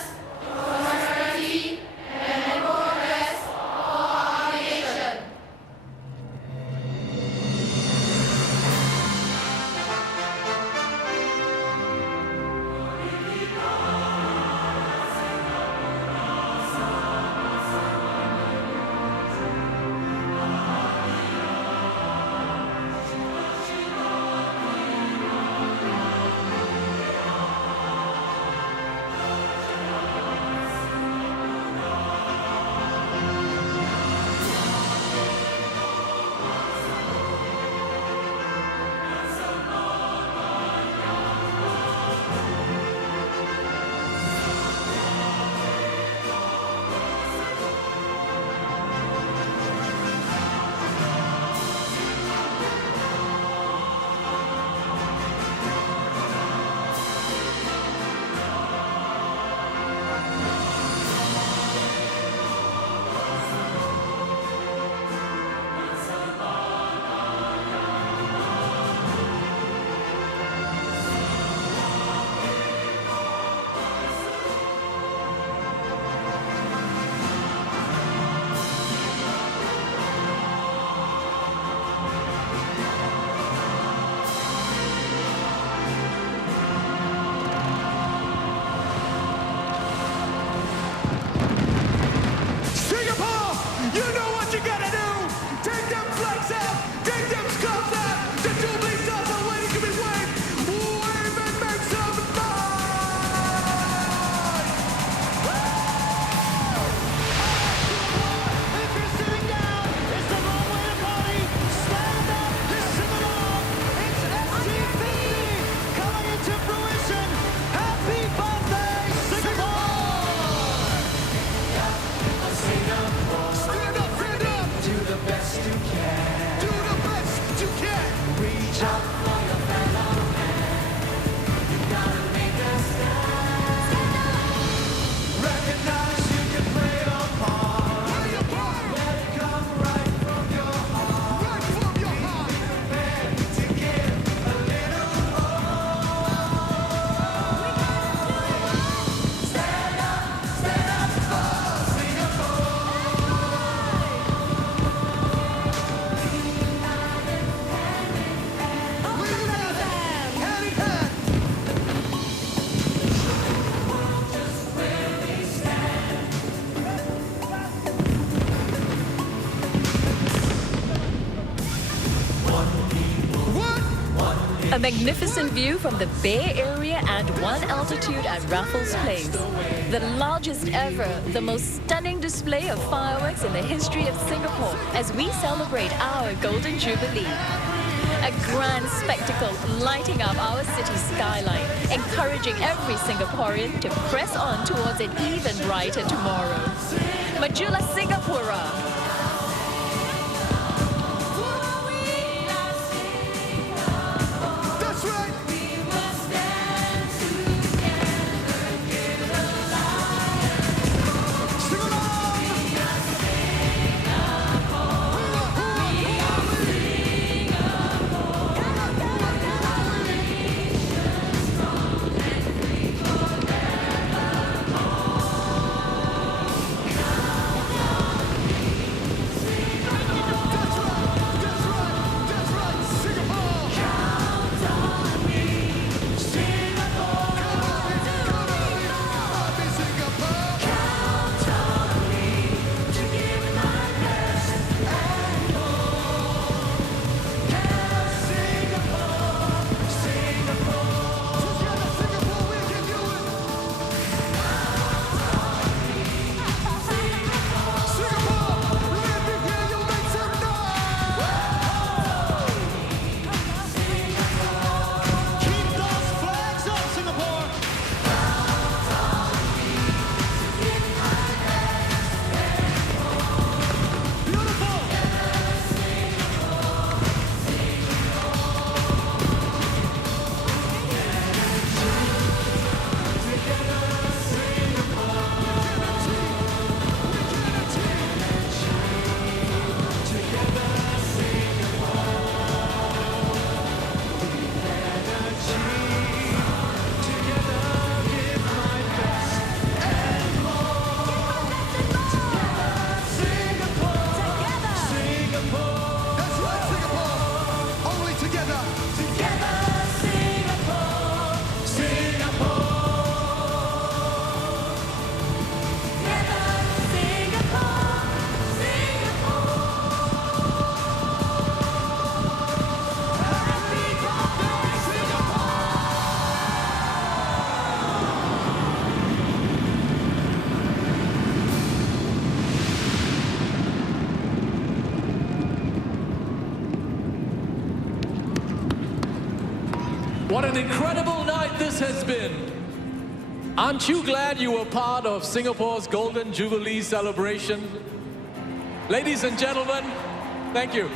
magnificent view from the Bay Area and one altitude at Raffles Place. The largest ever, the most stunning display of fireworks in the history of Singapore as we celebrate our Golden Jubilee. A grand spectacle lighting up our city skyline, encouraging every Singaporean to press on towards an even brighter tomorrow. Majulah Singapura! What an incredible night this has been. Aren't you glad you were part of Singapore's Golden Jubilee celebration? Ladies and gentlemen, thank you.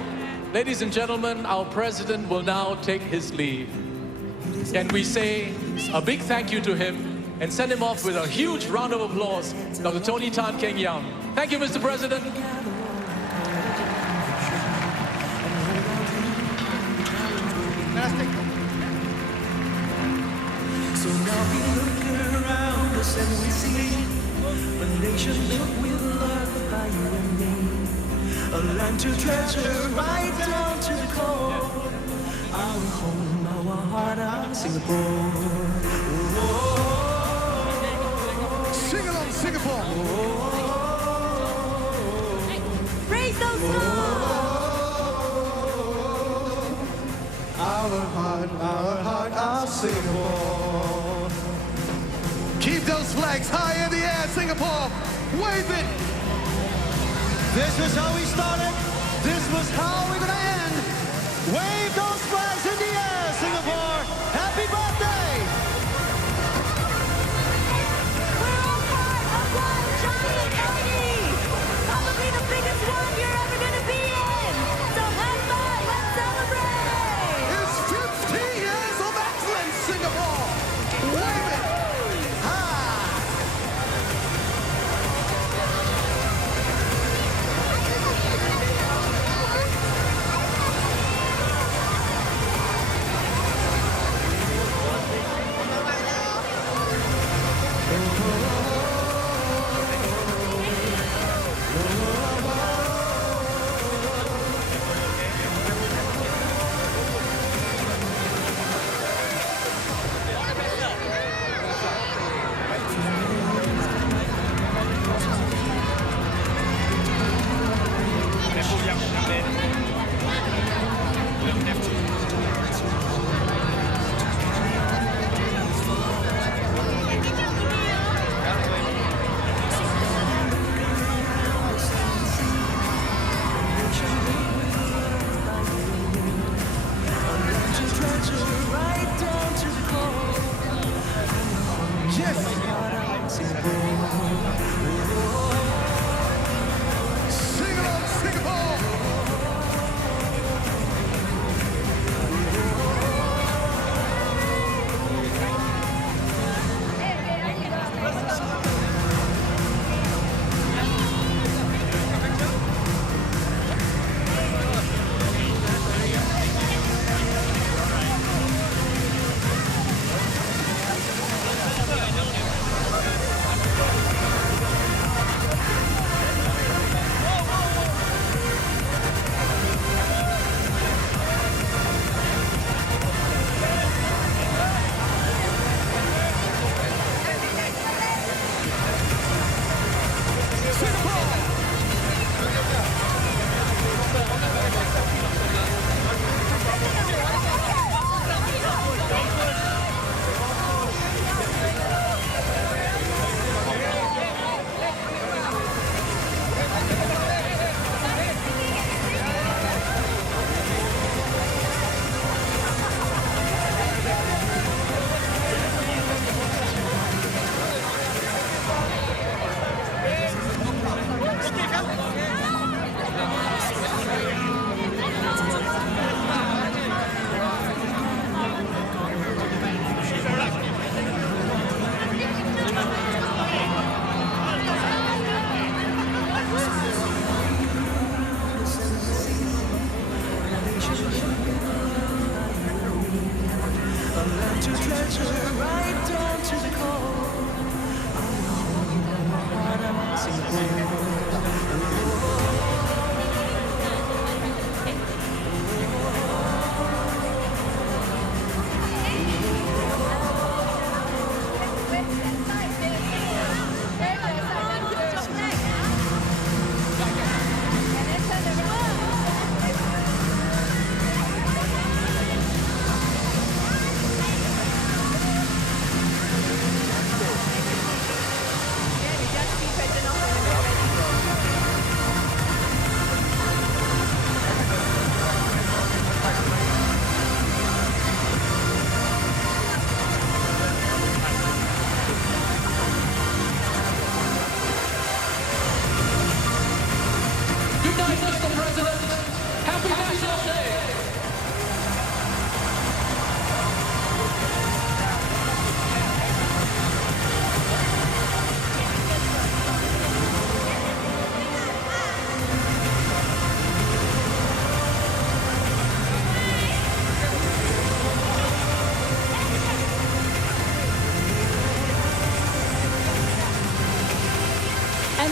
Ladies and gentlemen, our president will now take his leave. Can we say a big thank you to him and send him off with a huge round of applause, Dr. Tony Tan Keng Yam. Thank you, Mr. President. So now we look around us and we see a nation built with love by you and me. A land to treasure right down to the core. Our home, our heart, our Singapore. Sing along, Singapore. Raise those songs. Our heart, our Singapore. Keep those flags high in the air, Singapore. Wave it. This is how we started. This was how we're gonna end. Wave those flags in the air, Singapore. Happy birthday. We're all part of one giant party. Probably the biggest one you're ever gonna be in. So have fun. Let's celebrate. It's 50 years of excellence, Singapore. Wave it.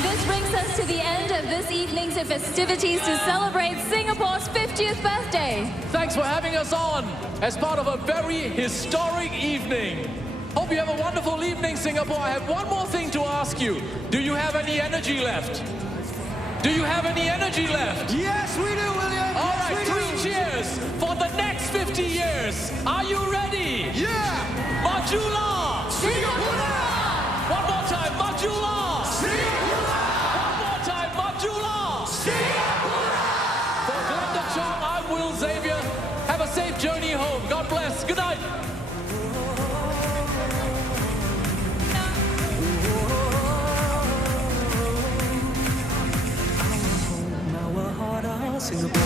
this brings us to the end of this evening's festivities to celebrate Singapore's 50th birthday. Thanks for having us on as part of a very historic evening. Hope you have a wonderful evening, Singapore. I have one more thing to ask you. Do you have any energy left? Do you have any energy left? Yes, we do, William. All yes, right, 3 cheers for the next 50 years. Are you ready? Yeah! Majula! Singapore! One more time, Majula! Singapore! One more time, Majula! Singapore! For Glenda Chong, I'm Will Xavier. Have a safe journey home. God bless. Good night. Singapore.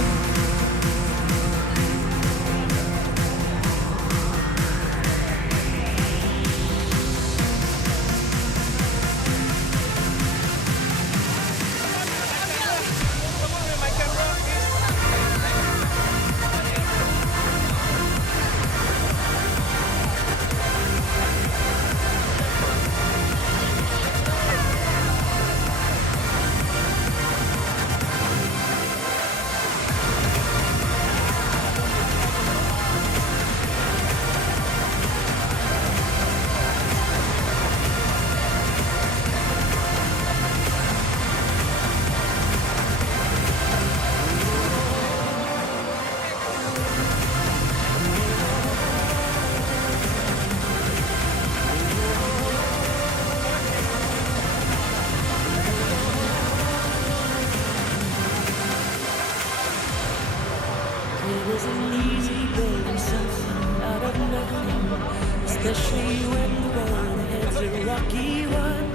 Especially when the road heads a rocky one.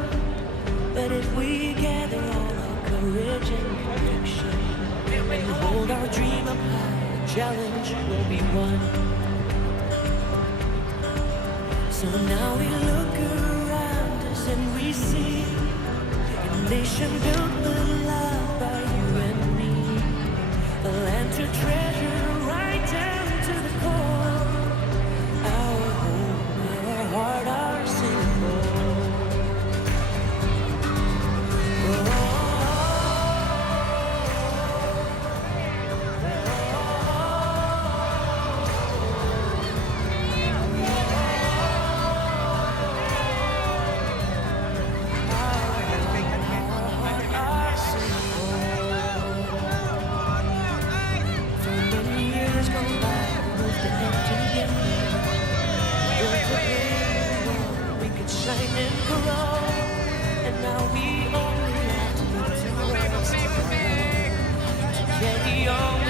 But if we gather all our courage and conviction and hold our dream up high, the challenge will be won. So now we look around us and we see a nation built with love by you and me, a land to treasure right down to the core. Our home, our heart, our Singapore. Shine and grow, and now we only have to look to carry on.